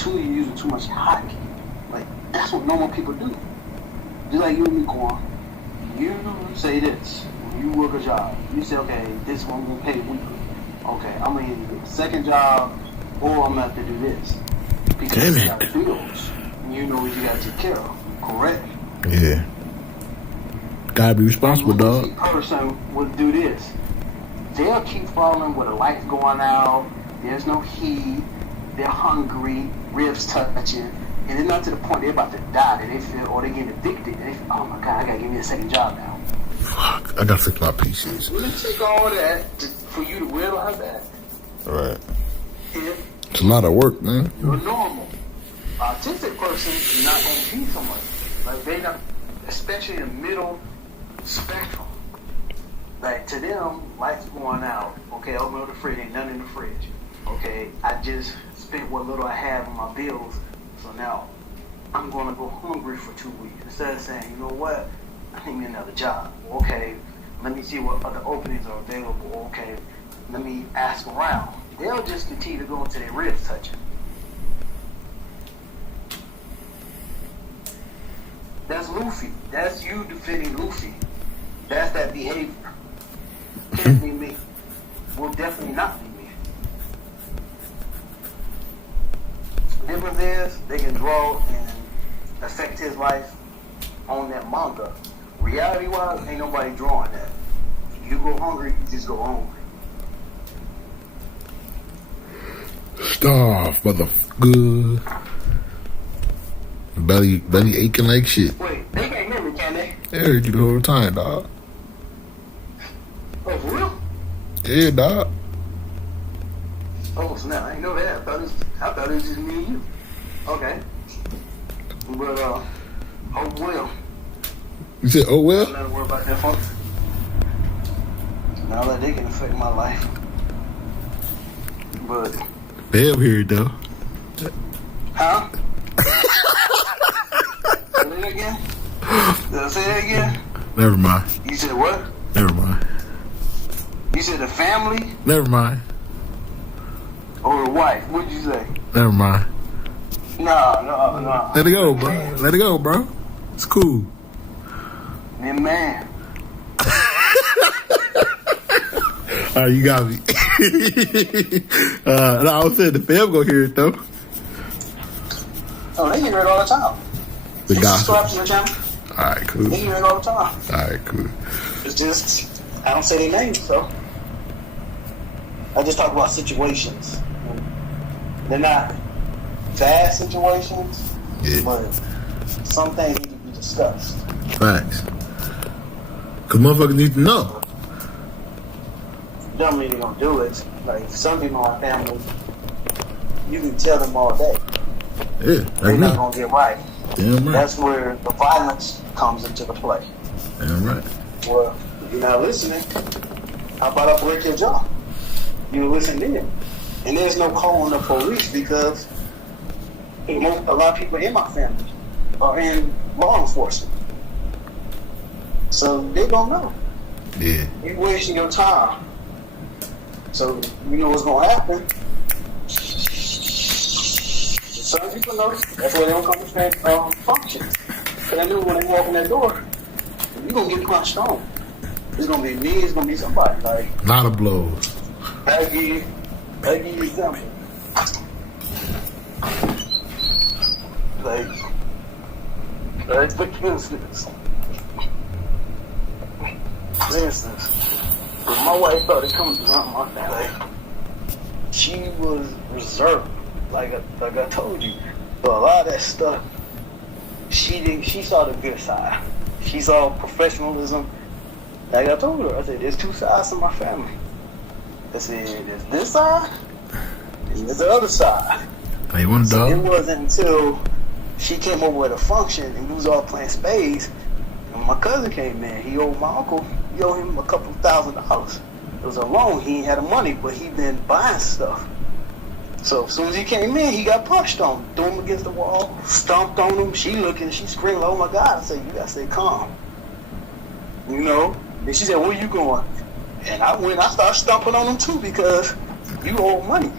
Two, you're using too much hotkey. Like, that's what normal people do. Just like you and me, Quan. You say this. When you work a job, you say, okay, this one will pay weekly. Okay, I'm going to either get a second job or I'm going to have to do this. Because you got bills. And you know what you got to take care of. Correct? Yeah. Gotta be responsible, A dog. person would do this. They'll keep falling with the lights going out. There's no heat. They're hungry. Ribs touching. And it's not to the point they're about to die that they feel, or they get addicted. They feel, oh my God, I gotta give me a second job now. Fuck, I gotta fix my PCs. It take all that for you to realize that. Alright. If It's a lot of work, man. you're normal, autistic person, you're not gonna be so much. Like they not, especially in the middle spectrum. Like to them, lights going out. Okay, open up the fridge, ain't nothing in the fridge. Okay, I just spent what little I have on my bills, so now I'm gonna go hungry for 2 weeks. Instead of saying, you know what, I need me another job. Okay, let me see what other openings are available. Okay, let me ask around. They'll just continue to go until their ribs touching. That's Luffy. That's you defending Luffy. That's that behavior. Can't be me. Will definitely not be me. The difference is they can draw and affect his life on that manga. Reality wise, ain't nobody drawing that. You go hungry, you just go hungry. Starve, motherfucker. Belly aching like shit. Wait, they can't hear me, can they? I heard you the whole time, dog. Oh, for real? Yeah, dog. Oh, snap, I didn't know that. I thought it was just me and you. Okay. But, oh well. You said, oh I'm well? not worried about that funk. Now that they can affect my life. But, Damn, hear it though. huh? Say that again? Did I say that again? Never mind. You said what? Never mind. You said the family Never mind. or the wife? What'd you say? Never mind. No. Let it go, bro. Let it go, bro. It's cool. Man. Alright, you got me. No, I was saying the fam gonna hear it though. Oh, they hear it all the time. The They gossip. subscribe to your channel. Alright, cool. They hear it all the time. Alright, cool. It's just, I don't say their names, so. I just talk about situations. They're not bad situations, Yeah. but some things need to be discussed. Facts. Cause motherfuckers need to know. Don't mean they're gonna do it. Like some people in my family, you can tell them all day. Yeah, They're like not me. gonna get right. Damn right. That's where the violence comes into the play. Damn right. Well, if you're not listening, how about I break your jaw? You listen then. And there's no calling the police because a lot of people in my family are in law enforcement. So they don't know. Yeah. You're wasting your time. So you know what's gonna happen. Some people know that's why they don't come to function. Because I knew when they walk in that door, you're gonna get punched on. It's gonna be me, it's gonna be somebody. Like, Lot of blows. I'll give you an example. Like for instance, when my wife started coming around my family, she was reserved, like I told you. But a lot of that stuff, she saw the good side. She saw professionalism. Like I told her, I said, there's two sides to my family. I said, there's this side, and there's the other side. Hey, one So it dog. wasn't until she came over at a function and we was all playing spades, and my cousin came in. He owed my uncle, he owed him a couple $1,000. It was a loan. He ain't had the money, but he been buying stuff. So as soon as he came in, he got punched on, threw him against the wall, stomped on him. She looking, she screaming, "Oh my God!" I said, "You gotta stay calm." You know. And she said, "Where you going?" And I started stomping on him too because you owe money.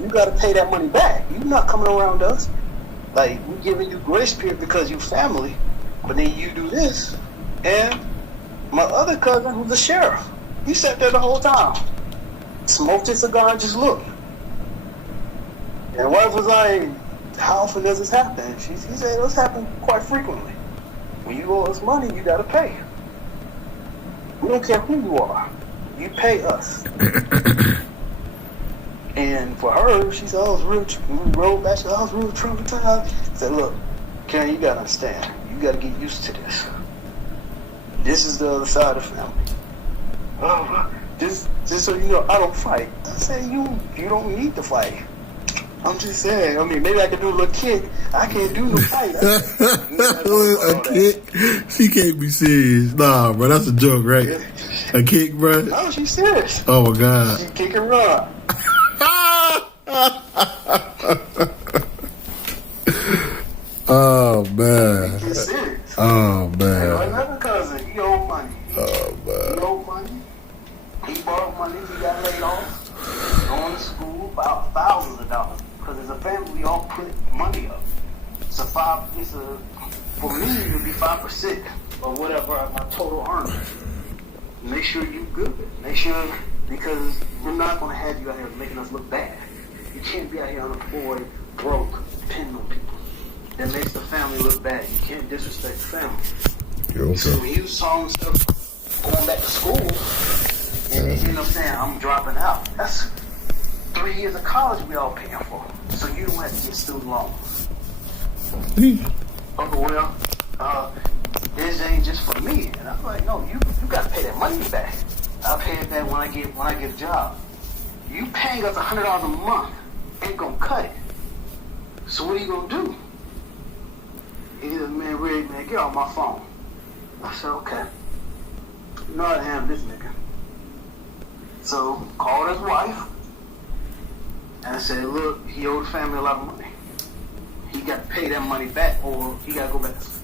you got to pay that money back. You're not coming around us. Like, we're giving you grace period because you family, but then you do this. And my other cousin, who's the sheriff, he sat there the whole time, smoked his cigar and just looked. And wife was like, how often does this happen? He said, this happens quite frequently. When you owe us money, you got to pay. We don't care who you are. You pay us. And for her, she said, I was real, we rolled back, she said, I was real traumatized. I said, look, Karen, you got to understand. You got to get used to this. This is the other side of the family. Oh, just so you know, I don't fight. I said, you don't need to fight. I'm just saying, I mean, maybe I could do a little kick. I can't do no fight. A kick? She can't be serious. Nah, bro, that's a joke, right? A kick, bro? No, she's serious. Oh, my God. She kick and run. Oh, man. She's serious. Oh, man. And another cousin, he owed money. Oh, man. He owed money. He borrowed money. He got laid off. Going to school, about thousands of dollars. Because as a family, we all put money up. For me, it would be 5% or whatever my total earnings. Make sure you good. Make sure, because we're not going to have you out here making us look bad. You can't be out here unemployed, broke, depending on people. That makes the family look bad. You can't disrespect the family. Okay. So when you saw himself going back to school, and you know what I'm saying, I'm dropping out. That's 3 years of college we all paying for. So you don't have to get student loans. Oh, well, this ain't just for me. And I'm like, no, you got to pay that money back. I'll pay it back when I get a job. You paying us $100 a month ain't gonna cut it. So what are you gonna do? He said, man, Red, man, get off my phone. I said, okay. You know I am this nigga. So called his wife and I said, look, he owed the family a lot of money. He got to pay that money back or he got to go back to school.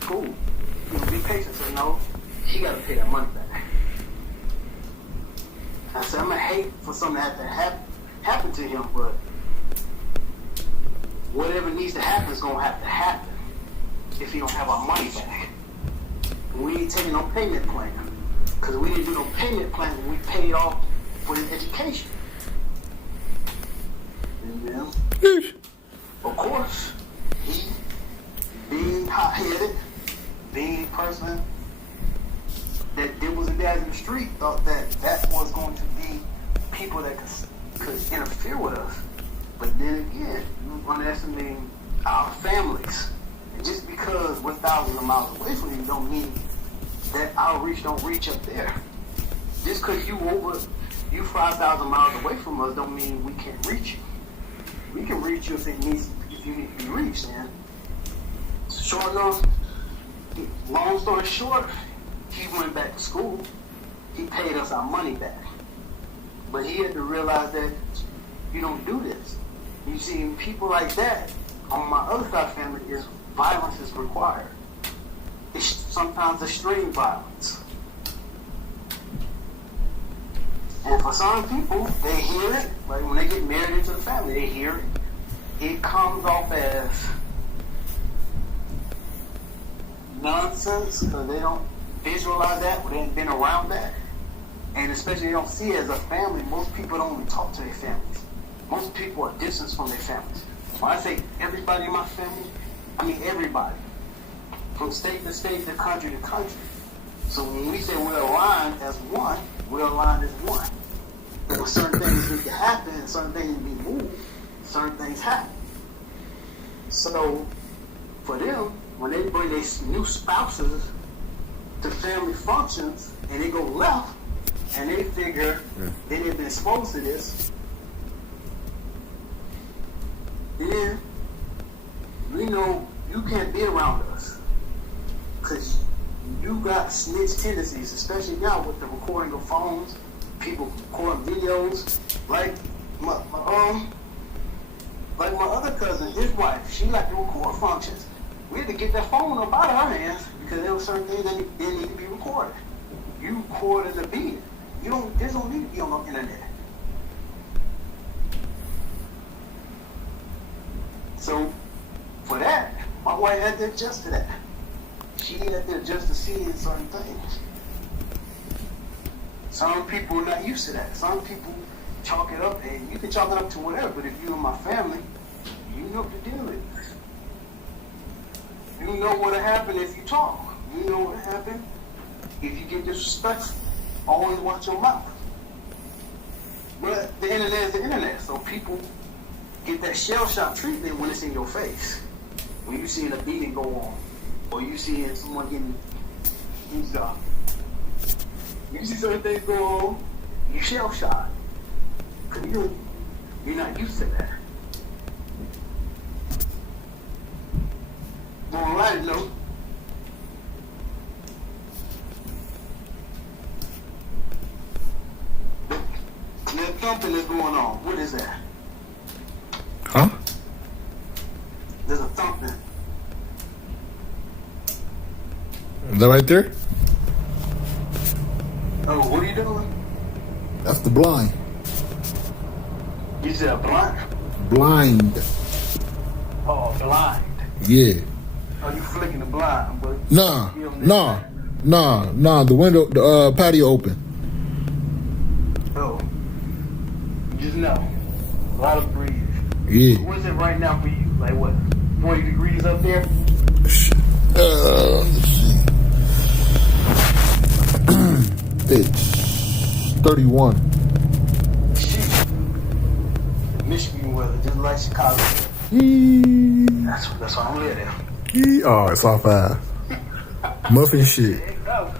Cool. You know, be patient. So no, he got to pay that money back. I said, I'm going to hate for something to happen to him, but whatever needs to happen is going to have to happen if he don't have our money back. We ain't taking no payment plan because we didn't do no payment plan when we paid off for his education. And then, of course, he, being hot-headed, being a person that was and dads in the street, thought that was going to be people that could interfere with us. But then again, you underestimating our families. And just because we're thousands of miles away from you don't mean that our reach don't reach up there. Just because you 5,000 miles away from us don't mean we can't reach you. We can reach you if you need to be reached, man. Short enough, long story short, he went back to school. He paid us our money back. But he had to realize that you don't do this. You see, people like that, on my other side of the family, is violence is required. It's sometimes extreme violence. And for some people, they hear it, like when they get married into the family, they hear it. It comes off as nonsense because they don't visualize that, or they ain't been around that. And especially they don't see it as a family. Most people don't even talk to their families. Most people are distant from their families. When I say everybody in my family, I mean everybody. From state to state, to country to country. So when we say we're aligned as one, we're aligned as one. But certain things need to happen, and certain things need to be moved, certain things happen. So for them, when they bring their new spouses to family functions and they go left and they figure they've been exposed to this, then we know you can't be around us because you got snitch tendencies, especially now with the recording of phones, people recording videos. Like my other cousin, his wife, she liked to record functions. We had to get that phone up out of her hands because there were certain things that didn't need to be recorded. You recorded the beat. This don't need to be on the internet. So, for that, my wife had to adjust to that. She had to adjust to seeing certain things. Some people are not used to that. Some people chalk it up, and you can chalk it up to whatever, but if you're in my family, you know what to deal with. You know what'll happen if you talk. You know what'll happen if you get disrespectful. Always watch your mouth. But the internet is the internet, so people get that shell shock treatment when it's in your face. When you see a beating go on, or you see someone getting used up. You see certain things go on, you shell shock. Cause you're not used to that. On a lighter note, that thumping that's going on, what is that? Huh? There's a thumping. Is that right there? Oh, what are you doing? That's the blind. You said blind? Blind. Oh, blind. Yeah. Oh, you flicking the blind, but Nah. The window, the patio open. oh, you just know, a lot of breeze. Yeah. What's it right now for you? Like what? 40 degrees up there? Let's see. It's 31. Shit. Michigan weather, just like Chicago. That's why I'm living. Oh, it's all fast. Muffin shit. There you go.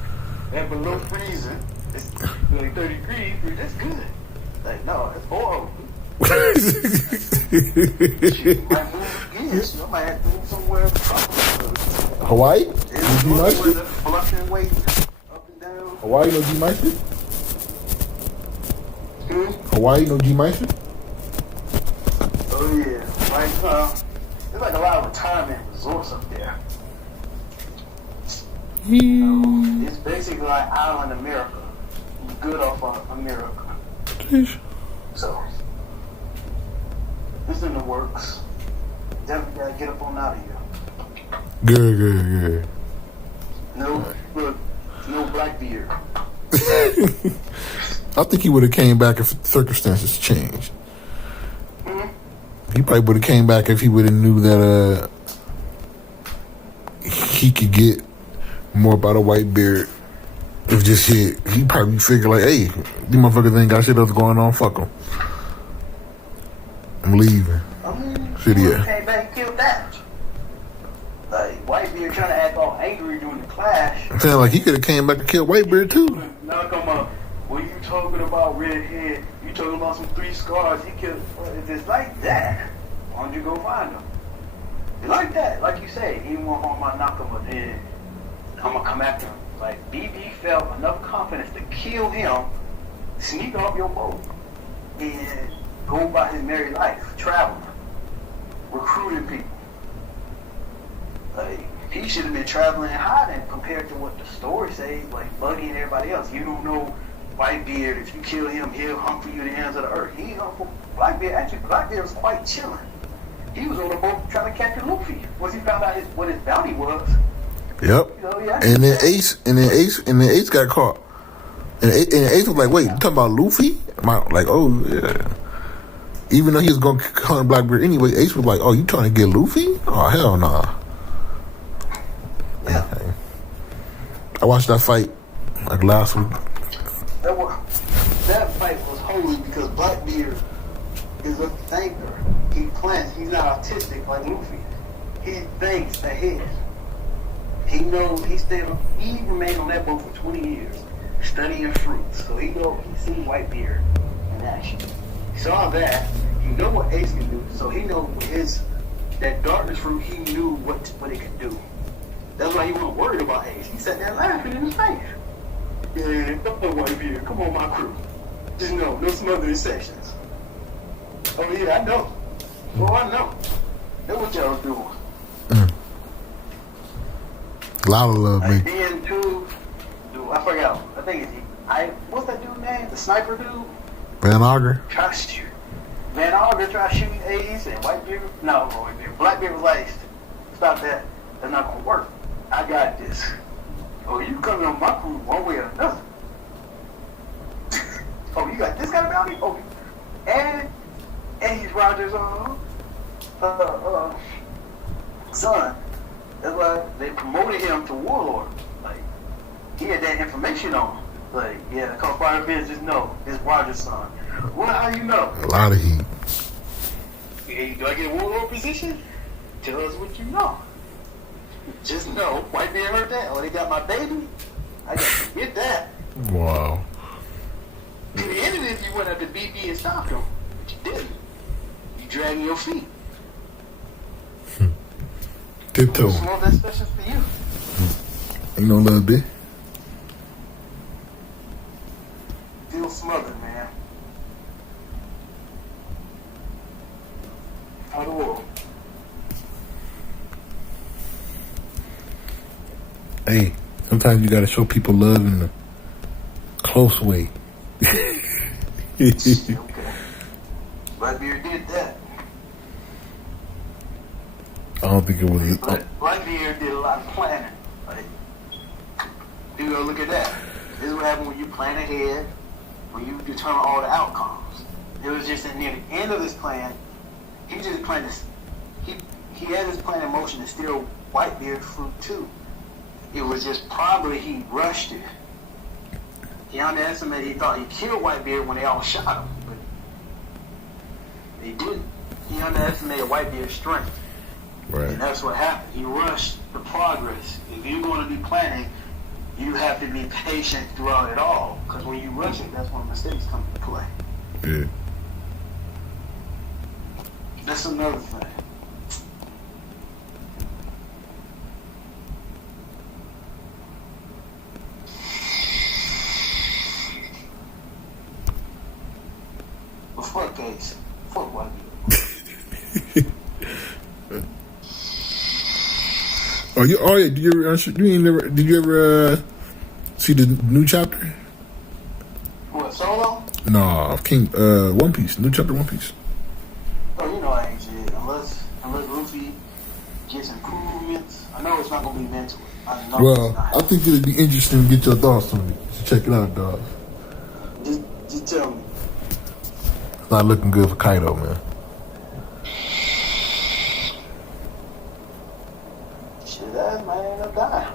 And below freezing, it's like 30 degrees, that's good. Like, no, it's horrible. Shit, might move again. Shit, I might have to move somewhere. Hawaii? It's No G nice? fluctuating weight, up and down. Hawaii, no G nice? Hawaii, no G nice? Oh yeah, like there's like a lot of retirement resorts up there. It's basically like island America, good off of America. So it's in the works. Definitely gotta get up on out of here. Good. No Blackbeard. I think he would have came back if circumstances changed. He probably would have came back if he would have knew that he could get more about a white beard. If just hit, he probably figured like, hey, these motherfuckers ain't got shit else going on. Fuck them. I'm leaving. Shit, He yeah. came back and killed that. Like Whitebeard trying to act all angry during the clash. I'm saying like he could have came back and killed Whitebeard too. Now come on. When you talking about redhead, you talking about some 3 scars, he killed. If it's like that, why don't you go find them? It's like that, like you say, he won't harm my Nakama, then I'm gonna come after him. Like BB felt enough confidence to kill him, sneak off your boat, and go about his merry life, traveling, recruiting people. Like he should have been traveling and hiding compared to what the story says, like Buggy and everybody else. You don't know Whitebeard, if you kill him, he'll hunt for you to the ends of the earth. He ain't hunt for Blackbeard. Actually, Blackbeard was quite chilling. He was on the boat trying to catch a Luffy. Once he found out what his bounty was. Yep. Oh, yeah. And then Ace got caught. And Ace was like, wait, you talking about Luffy? Like, oh yeah. Even though he was going to hunt Blackbeard anyway, Ace was like, oh, you trying to get Luffy? Oh, hell nah. Yeah. I watched that fight like last week. That fight was holy because Blackbeard is a thinker. He plans. He's not autistic like Luffy. He thinks ahead. He knows. He remained on that boat for 20 years, studying fruits. So he seen Whitebeard in action. He saw that. He know what Ace can do. So he know that darkness fruit. He knew what it could do. That's why he wasn't worried about Ace. He sat there laughing in his face. Yeah, come on, Whitebeard. Come on, my crew. Just know, no smothering sections. Oh yeah, I know. Well, I know. That's what y'all doing. A lot of love, man. Then too, dude, I forgot. I think it's what's that dude name? The sniper dude? Van Auger. Trust you. Van Oliver tried shooting A's and Whitebeard. No, Whitebeard. Blackbeard was like, stop that. That's not gonna work. I got this. Oh, you coming on my crew one way or another. Oh, you got this kind of bounty? Oh, and he's Roger's son. That's why they promoted him to warlord. Like, he had that information on him. Like, yeah, cause fire just know this Roger's son. Well, how do you know? A lot of heat. Hey, do I get a warlord position? Tell us what you know. Just know, Whitebeard heard that. Oh, they got my baby. I got to get that. Wow. To the end of this, you went up to BB and stopped him. But you didn't. You dragging your feet. Tiptoe. Small that special for you. Ain't no love there. Feel smothered, man. How the world? Hey, sometimes you gotta show people love in a close way. Okay. Blackbeard did that. I don't think it was. Blackbeard did a lot of planning. Like, you go look at that. This is what happened when you plan ahead, when you determine all the outcomes. It was just near the end of this plan, he just planned this. He had his plan in motion to steal Whitebeard fruit too. It was just probably he rushed it. He underestimated, he thought he killed Whitebeard when they all shot him, but they didn't. He underestimated Whitebeard's strength. Right. And that's what happened. He rushed the progress. If you're going to be planning, you have to be patient throughout it all. Because when you rush it, that's when mistakes come into play. Yeah. That's another thing. But fuck Ace. Fuck Whitebeard. Oh, yeah. Did you ever see the new chapter? What, Solo? No, King One Piece. New chapter One Piece. Oh, you know I ain't shit. Unless Luffy gets improvements. I know it's not gonna be mental. I know it's Well, not. I think it'd be interesting to get your thoughts on it. So check it out, dog. Just tell me. It's not looking good for Kaido, man. Shit, that might end up dying.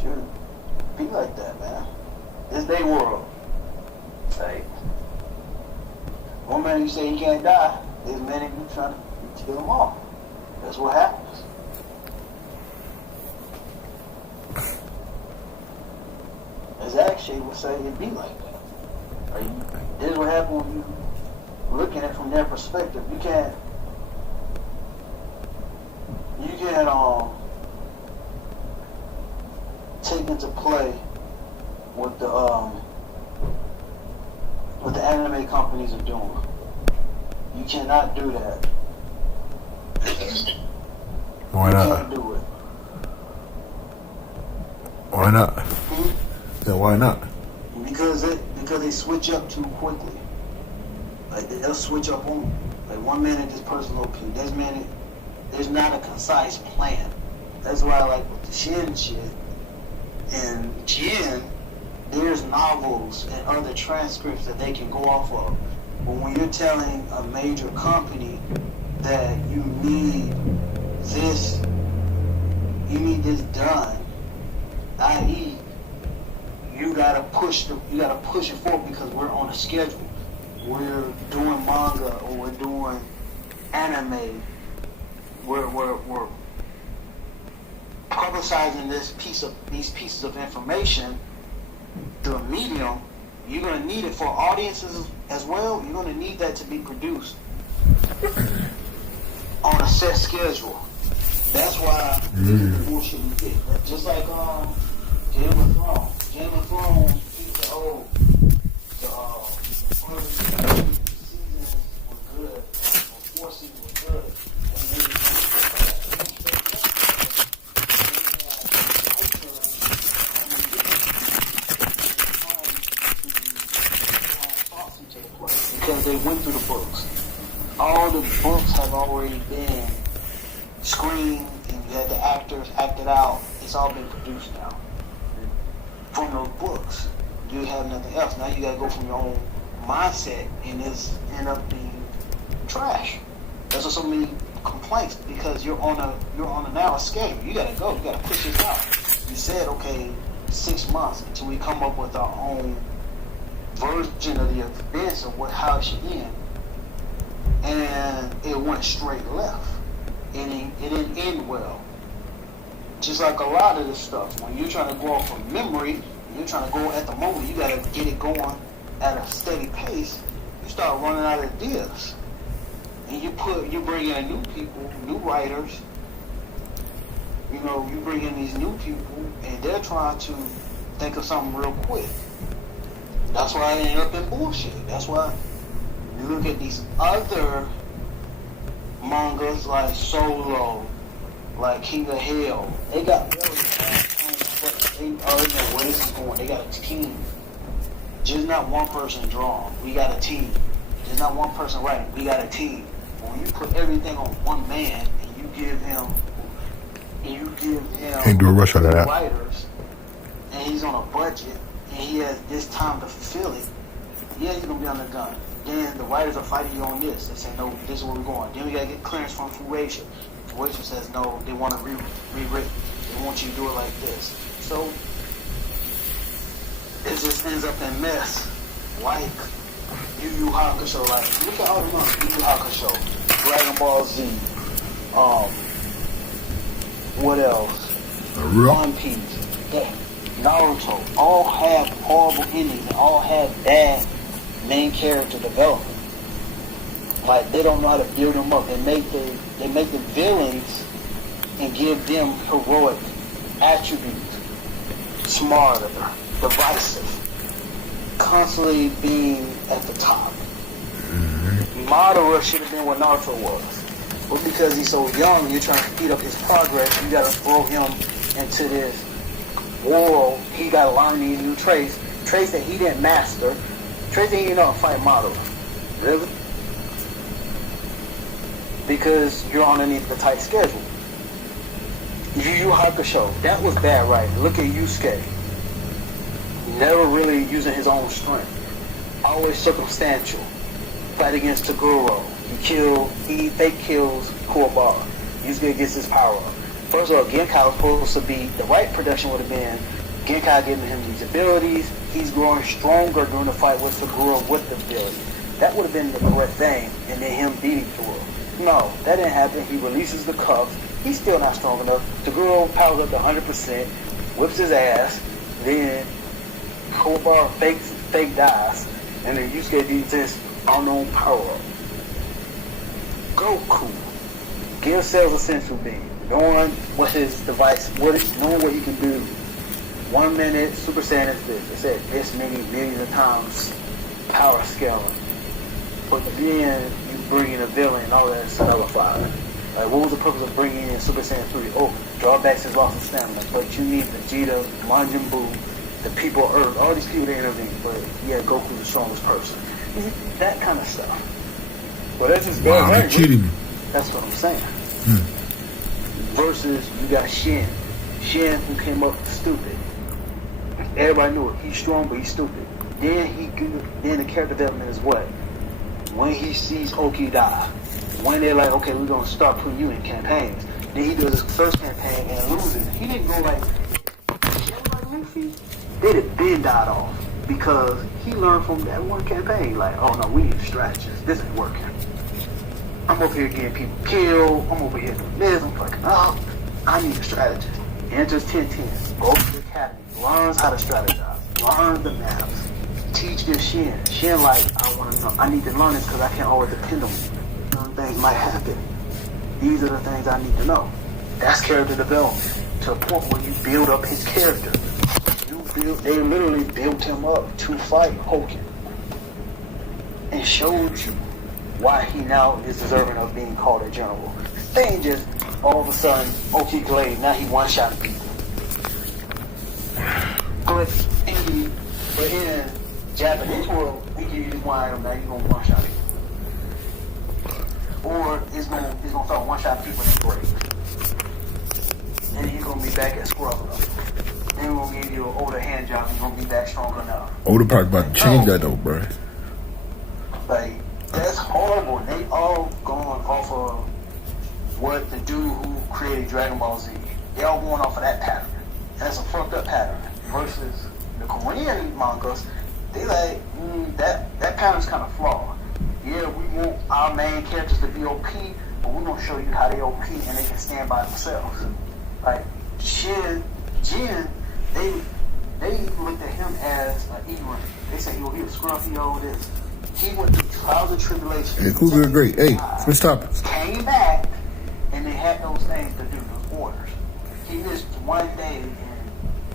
Should be like that, man. It's their world. Like, one minute you say he can't die, this minute you trying to kill them all. That's what happens. As actually would say it'd be like that. Like, this is what happens when you looking at it from their perspective. You can't take into play what the anime companies are doing. You cannot do that. Why You not? can't do it. Why not? Yeah, why not? Because they switch up too quickly. Like they'll switch up on you. Like one minute this person OP, this minute there's not a concise plan. That's why I like with the Shin shit and Jin, there's novels and other transcripts that they can go off of. But when you're telling a major company that you need this done, i.e., you gotta push it forward because we're on a schedule. We're doing manga or we're doing anime. We're publicizing these pieces of information through a medium. You're gonna need it for audiences as well. You're gonna need that to be produced on a set schedule. That's why this is the bullshit we get. Just like Game of Thrones. Game of Thrones, people say, oh, the first seasons were good, or 4 seasons were good, and maybe because they went through the books. All the books have already been screened, and you had the actors acted out. It's all been produced now. From those books, you have nothing else. Now you gotta go from your own mindset, and it's end up being trash. There's so many complaints because you're on a narrow scale. You gotta go. You gotta push this out. You said, okay, 6 months until we come up with our own version of the events of how it should end. And it went straight left. It didn't end well. Just like a lot of this stuff, when you're trying to go off of memory, you're trying to go at the moment, you gotta get it going at a steady pace. You start running out of ideas, and you bring in new people, new writers. You know, you bring in these new people, and they're trying to think of something real quick. That's why I end up in bullshit. That's why you look at these other mangas like Solo, like King of Hell. They got really but they already know where this is going. They got a team. Just not one person drawing. We got a team. Just not one person writing. We got a team. When you put everything on one man and you give him Can't do a rush out of that. writers, and he's on a budget, and he has this time to fulfill it, yeah, he's gonna be on the gun. Then the writers are fighting you on this. They say, no, this is where we're going. Then we gotta get clearance from Fuasia. Fuasia says, no, they want to rewrite. They want you to do it like this. So it just ends up in mess. Like Yu Yu Hakusho. Like, look at all the ones. Yu Yu Hakusho, Dragon Ball Z. What else? One Piece. Yeah. Naruto. All have horrible endings and all have bad main character development. Like, they don't know how to build them up. They make the villains and give them heroic attributes. Smarter, divisive, constantly being at the top. Madara should have been what Naruto was. But because he's so young, you're trying to speed up his progress, you gotta throw him into this world. He gotta learn these new traits that he didn't master, traits that he didn't know how to fight Madara. Really? Because you're underneath the tight schedule. Yu Yu Hakusho, that was bad writing. Look at Yusuke. Never really using his own strength. Always circumstantial. Fight against Toguro. He fake kills Kuwabara. Yusuke gets his power up. First of all, Genkai was supposed to be, the right production would have been Genkai giving him these abilities. He's growing stronger during the fight with Toguro with the ability. That would have been the correct thing, and then him beating Toguro. No, that didn't happen. He releases the cuffs. He's still not strong enough. Toguro powers up to 100%, whips his ass, then Kuwabara fake dies, and then Yusuke beats this unknown power up. Goku gives Cells a sensu beam, knowing what his device, knowing what he can do. 1 minute Super Saiyan is this. It said this many millions of times power scaling. But then you bring in a villain and all that is nullified. Like, what was the purpose of bringing in Super Saiyan 3? Oh, drawbacks his loss of stamina. But you need Vegeta, Majin Buu, the people of Earth, all these people to intervene. But yeah, Goku's the strongest person. That kind of stuff. Well, that's just bad. Wow, he cheated me. That's what I'm saying. Versus you got Shin. Shin who came up stupid. Everybody knew it. He's strong, but he's stupid. Then the character development is what? When he sees Oki die. When they're like, okay, we're gonna start putting you in campaigns. Then he does his first campaign and loses. He didn't go like Luffy. They'd have been died off because he learned from that one campaign. Like, oh no, we need strategists. This ain't working. I'm over here getting people killed. I'm over here doing this. I'm fucking up. I need a strategist. Enters 10-10. Goes to the academy. Learns how to strategize. Learns the maps. Teach this Shin. Shin like, I want to know. I need to learn this because I can't always depend on you. Certain things might happen. These are the things I need to know. That's character development. To a point where you build up his character. They literally built him up to fight Hoken. And showed you why he now is deserving of being called a general. They ain't just all of a sudden, Oki Glade, now he one-shot people. But in Japanese world, we give you this one item, now you're gonna one shot it. Or it's gonna start one shot people and break. And then you're gonna be back at square level. Then we're gonna give you an older hand job and you're gonna be back strong enough. Older Park about to change that though, bro. Like, that's horrible. They all going off of what the dude who created Dragon Ball Z. They all going off of that pattern. And that's a fucked up pattern. Versus the Korean mangas, they like, that pattern's kind of flawed. Yeah, we want our main characters to be OP, but we're gonna show you how they OP and they can stand by themselves. Like, Jin, they looked at him as an E-rank. They said he was scruffy over this. He went through trials and tribulations. Yeah, cool, good, great. Hey, switch topics. Came back, and they had those things to do, those orders. He missed one day, and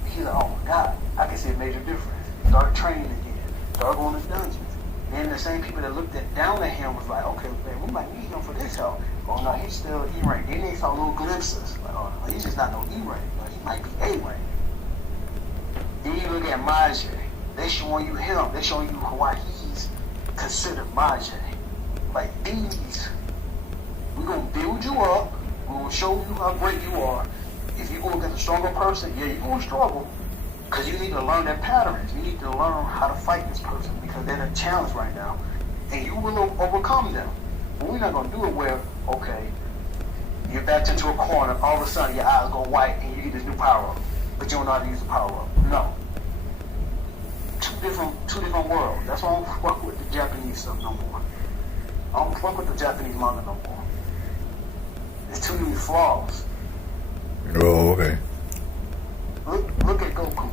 he's like, oh my God, I can see a major difference. Started training again. Started going to dungeons. And the same people that looked down at him was like, okay, man, we might need him for this help. Oh no, he's still E-rank. Then they saw little glimpses. Like, oh no, he's just not no E-rank. But he might be A-rank. Then you look at Majin. They showing you him. They showing you why he's considered Majin. Like these, we're gonna build you up. We're gonna show you how great you are. If you go against a stronger person, yeah, you're gonna struggle. Because you need to learn their patterns. You need to learn how to fight this person because they're a challenge right now. And you will overcome them. But we're not going to do it where, okay, you're backed into a corner, all of a sudden your eyes go white and you get this new power up. But you don't know how to use the power up. No. Two different worlds. That's why I don't fuck with the Japanese stuff no more. I don't fuck with the Japanese manga no more. There's too many flaws. Oh, okay. Look at Goku.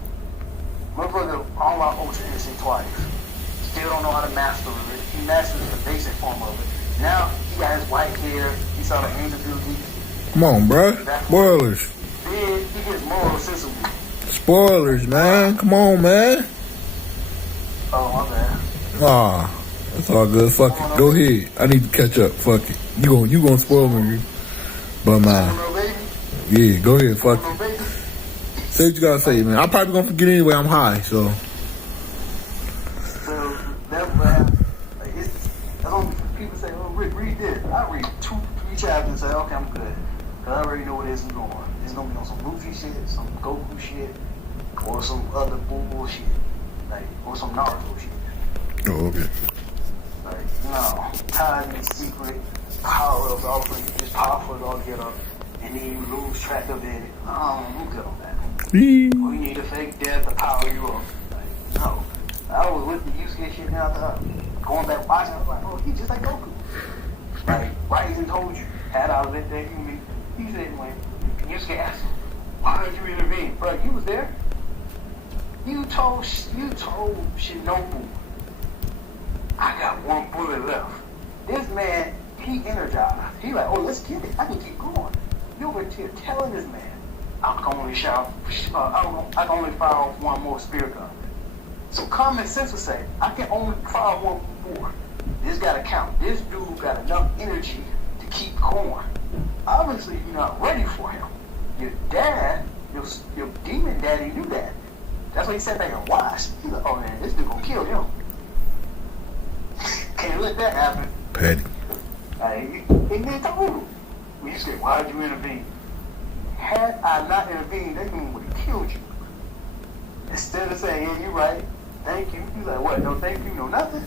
My brother all out Ultra Instinct twice. Still don't know how to master it. He masters the basic form of it. Now he got his white hair. He saw the angel beauty. Come on, bro. Spoilers. Then he gets moral sensible. Spoilers, man. Come on, man. Oh my bad. Ah, that's all good. Fuck it. Go ahead. I need to catch up. Fuck it. You gonna spoil me, but man. Yeah, go ahead. Fuck it. Say what you gotta say, man. I'm probably gonna forget anyway. I'm high, so. So that's what happened. Like that's only people say, "Oh, Rick, read this." I read 2-3 chapters and say, "Okay, I'm good," because I already know where this is going. It's gonna be on some Luffy shit, some Goku shit, or some other bullshit, like or some Naruto shit. Oh, okay. Like no, hiding secret power ups, all of them just powerful all get up, and then you lose track of it. I'm good on that. We need a fake death to power you up. Like, no. I was with the Yusuke shit now, going back watching, I was like, oh, he's just like Goku. Like, Ryzen told you, had I let that human, he said, when Yusuke asked him, why did you intervene? Bro, you was there. You told Shinobu, I got one bullet left. This man, he energized. He like, oh, let's get it. I can keep going. You were telling this man, I can only fire off one more spear gun. So common sense would say, I can only fire one more. This gotta count. This dude got enough energy to keep going. Obviously, you're not ready for him. Your dad, your demon daddy knew that. That's why he sat back and watched. He's like, oh man, this dude gonna kill him. Can't let that happen. Petty. And then told him. You said, why did you intervene? Had I not intervened, that dude would have killed you. Instead of saying, yeah, you're right, thank you. He's like, what? No thank you, no nothing?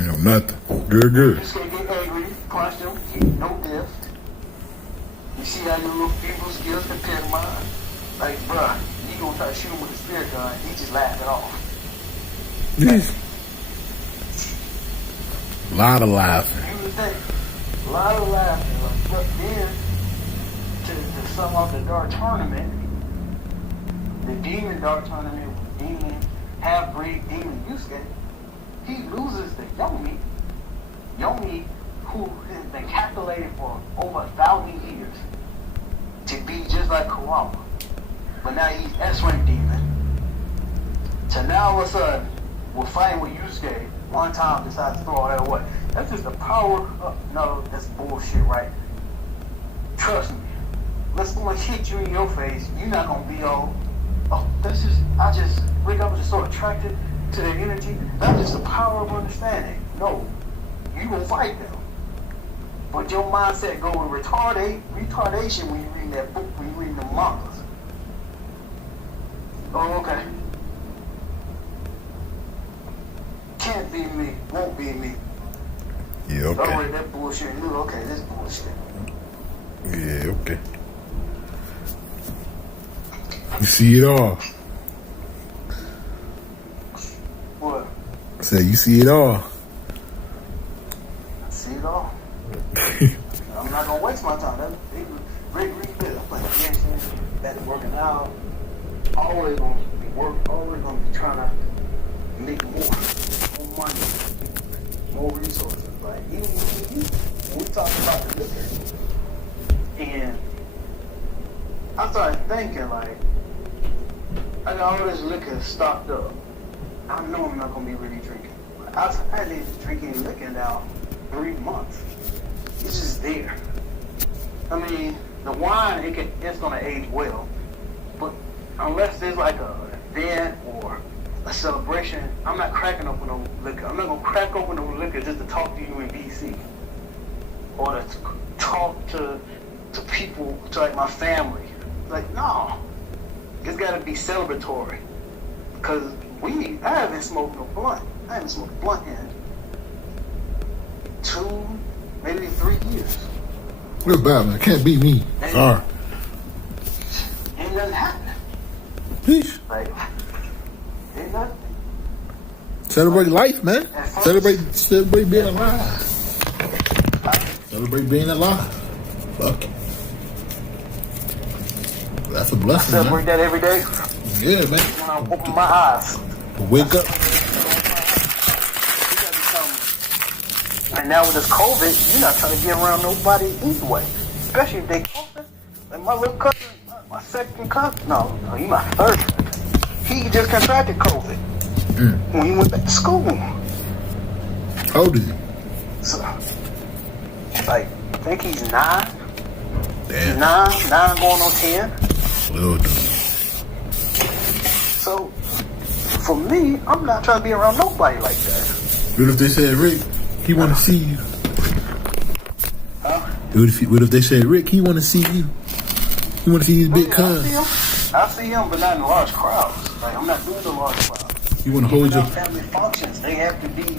No, nothing. Good. You just gonna get angry, punch him, get no gift. You see how your little feeble skills compare to mine? Like, bruh, you gonna try to shoot him with a spear gun, he just laughed it off. Yes. A lot of laughing. You would think, a lot of laughing. Like, but then, to sum up the Dark Tournament, the Demon Dark Tournament with Demon, half-breed Demon Yusuke, he loses to Yomi. Yomi, who has been calculated for over 1,000 years to be just like Kurama. But now he's S-rank Demon. So now all of a sudden, we're fighting with Yusuke. One time decides to throw all that away. That's just the power of, no, that's bullshit, right? Trust me. Let's hit you in your face. You're not gonna be all, oh, Rick, I was just so attracted. to their energy. That's just the power of understanding. No, you will fight them. But your mindset go to retardation when you read that book, when you read the mangas. Oh, okay. Can't be me, won't be me. Yeah, Oh, okay. wait, that bullshit. You okay, this bullshit. Yeah, okay. You see it all. What? I said, you see it all. See it all? I'm not gonna waste my time. That's great rebuild. I'm like, yes, that's working out. Always gonna be working, always gonna be trying to make more money, more resources. Like, even when we talk about the liquor, and I started thinking, like, I got all this liquor stocked up. I know I'm not gonna be really drinking. I didn't drink any liquor now 3 months. It's just there. I mean, the wine, it's gonna age well, but unless there's like a event or a celebration, I'm not cracking open no liquor. I'm not gonna crack open no liquor just to talk to you in DC, or to talk to people, to like my family. Like, no, it's gotta be celebratory. Cause I haven't smoked no blunt. I haven't smoked a blunt in 2, maybe 3 years. Real bad, man. Can't beat me. Sorry. Ain't nothing happening. Peace. Like, ain't nothing. Celebrate life, man. Celebrate being alive. Celebrate being alive. Fuck it. That's a blessing, Celebrate man. that every day. Yeah, man. When I open my eyes. Wake up. And now with this COVID, you're not trying to get around nobody anyway. Especially if they COVID. Like my little cousin, my second cousin. No, he my third. He just contracted COVID when he went back to school. How old is he? So, like, I think he's 9. Damn. 9 going on 10. Little dude. So, for me, I'm not trying to be around nobody like that. What if they said, Rick, he want to see you? Huh? What if they said, Rick, he want to see you? He want to see these big cuz. I see him, but not in large crowds. Like, I'm not doing the large crowds. You want to hold Even your... our family functions, they have to be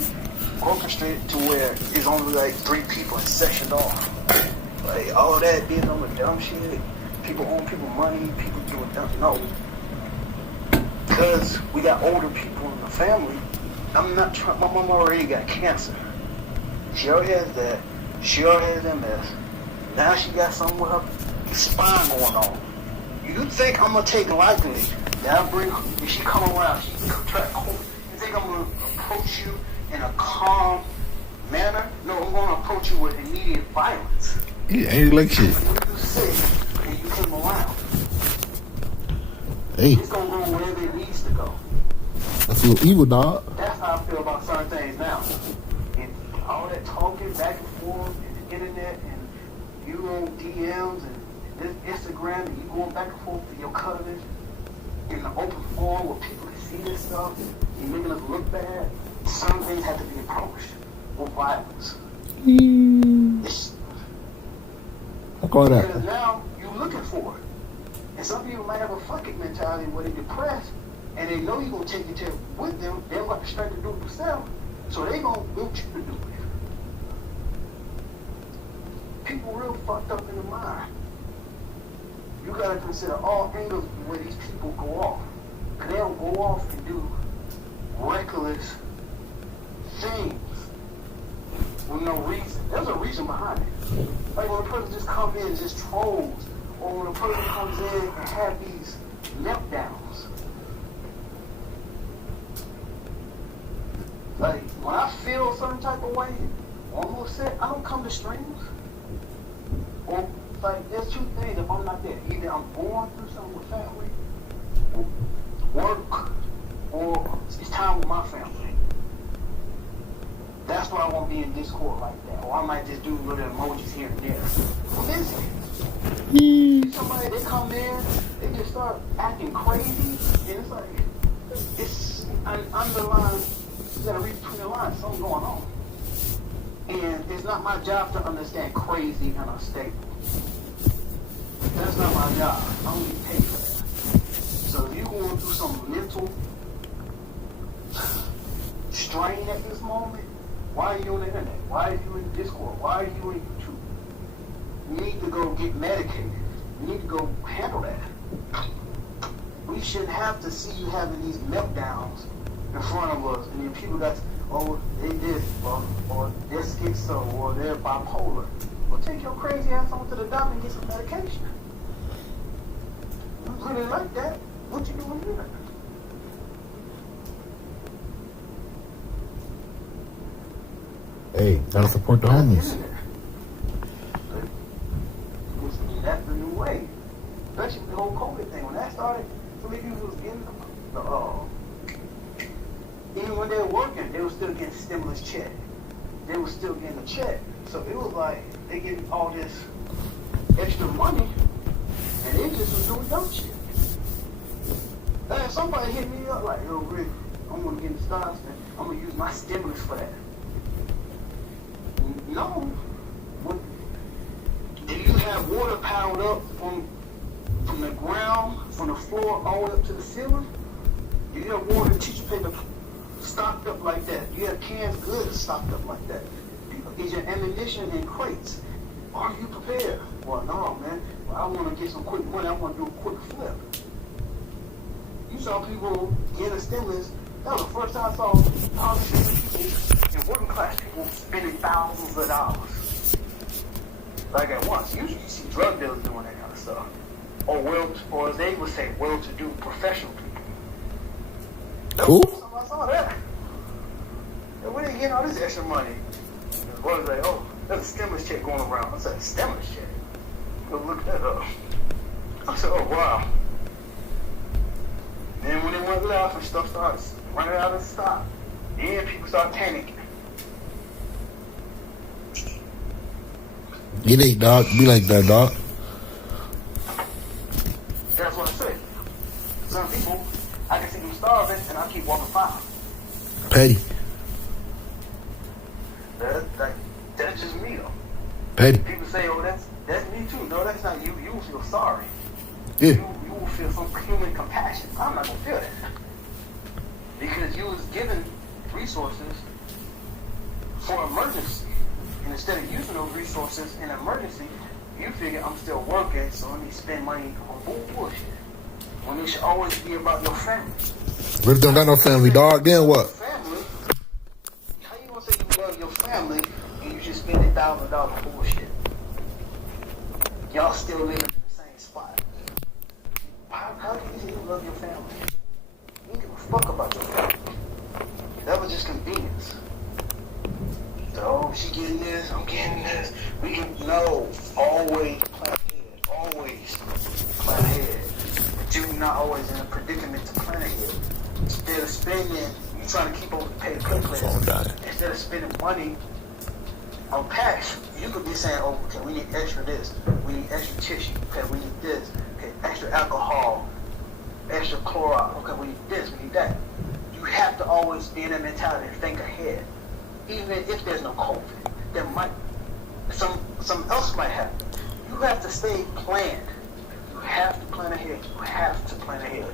orchestrated to where it's only like 3 people and sectioned off. Like, all of that being on the dumb shit, people own people money, people doing dumb... No. Because we got older people in the family, I'm not trying... My mom already got cancer. She already has that. She already has MS. Now she got something with her spine going on. You think I'm going to take lightly that if she come around, she contract COVID. You think I'm going to approach you in a calm manner? No, I'm going to approach you with immediate violence. Yeah, ain't like shit. When you sick and you come around, Hey, it's going to go wherever it needs to go. that's a little evil, dog. That's how I feel about certain things now. And all that talking back and forth and the internet and you on DMs and this Instagram and you going back and forth with your cousins in the open forum where people can see this stuff and you're making us look bad. Some things have to be approached with violence. It's, I call because that. now you're looking for it. And some people might have a fuck it mentality where they're depressed and they know you're going to take it to with them. They're going to straight to do it themselves. So they're going to want you to do it. People real fucked up in the mind. You got to consider all angles where these people go off. Because they don't go off and do reckless things with no reason. There's a reason behind it. Like when a person just comes in and just trolls, or when a person comes in and have these meltdowns. Like when I feel a certain type of way, almost said, I don't come to streams. Or like there's 2 things if I'm not there. Either I'm going through something with family, work, or it's time with my family. That's why I won't be in Discord like that. Or I might just do little emojis here and there. Busy. Somebody, they come in, they just start acting crazy, and it's like, it's an underlying, you gotta read between the lines, something going on. And it's not my job to understand crazy and unstable. That's not my job. I don't get paid for that. So if you're going through some mental strain at this moment, why are you on the internet? Why are you in Discord? Why are you in YouTube? You need to go get medicated. You need to go handle that. We shouldn't have to see you having these meltdowns in front of us, and then people got, oh, they this, or they're schizo, or they're bipolar. Well, take your crazy ass on to the doctor and get some medication. You really like that? What you doing here? Hey, gotta support the homies. That's the new way. Especially the whole COVID thing. When that started, so many people was getting even when they were working, they were still getting stimulus check. They were still getting a check. So it was like they getting all this extra money, and they just was doing dumb shit. And somebody hit me up like, yo, Rick, I'm gonna get in stocks and I'm gonna use my stimulus for that. No. If you have water piled up from the ground, from the floor all the way up to the ceiling, if you have water and tissue paper stocked up like that, you have canned goods stocked up like that, is your ammunition in crates? Are you prepared? Well, no, man. Well, I want to get some quick money. I want to do a quick flip. You saw people get a stimulus. That was the first time I saw politicians and working class people spending thousands of dollars. Like at once. Usually you see drug dealers doing that kind of stuff. Or as they would say, well-to-do professional people. Cool. I saw that. And where they getting all this extra money? The boys like, oh, there's a stimulus check going around. I said, stimulus check? Go look that up. I said, oh, wow. Then when it went left and stuff starts running out of stock, then people start panicking. It ain't, dog. Be like that, dog. That's what I said. Some people, I can see them starving and I keep walking by. Petty. That's just me though. Petty. People say, oh, that's me too. No, that's not you. You will feel sorry. Yeah. You will feel some human compassion. I'm not gonna feel that. Because you was given resources for emergency. And instead of using those resources in emergency, you figure I'm still working, so let me spend money on bullshit. When it should always be about your family. What if don't got no family, dog? Then what? Family? How you gonna say you love your family and you just spend $1,000 on bullshit? Y'all still living in the same spot. How can you say you love your family? You don't give a fuck about your family. That was just convenience. So, oh, she getting this, I'm getting this. We can always plan ahead. Always plan ahead. But you're not always in a predicament to plan ahead. Instead of spending, you trying to keep up with the pay the cut class. Instead of spending money on packs, you could be saying, oh, okay, we need extra this. We need extra tissue. Okay, we need this. Okay, extra alcohol. Extra chloride. Okay, we need this. We need that. You have to always be in that mentality and think ahead. Even if there's no COVID, there might, some else might happen. You have to stay planned. You have to plan ahead. You have to plan ahead.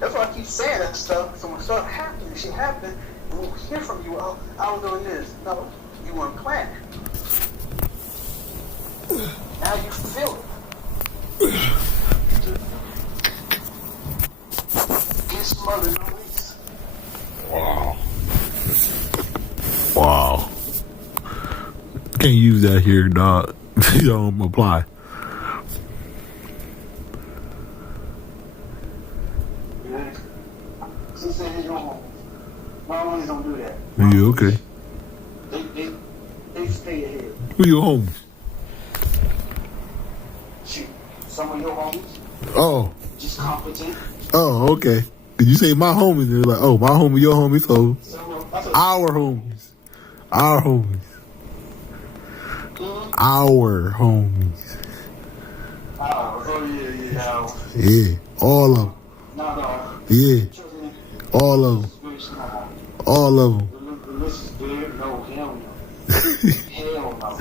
That's why I keep saying that stuff. So when stuff happens, shit happens, we'll hear from you, oh, I was doing this. No, you weren't planning. Now you feel it. Get smothered no weeks. Wow. Wow. Can't use that here, dog. You don't apply. So say your home. My homies don't do that. Yeah, okay. They stay ahead. Who your homies? Shoot. Some of your homies Oh. just competent. Oh, okay. Did you say my homies? They're like, oh, my homie, your homie, so our homies. Our homies. Our homies. Oh, yeah. Yeah, all of them. No. Yeah. All of them. Very small. All of them. The list is there. No, hell no. Hell no.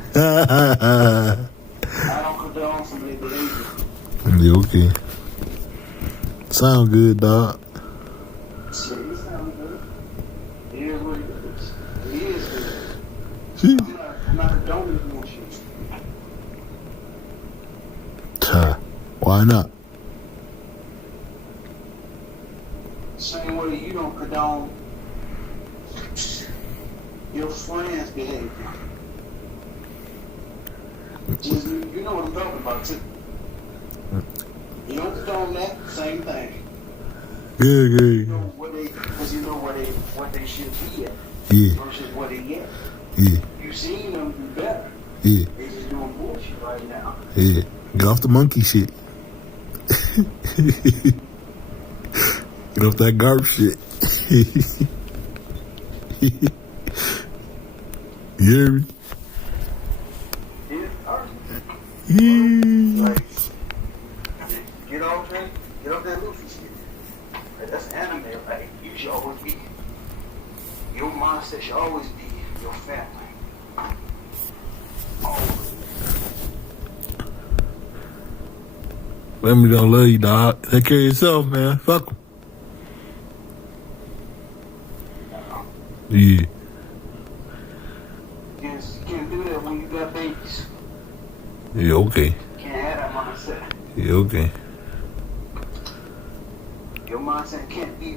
I don't condone some of their behavior. Yeah, okay. Sound good, dog. Shit, it sounds good. It is what it is. It is what it is. Gee. I'm not condoning bullshit. Why not? Same way you don't condone your friend's behavior. Just, you know what I'm talking about, too. You don't condone that, same thing. Good, You good. know what they, because you know what they should be at Yeah, versus what they get. yeah, You've seen them do better. yeah, They just doing bullshit right now. yeah. Get off the monkey shit. Get off that garb shit. You hear me? Yeah, Yeah. like, get off that Luffy shit. Like, that's anime, right? You should always be, your mindset should always be your family. Always. Family don't love you, dog. Take care of yourself, man. Fuck 'em. Yeah. Yes, you can't do that when you got babies. Yeah, okay. Can't have that mindset. Yeah, okay. Your mindset can't be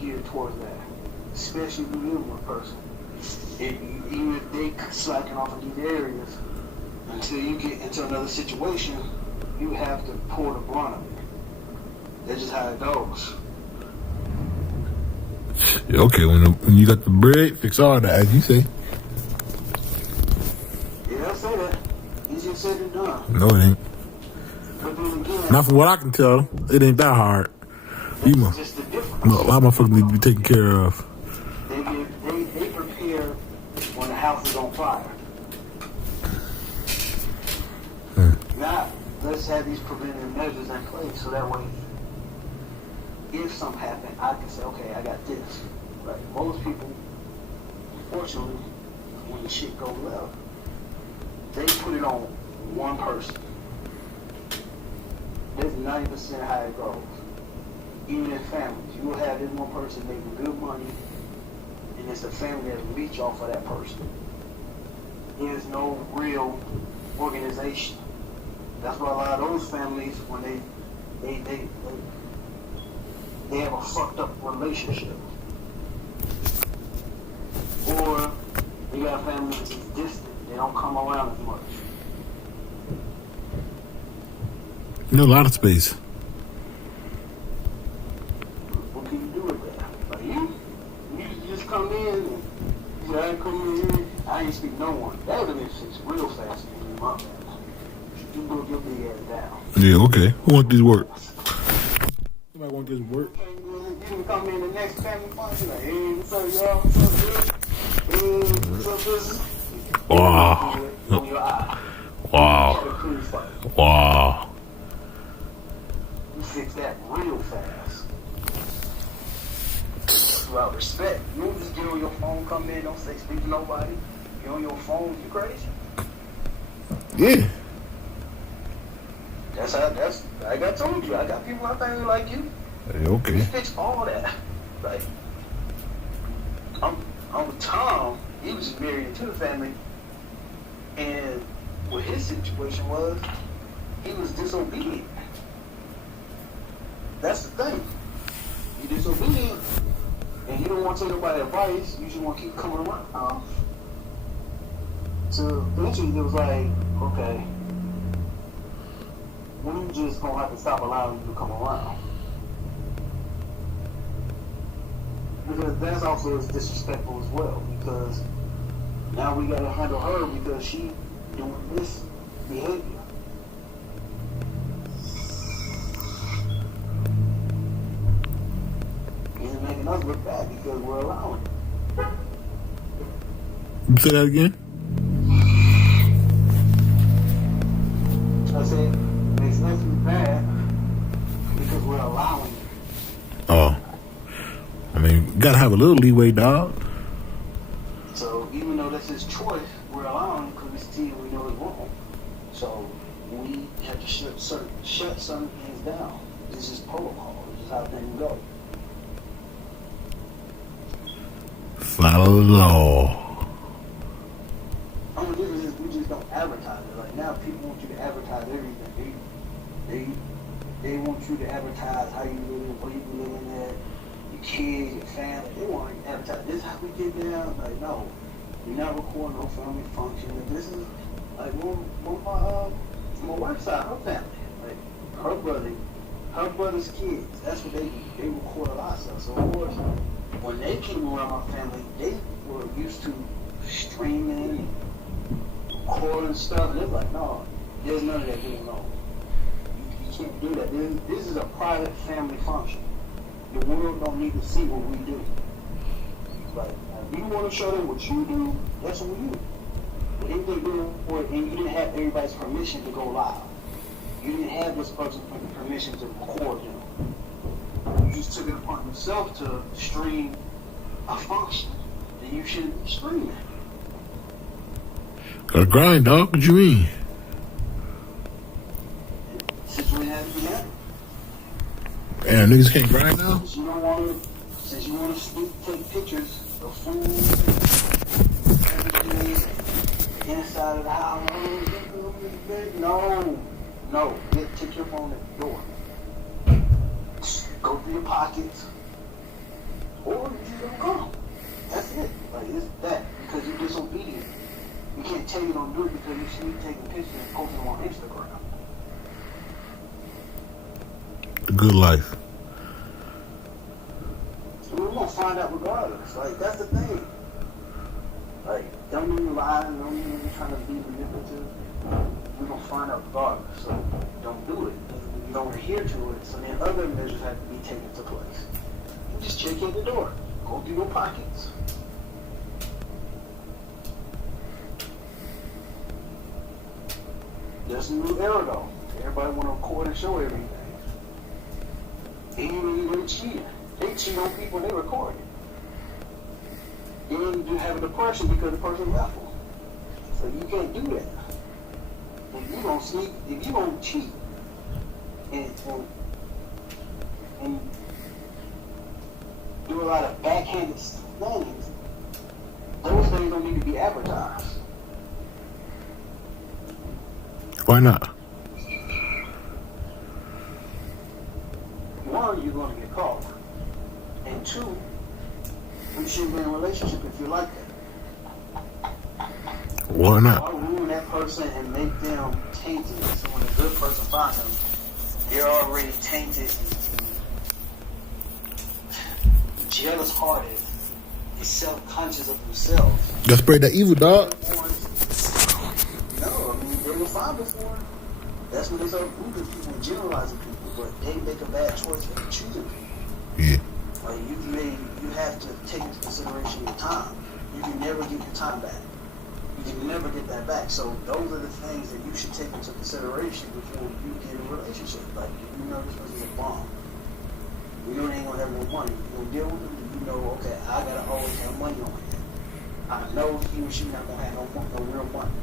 geared towards that. Especially if you live with a person. Even if they slacking off in these areas, until you get into another situation, you have to pull the brunt of it. That's just how it goes. Yeah, okay, when you got the bread, fix all that, as you say. Yeah, I say that. Easier said than done. No, it ain't. But then again, Not from what I can tell, it ain't that hard. You know, that's just the difference. a lot of motherfuckers need to be taken care of. They prepare when the house is on fire. Now, let's have these preventative measures in place so that way, if something happens, I can say, okay, I got this. Right? Most people, unfortunately, when the shit goes left, they put it on one person. That's 90% how it goes. Even in families, you will have this one person making good money, and it's a family that leech off of that person. There's no real organization. That's why a lot of those families, when they have a fucked up relationship, or you got families that's distant. They don't come around as much. You know, a lot of space. What can you do with that? Like you just come in and you say, I come in here, I ain't speak no one. That would have been fixed real fast in your mom. You broke your big ass down. Yeah, okay. Who want this work? Somebody want this work? You can come in the next family function like, hey, what's up, y'all? What's up, good? Hey, what's up, business? Wow. On your eye. Wow. Have a clean fight. Wow. You fix that real fast. Throughout respect. You don't just get on your phone, come in, don't say speak to nobody. You on your phone, you crazy. Yeah. Like I told you, I got people in my family like you. Hey, We okay. fix all that. Like, I'm with Tom, he was just married into the family. And what his situation was, he was disobedient. That's the thing. You're disobedient, and you don't want to take nobody's advice. You just want to keep coming around. So eventually it was like, okay, we just gonna have to stop allowing you to come around. Because that's also disrespectful as well, because now we gotta handle her because she doing this behavior. And making us look bad because we're allowing it. You say that again? I said, makes us look bad because we're allowing it. Oh. gotta have a little leeway, dog. So even though that's his choice, we're allowing because we see we know it's wrong. So we have to shut certain things down. This is protocol. This is how things go. Follow the law. I mean, this is, we just don't advertise it. Like now, people want you to advertise everything. They want you to advertise how you live, where you living at, your kids, your family. They want to advertise. This is how we get down. Like no, we're not recording no family function. And this is like my wife's side, her family, like her brother's kids. That's what they do. They record a lot of stuff. So of course, when they came around my family, they were used to streaming, recording stuff. They're like, no, there's none of that going on. You can't do that. This is a private family function. The world don't need to see what we do. Like, if you want to show them what you do, that's what you do. But if they do it, and you didn't have everybody's permission to go live. You didn't have this person's permission to record them. You just took it upon yourself to stream a function, then you shouldn't be streaming. Gotta grind, dog. What you mean? Situation has to be happening. Damn, niggas can't grind now? Since you want to take pictures of food, everything, inside of the house, no, take your phone at the door. Go through your pockets, or you don't go. That's it. Like it's that because you're disobedient. You can't tell you don't do it because you see me taking pictures and posting them on Instagram. The good life. So we're gonna find out regardless. Like that's the thing. Like don't even lie, don't even trying to be manipulative. We're gonna find out regardless. So don't do it. You don't adhere to it. So then other measures have to be taken into place. You just check in the door. Go through your pockets. There's a new era though. Everybody want to record and show everything. Even they cheat. They cheat on people they record it. Then you have a depression because the person left them. So you can't do that. If you don't sneak, if you don't cheat, and do a lot of backhanded things, those things don't need to be advertised. Why not? One, you're going to get caught. And two, you shouldn't be in a relationship if you like that. Why not? Why ruin that person and make them tainted? So when a good person finds them, they're already tainted and jealous-hearted and self-conscious of themselves. Let's spread that evil, dog. No, I mean, they were fine before. That's when they start grouping people and generalizing people, but they make a bad choice for choosing people. Yeah. Like you have to take into consideration your time. You can never get your time back. You can never get that back. So those are the things that you should take into consideration before you get in a relationship. Like if you know this person's a bomb, you know they ain't gonna have no money. You gonna deal with them, you know, okay, I gotta always have money on me. I know he or she not gonna have no real money.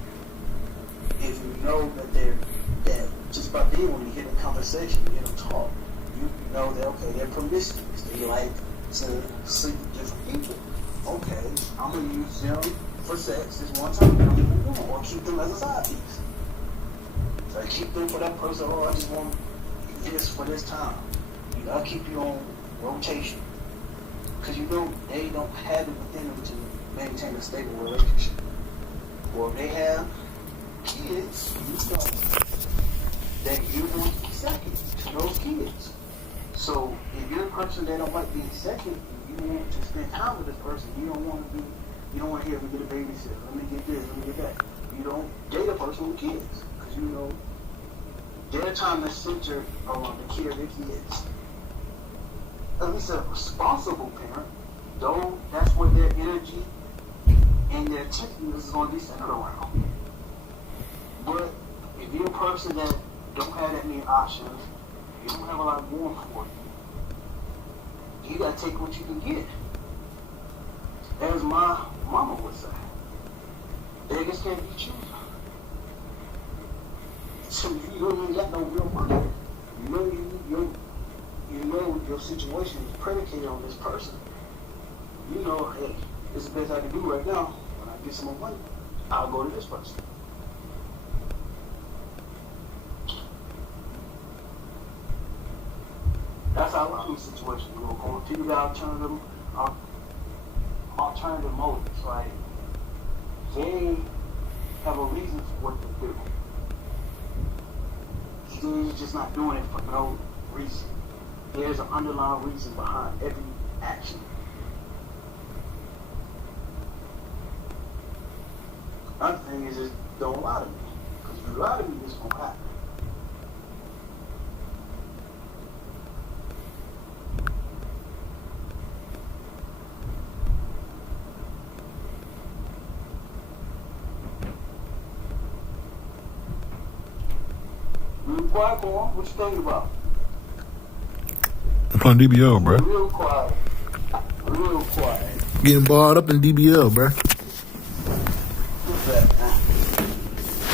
If you know that just by being when you hear the conversation, you hear them talk, you know that okay, they're promiscuous. They like to sleep with different people. Okay, I'm gonna use them for sex this one time, I'm gonna do or keep them as a side piece. So I keep them for that person. Oh, I just want this for this time. You know, I'll keep you on rotation because you know they don't have it within them to maintain a stable relationship. Or if they have kids, you know that you want to be second to those kids. So if you're a person that don't like being second, you want to spend time with this person. You don't want to hear, let me get a babysitter, let me get this, let me get that. You don't date a person with kids because you know their time is centered around the care of their kids. At least a responsible parent, though, that's where their energy and their attention is going to be centered around. But if you're a person that don't have that many options, you don't have a lot going for you, you got to take what you can get. as my mama would say, beggars can't be choosers. So you don't even got no real money. You know your situation is predicated on this person. You know, hey, this is the best I can do right now. When I get some more money, I'll go to this person. That's how a lot of these situations go. Going people got alternative motives, right? They have a reason for what they do. They're just not doing it for no reason. There's an underlying reason behind every action. Another thing is just don't lie to me. Because if you lie to me, this won't happen. Quiet, boy. What you thinking about? I'm playing DBL, bro. Real quiet. Real quiet. Getting balled up in DBL, bro. What's that, man?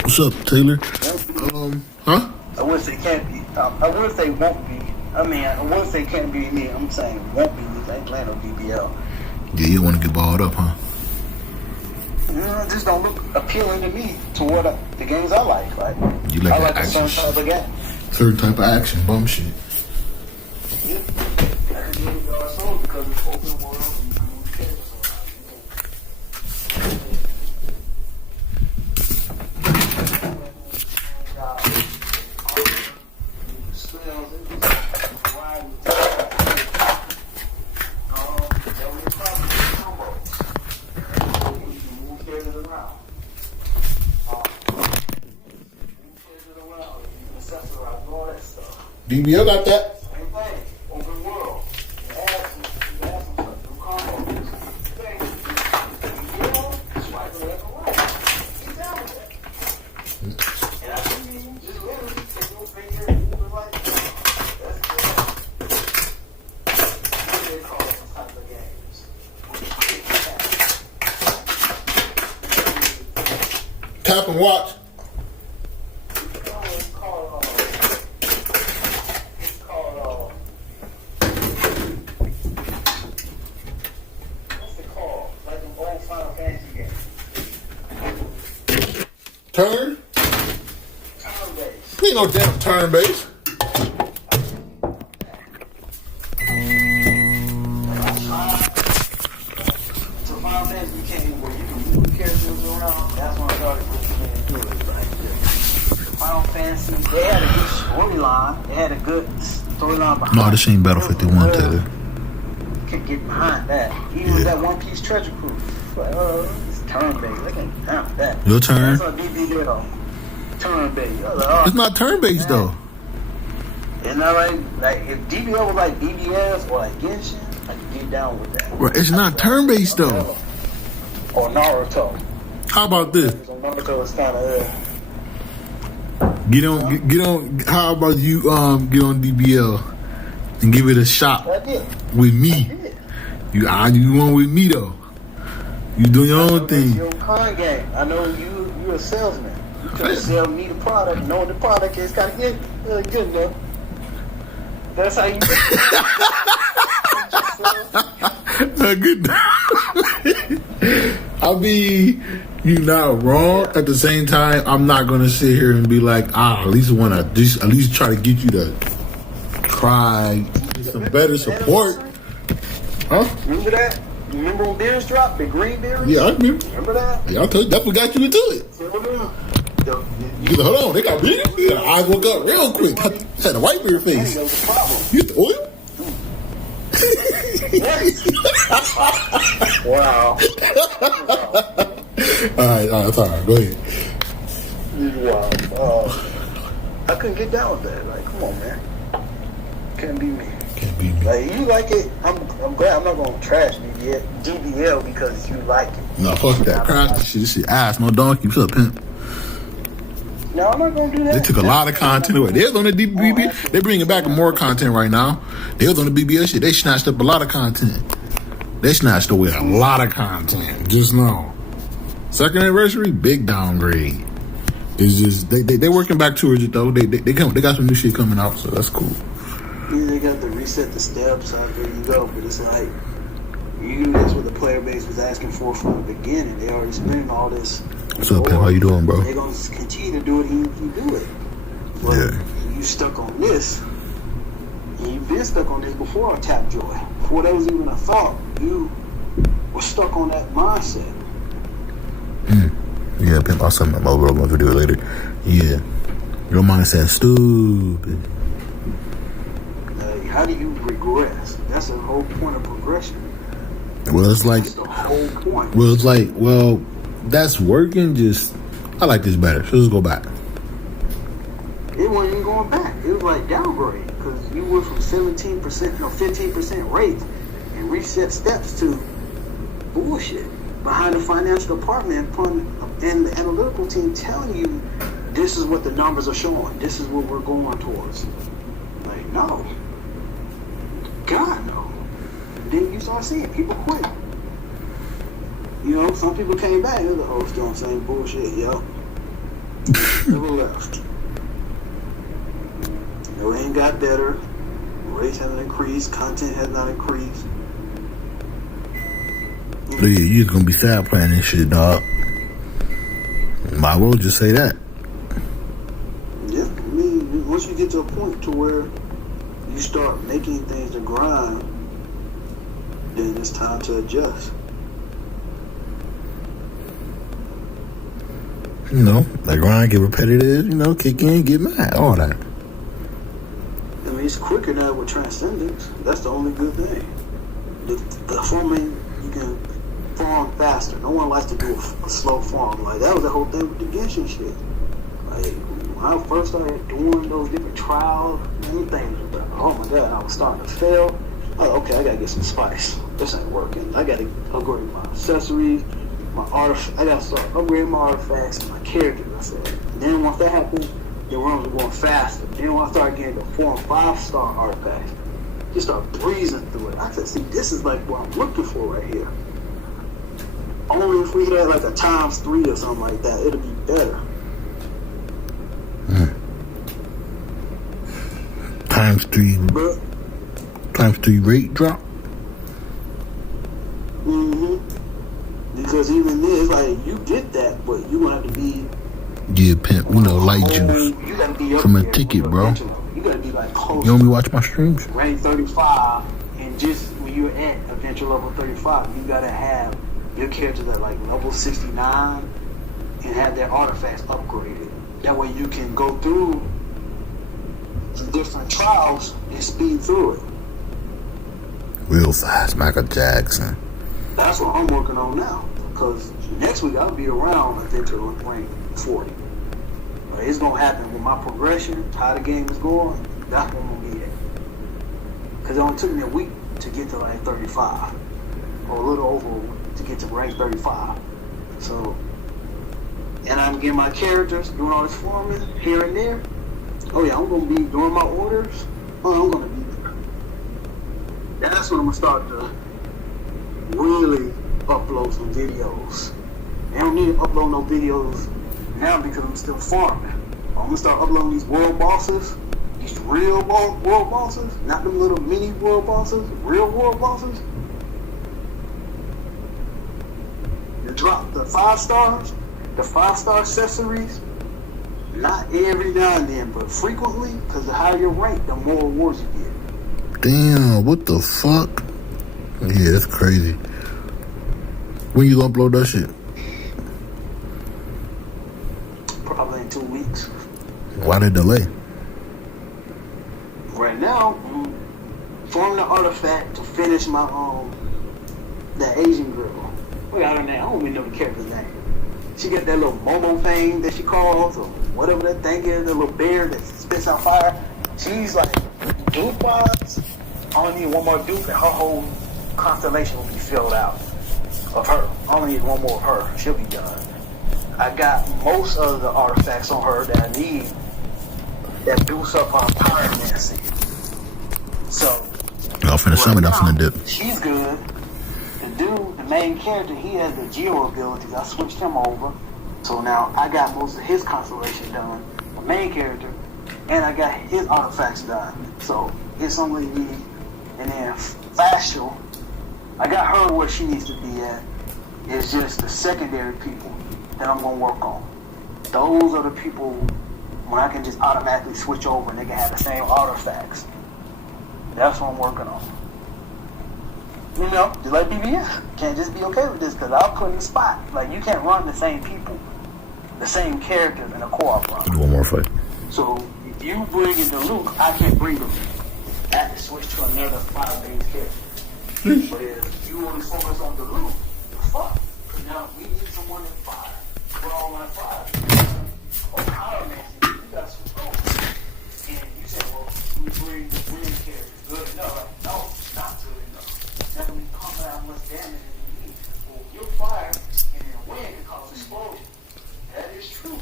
What's up, Taylor? Huh? I wouldn't say can't be. I wouldn't say won't be. I mean, I wouldn't say can't be me. I'm saying won't be me. I ain't playing no DBL. Yeah, you want to get balled up, huh? It just don't look appealing to me to what the games I like. Like, You like I that like a action certain type of game. Certain type of action, bum shit. Yeah. That's a game that I sold because it's open world and you can move characters around. DBL got that. Same thing. Open world. You add some stuff. New combos. Swipe left or right. Get down with that. And I see you just literally take your finger and move it like that. That's good. They call it some type of games. Tap and watch. Turn? Ain't no damn turn base. So Final Fantasy became where you can move characters around. That's when I started really getting into it. Like, Final Fantasy, they had a good storyline. They had a good storyline behind it. No, this ain't Battle 51, Taylor. Could get behind that. Even with that One Piece treasure cruise. Like, it's turn-based. They can't down for that. Your turn. That's what DB though. Turn-based. It's not turn-based, though. It's not like if DBO was like BBS or like Genshin, I could get down with that. Right, it's not turn-based, though. Or Naruto. How about this? So Naruto is kind of Get on. How about you get on DBL and give it a shot I did. with me? I did. You want with me though? You do your own It's thing. your con game. I know you're a salesman. You trying to sell me the product, knowing the product is kind of good enough. That's how you. Good. I mean, you're not wrong. At the same time, I'm not gonna sit here and be like, at least want to at least try to get you to try some better support. Huh? Remember that? Remember when beers dropped? The green beers? Yeah, I remember. Remember that? Yeah, I told you, that's what got you into it. You said, hold on, they got beer? Yeah, I woke up real quick. I had a white beer face. That was the problem. You the oil? Wow. All right, go ahead. Wow. I couldn't get down with that. Like, come on, man. Can't be me. Can't be me. Like, you like it. I'm glad I'm not gonna trash DBL because you like it. No, fuck that. Crash this shit. This shit ass. No donkey. What's up, pimp? No, I'm not gonna do that. They took a lot of content away. They was on the BBL. They bringing back more content right now. They was on the BBL shit. They snatched up a lot of content. They snatched away a lot of content. Just know. Second anniversary, big downgrade. It's just they working back towards it though. They got some new shit coming out, so that's cool. Yeah, they got to reset the steps. There you go. But it's like that's what the player base was asking for from the beginning. They already spent all this. What's up, Pimp? How you doing, bro? They're gonna continue to do it. And you do it. But Yeah. you stuck on this. And you've been stuck on this before Tapjoy. Before that was even a thought, you were stuck on that mindset. Yeah, Pimp. I'll send my mobile video later. Yeah. Your mindset stupid. How do you regress? That's the whole point of progression. Well, it's like, That's the whole point. well, it's like, well, that's working. Just, I like this better. So let's go back. It wasn't even going back. It was like downgrade because you went from 15% rates and reset steps to bullshit behind the financial department and the analytical team telling you this is what the numbers are showing. This is what we're going towards. Like, no. God, no. Then you start seeing people quit. You know, some people came back. They're like, oh, still on the same bullshit, yo. Never left. It ain't got better. Rates haven't increased. Content has not increased. Yeah, you just gonna be sad playing this shit, dog. Might as well just say that. Yeah, I mean, once you get to a point to where you start making things to grind, then it's time to adjust. You know, like grind, get repetitive, you know, kick in, get mad, all that. I mean, it's quicker now with Transcendence. That's the only good thing. The farming, you can farm faster. No one likes to do a slow farm. Like, that was the whole thing with the Genshin shit. Like, when I first started doing those different trials, many things, but oh my god, I was starting to fail. Oh, okay, I gotta get some spice. This ain't working. I gotta upgrade my accessories, my artifacts. I gotta start upgrading my artifacts and my characters. I said. And then once that happened, the runs were going faster. Then when I started getting the 4 and 5-star artifacts, just start breezing through it. I said, see, this is like what I'm looking for right here. Only if we had like a ×3 or something like that, it'll be better. ×3 rate drop. Because even then, it's like you get that, but you gonna have to be. Yeah, Pimp. You know, light juice You gotta be up from a there ticket, with bro. You gotta be like close. You want me to watch my streams? Rank 35, and just when you're at adventure level 35, you gotta have your characters at like level 69 and have their artifacts upgraded. That way you can go through the different trials and speed through it. Real fast, Michael Jackson. That's what I'm working on now. Because next week I'll be around adventure rank 40. But it's gonna happen with my progression, how the game is going. That's what I'm gonna be at. Because it only took me a week to get to like 35, or a little over a week to get to rank 35. So, and I'm getting my characters, doing all this farming here and there. Oh yeah, I'm gonna be doing my orders. Oh, I'm gonna be there. That's when I'm gonna start to really upload some videos. I don't need to upload no videos now because I'm still farming. I'm gonna start uploading these world bosses, these real world bosses, not them little mini world bosses, real world bosses. You drop the 5 stars, the 5-star accessories, not every now and then, but frequently, because the higher your rank, the more rewards you get. Damn, what the fuck? Yeah, that's crazy. When you upload that shit? Probably in 2 weeks. Why the delay? Right now, forming the artifact to finish my that Asian girl. We got her name. I don't even know the character's name. She got that little Momo thing that she calls, or whatever that thing is, the little bear that spits out fire. She's like dupe wise. I only need one more dupe and her whole constellation will be filled out of her. I only need one more of her. She'll be done. I got most of the artifacts on her that I need that boosts up her pyromancy. So Y'all finna summon, I'm finna dip. she's good. main character, he has the Geo abilities. I switched him over. So now I got most of his constellation done, the main character, and I got his artifacts done. So it's only me. And then Fashion, I got her where she needs to be at. It's just the secondary people that I'm going to work on. Those are the people when I can just automatically switch over and they can have the same artifacts. That's what I'm working on. You know, just like PBS. Can't just be okay with this because I'll put in the spot. Like, you can't run the same people, the same characters in a co-op run. One more fight. So, if you bring in the Luke, I can't bring the Luke. I have to switch to another fire-based character. But if you only focus on the Luke, fuck. Because now we need someone in fire. We're all on fire. Oh, Power Man, you got to switch over. And you say, well, we bring the green character. Good enough. Like, no, not good enough. That can be pumping out much damage as you need. Well, you're fire, and then wind can cause explosion. That is true. You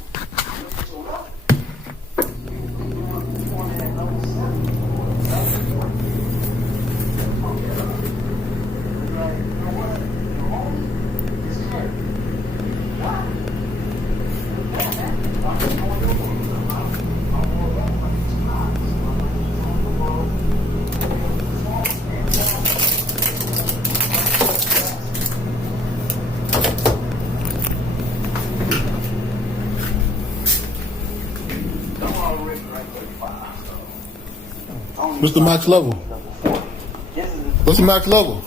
look at your weapon. You doing one at level 7. That's important. Pump that up. Like, you know what? Your home is here. Why? I'm going to go. I'm more than 100 times. I'm the world. What's the max level? What's the max level?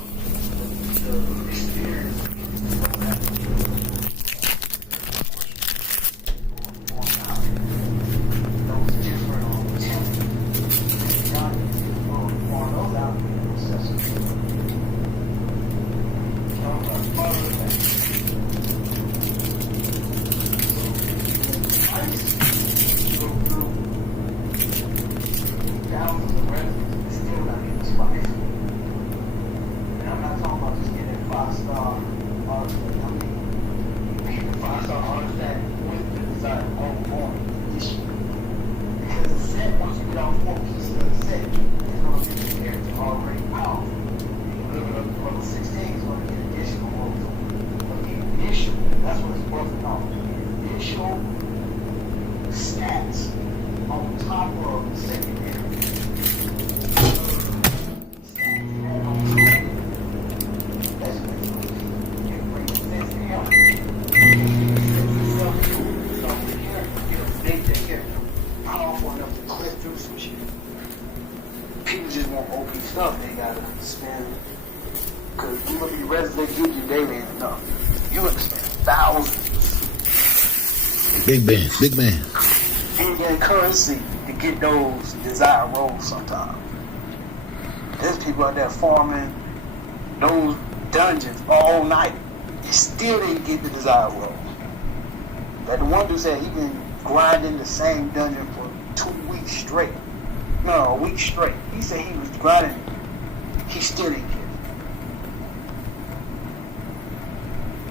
Big man. And getting currency to get those desired roles sometimes. There's people out there farming those dungeons all night. You still didn't get the desired roles. That the one dude said he been grinding the same dungeon for 2 weeks straight. No, a week straight. He said he was grinding. He still didn't get it.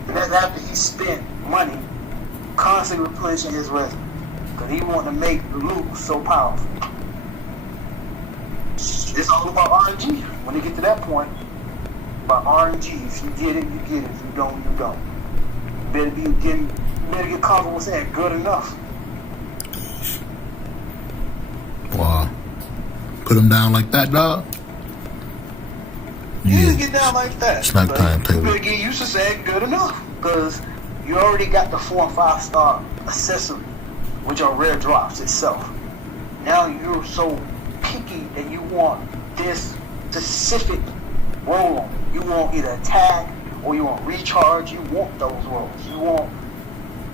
And that's after he spent money constantly replenishing his resume because he wanted to make the loot so powerful. It's all about RNG. When you get to that point, about RNG, if you get it, you get it. If you don't, you don't. You better get comfortable with saying good enough. Wow. Put him down like that, dog? You just get down like that. Snack time, You table. better get used to saying good enough because you already got the 4 and 5 star accessory, which are rare drops itself. Now you're so picky that you want this specific roll on. You want either attack or you want recharge. You want those rolls. You want,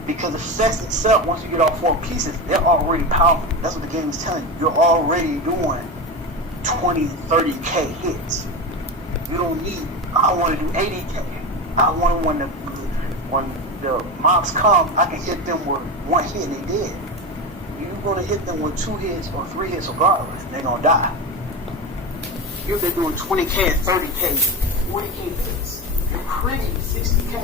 because the sets itself, once you get all 4 pieces, they're already powerful. That's what the game is telling you. You're already doing 20, 30K hits. You don't need, I want to do 80K. I want when the mobs come, I can hit them with 1 hit and they dead. You're going to hit them with 2 hits or 3 hits regardless. They're going to die. If they're doing 20K and 30K, 40K hits, you're creating 60K.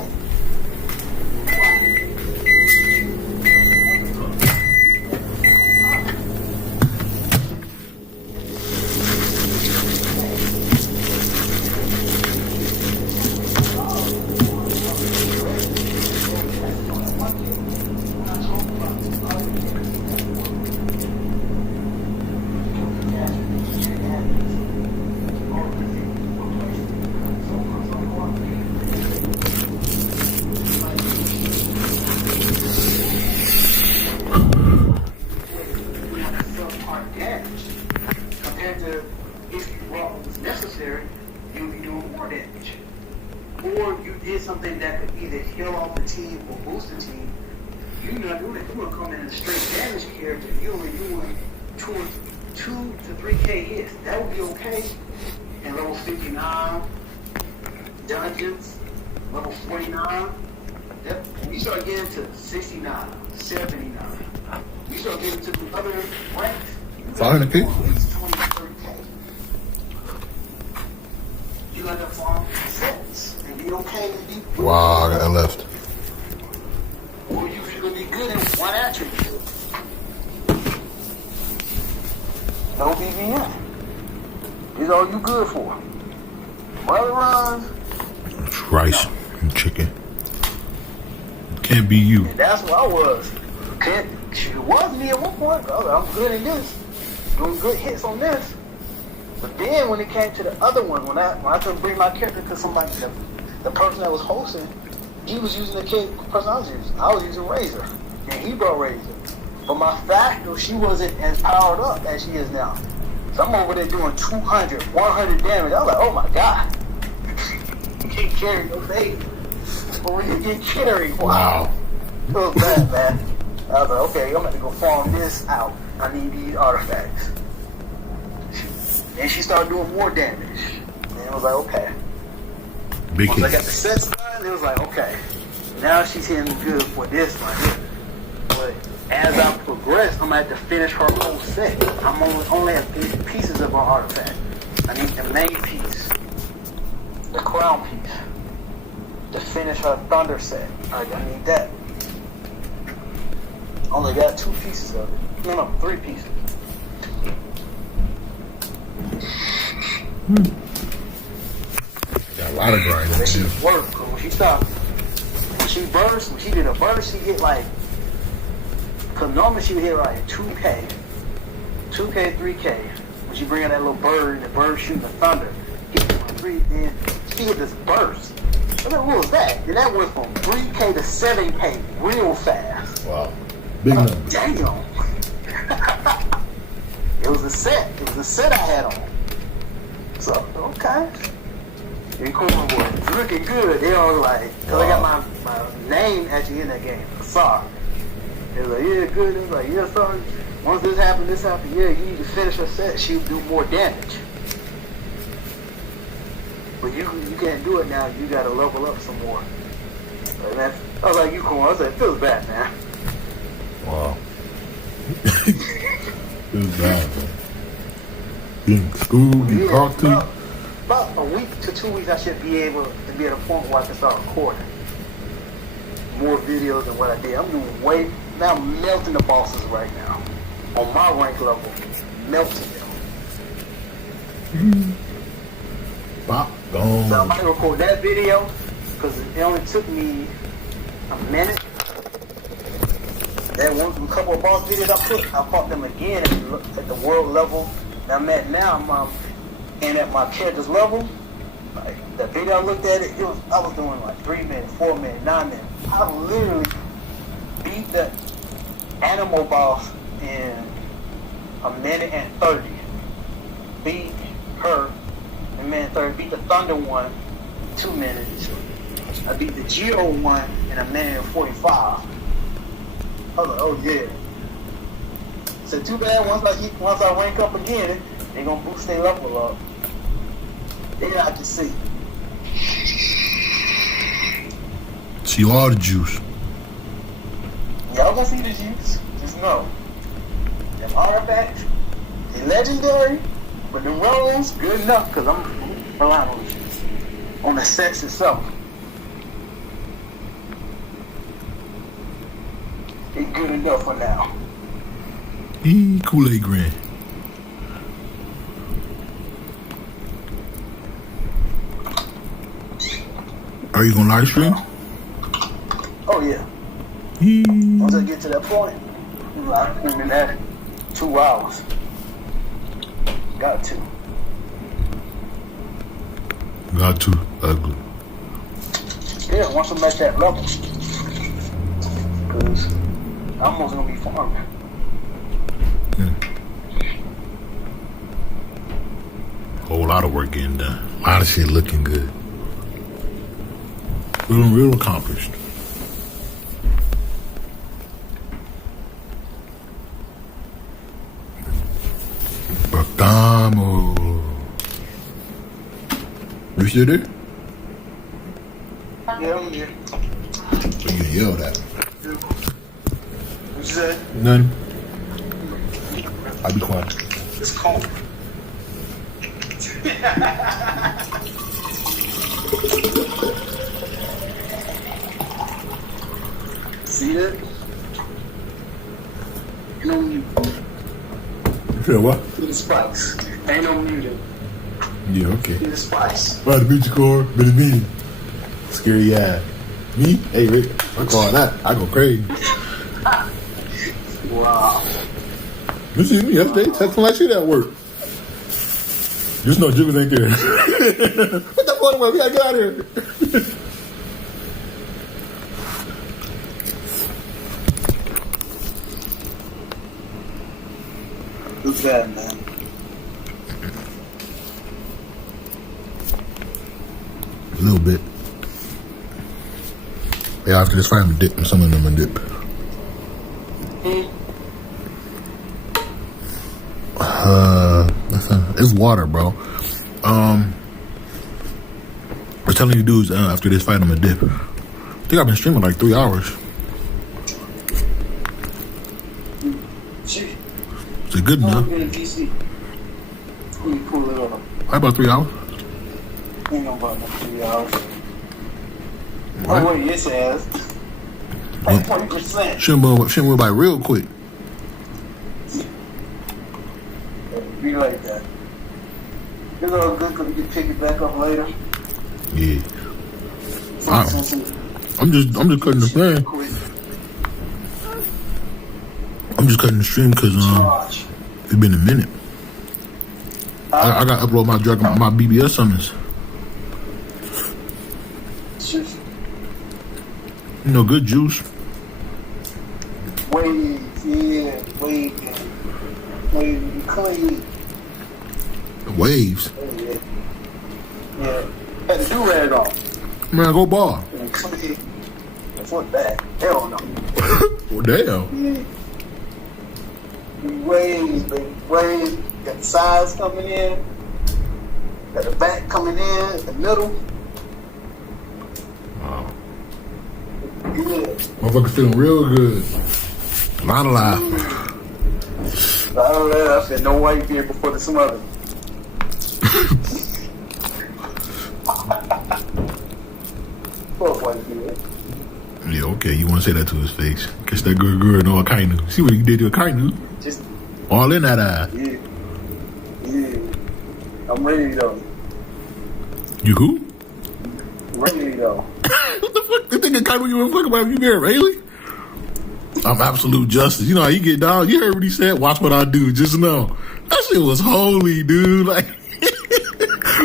legendary, you'll be doing more damage. Or you did something that could either heal off the team or boost the team. You're not doing it. You're gonna come in a straight damage character. You're only doing 2 to 3K hits. That would be okay. And level 59 dungeons, level 49. Yep. When you start getting to 69, 79, you start getting to the other ranks. 500 pick? At least 20 to 30K. You got to farm sets and be okay to be. Wow, I left. Or you should be good in one attribute. No BVN. These all you good for. Mother runs. Rice and chicken. Can't be you. And that's what I was. It was me at one point. I was like, I'm good in this. Doing good hits on this. But then when it came to the other one, when I couldn't bring my character to somebody, the person that was hosting, he was using the person I was using. I was using Razor. And he brought Razor. But my Factor, she wasn't as powered up as she is now. So I'm over there doing 200, 100 damage. I was like, oh my god. You can't carry no baby. But when you get carried, wow. It was bad, man. I was like, okay, I'm going to go farm this out. I need these artifacts. And she started doing more damage. And it was like, okay. Big Once I hit. got the sets done, it was like, okay. Now she's hitting good for this one here. But as I progress, I'm going to have to finish her whole set. I'm only have 3 pieces of her artifact. I need the main piece. The crown piece. To finish her thunder set. I need that. Only got 2 pieces of it. No, 3 pieces. Got a lot of grind. That shit worked, cause when she stopped, when she did a burst, she get like, cause normally she would hit like 2K, 3K. When she bring in that little bird, and the bird shooting the thunder, hit 3, then she hit this burst. I mean, what was that? Then that went from 3K to 7K real fast. Wow. Big number. Damn. It was a set. It was a set I had on. So, okay. And Corn boy, it's looking good. They all like, cause I got my name actually in that game. Sorry. They was like, yeah, good. They was like, yeah, sorry. Once this happened, yeah, you need to finish her set. She'll do more damage. But you can't do it now. You gotta level up some more. And I was like, you cool. I was like, it feels bad, man. Wow. It was bad, man. Getting schooled, getting talked to. About a week to 2 weeks, I should be able to be at a point where I can start recording more videos than what I did. I'm doing now I'm melting the bosses right now. On my rank level, melting them. Bop, gone. So I might record that video, because it only took me a minute. That one couple of boss videos I fought them again at the world level that I'm at now. And at my character's level, like the video I looked at I was doing like 3 minutes, 4 minutes, 9 minutes. I literally beat the animal boss in 1:30. Beat her in 1:30. Beat the thunder one 2 minutes. I beat the Geo one in 1:45. I was like, oh yeah. So too bad once I rank up again, they gonna boost their level up. Then I can see. See all the juice. Y'all gonna see the juice. Just know. Them artifacts, they legendary, but the rolls, good enough, because I'm relying on the juice. On the sets itself. It's good enough for now. Kool-Aid Grand. Are you gonna live stream? Oh yeah. Once I get to that point, I'm in that 2 hours. Got to. Ugly. Yeah, once I'm at that level. Because I'm almost gonna be farming. Yeah. Whole lot of work getting done. A lot of shit looking good. Real accomplished. Bartamo. You still there? Yeah, I'm here. What you yelled at? What you said? None. I'll be quiet. It's cold. See that? You know mute. You feel what? Need the spice. Ain't no muting. Yeah, okay. Need the spice. Right, the beach core, been a meeting. Scary ass. Me? Hey, Rick, I call that. I go crazy. Wow. You see me yesterday texting like shit at work. Just know Jimmy ain't there. What the fuck, man? We gotta get out of here. Who's that, man? A little bit. Yeah, after this fight, I'm dip, and some of them are dip. It's water, bro. I was telling you dudes after this fight, I'm a dip. I think I've been streaming like 3 hours. Shit. Is it good enough? I'm in DC. Let me pull it up. How about 3 hours? Ain't no about no 3 hours. What? Oh, wait, yes, it has. Like 20%. Shouldn't move by real quick. Be like that. It's all good because we can pick it back up later. Yeah. I'm just cutting the plan. I'm just cutting the stream because it's been a minute. I got to upload my BBS summons. You know, good juice. Wave, yeah, wave, clean. Waves. Yeah. Had the do-rag on. Man, go ball. And clean. Fuck that. Hell no. Well, damn. Waves, baby. Waves. Got the sides coming in. Got the back coming in. The middle. Wow. Yeah. Motherfuckers feeling real good. Not alive. I don't know. I said no white beard before the smother. Fuck white beard. Yeah, okay. You want to say that to his face. Catch that good no Akainu. See what he did to Akainu? Just, All in that eye. yeah. Yeah. I'm ready though. You who? Ready though. What the fuck? You think Akainu you fuck about if you married Haley? I'm absolute justice. You know how he get down? You heard what he said? Watch what I do. Just know. That shit was holy, dude. Like,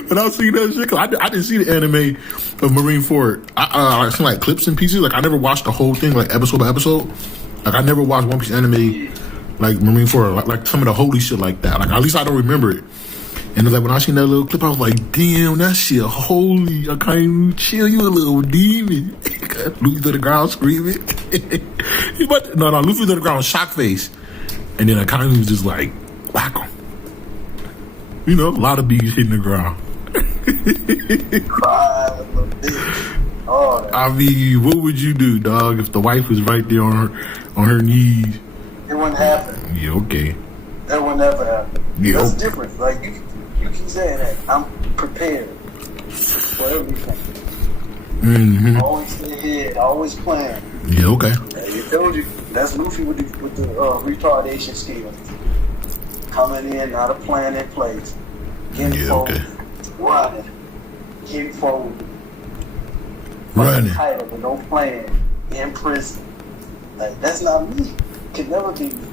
when I seen that shit, cause I didn't see the anime of Marineford. I seen like clips and pieces. Like, I never watched the whole thing, like episode by episode. Like, I never watched One Piece anime, like Marineford, like some of the holy shit like that. Like, at least I don't remember it. And it's like, when I seen that little clip, I was like, damn, that shit holy. I can't even chill, you a little demon. Luffy to the ground screaming. Luffy to the ground, shock face. And then Akainu was just like, whack him. You know, a lot of bees hitting the ground. I mean, what would you do, dog, if the wife was right there on her knees? It wouldn't happen. Yeah, okay. That would never happen. Yeah. That's different. Like, you keep saying that. I'm prepared for everything. Mm-hmm. Always stay ahead. Always plan. Yeah, okay. You told you. That's Luffy with the retardation skill. Coming in, not a plan in place. Getting forward. Okay. Running. Getting forward. Running. Title, but no plan. In prison. Like, that's not me. Could never be me.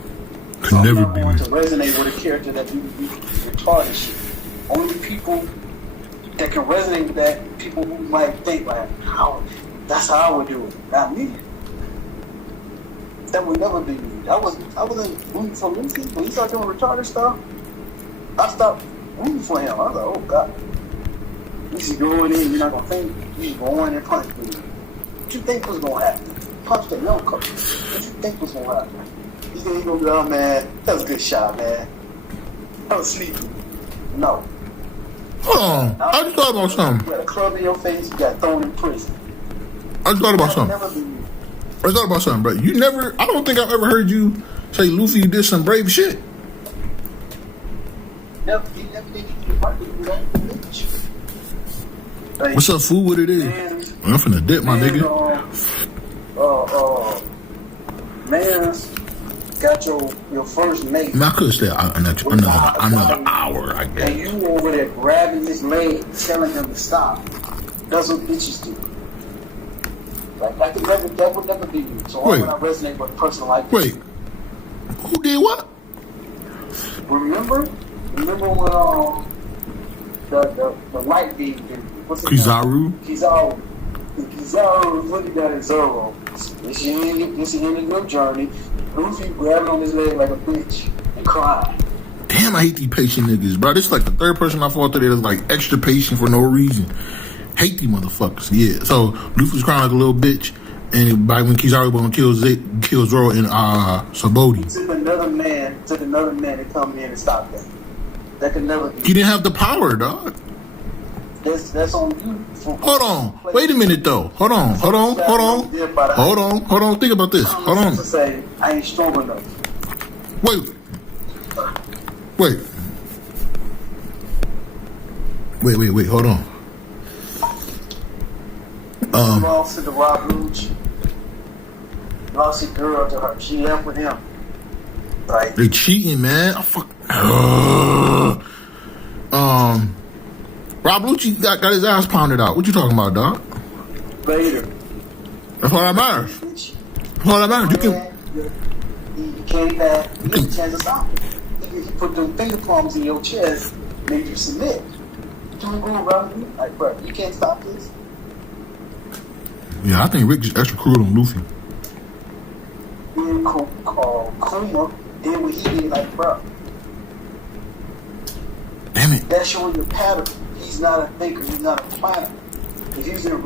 Could never be going me. to resonate with a character that do retarded shit. Only people that can resonate with that, people who might think like, how, that's how I would do it. Not me. That would never be me. I wasn't rooting for Luffy when he started doing retarded stuff. I stopped rooting for him. I was like, oh God. You just going in, you're not gonna think. You just go in and punch me. What you think was gonna happen? Punch the young couple. What you think was gonna happen? You think he's gonna be, oh man, that was a good shot, man. I was sleeping. No. Hold on. I just thought about something. You got a club in your face, you got thrown in prison. I just thought about That'll something. never be you. I thought about something, bro. You never, I don't think I've ever heard you say Luffy did some brave shit. Never, he never did anything like that. Like, What's up, fool? What it is? man, I'm finna dip, my nigga. Man's got your first mate. Man, I could stay another hour, I And guess. you over there grabbing his leg, telling him to stop. That's what bitches do. Like that would never be you. So why Wait. would I resonate with a person like Wait, who did what? Remember when the light beam did what's it Kizaru? Kizaru was looking at Zoro. This is the end of your journey. Luffy grabbing on his leg like a bitch and crying. Damn, I hate these patient niggas, bro. This is like the third person I fought today that's like extra patient for no reason. Hate these motherfuckers. Yeah. So Luffy's crying like a little bitch, and by when Kizaru gonna kill Zoro in Sabaody. It took another man to come in and stop that. That could never be. He didn't have the power, dog. That's on you. Hold on. Wait a minute, though. Hold on. Think about this. Hold on. To say I ain't strong enough. Wait. Hold on. Lost to the Rob Luch. Lost a girl to her. She left with him. Right. They cheating, man. I fuck. Rob Lucci got his ass pounded out. What you talking about, dog? Later. That's all that matters. Bitch. That's all that matters. You can. He came back. He had a chance to stop it. He put them finger palms in your chest, made you submit. You don't go around me like, bro, you can't stop this. Yeah, I think Rick just extra cruel on Luffy. Then Kuma did what he did, like, bro. Damn it. That's showing your pattern. He's not a thinker. He's not a planner. If he was in a real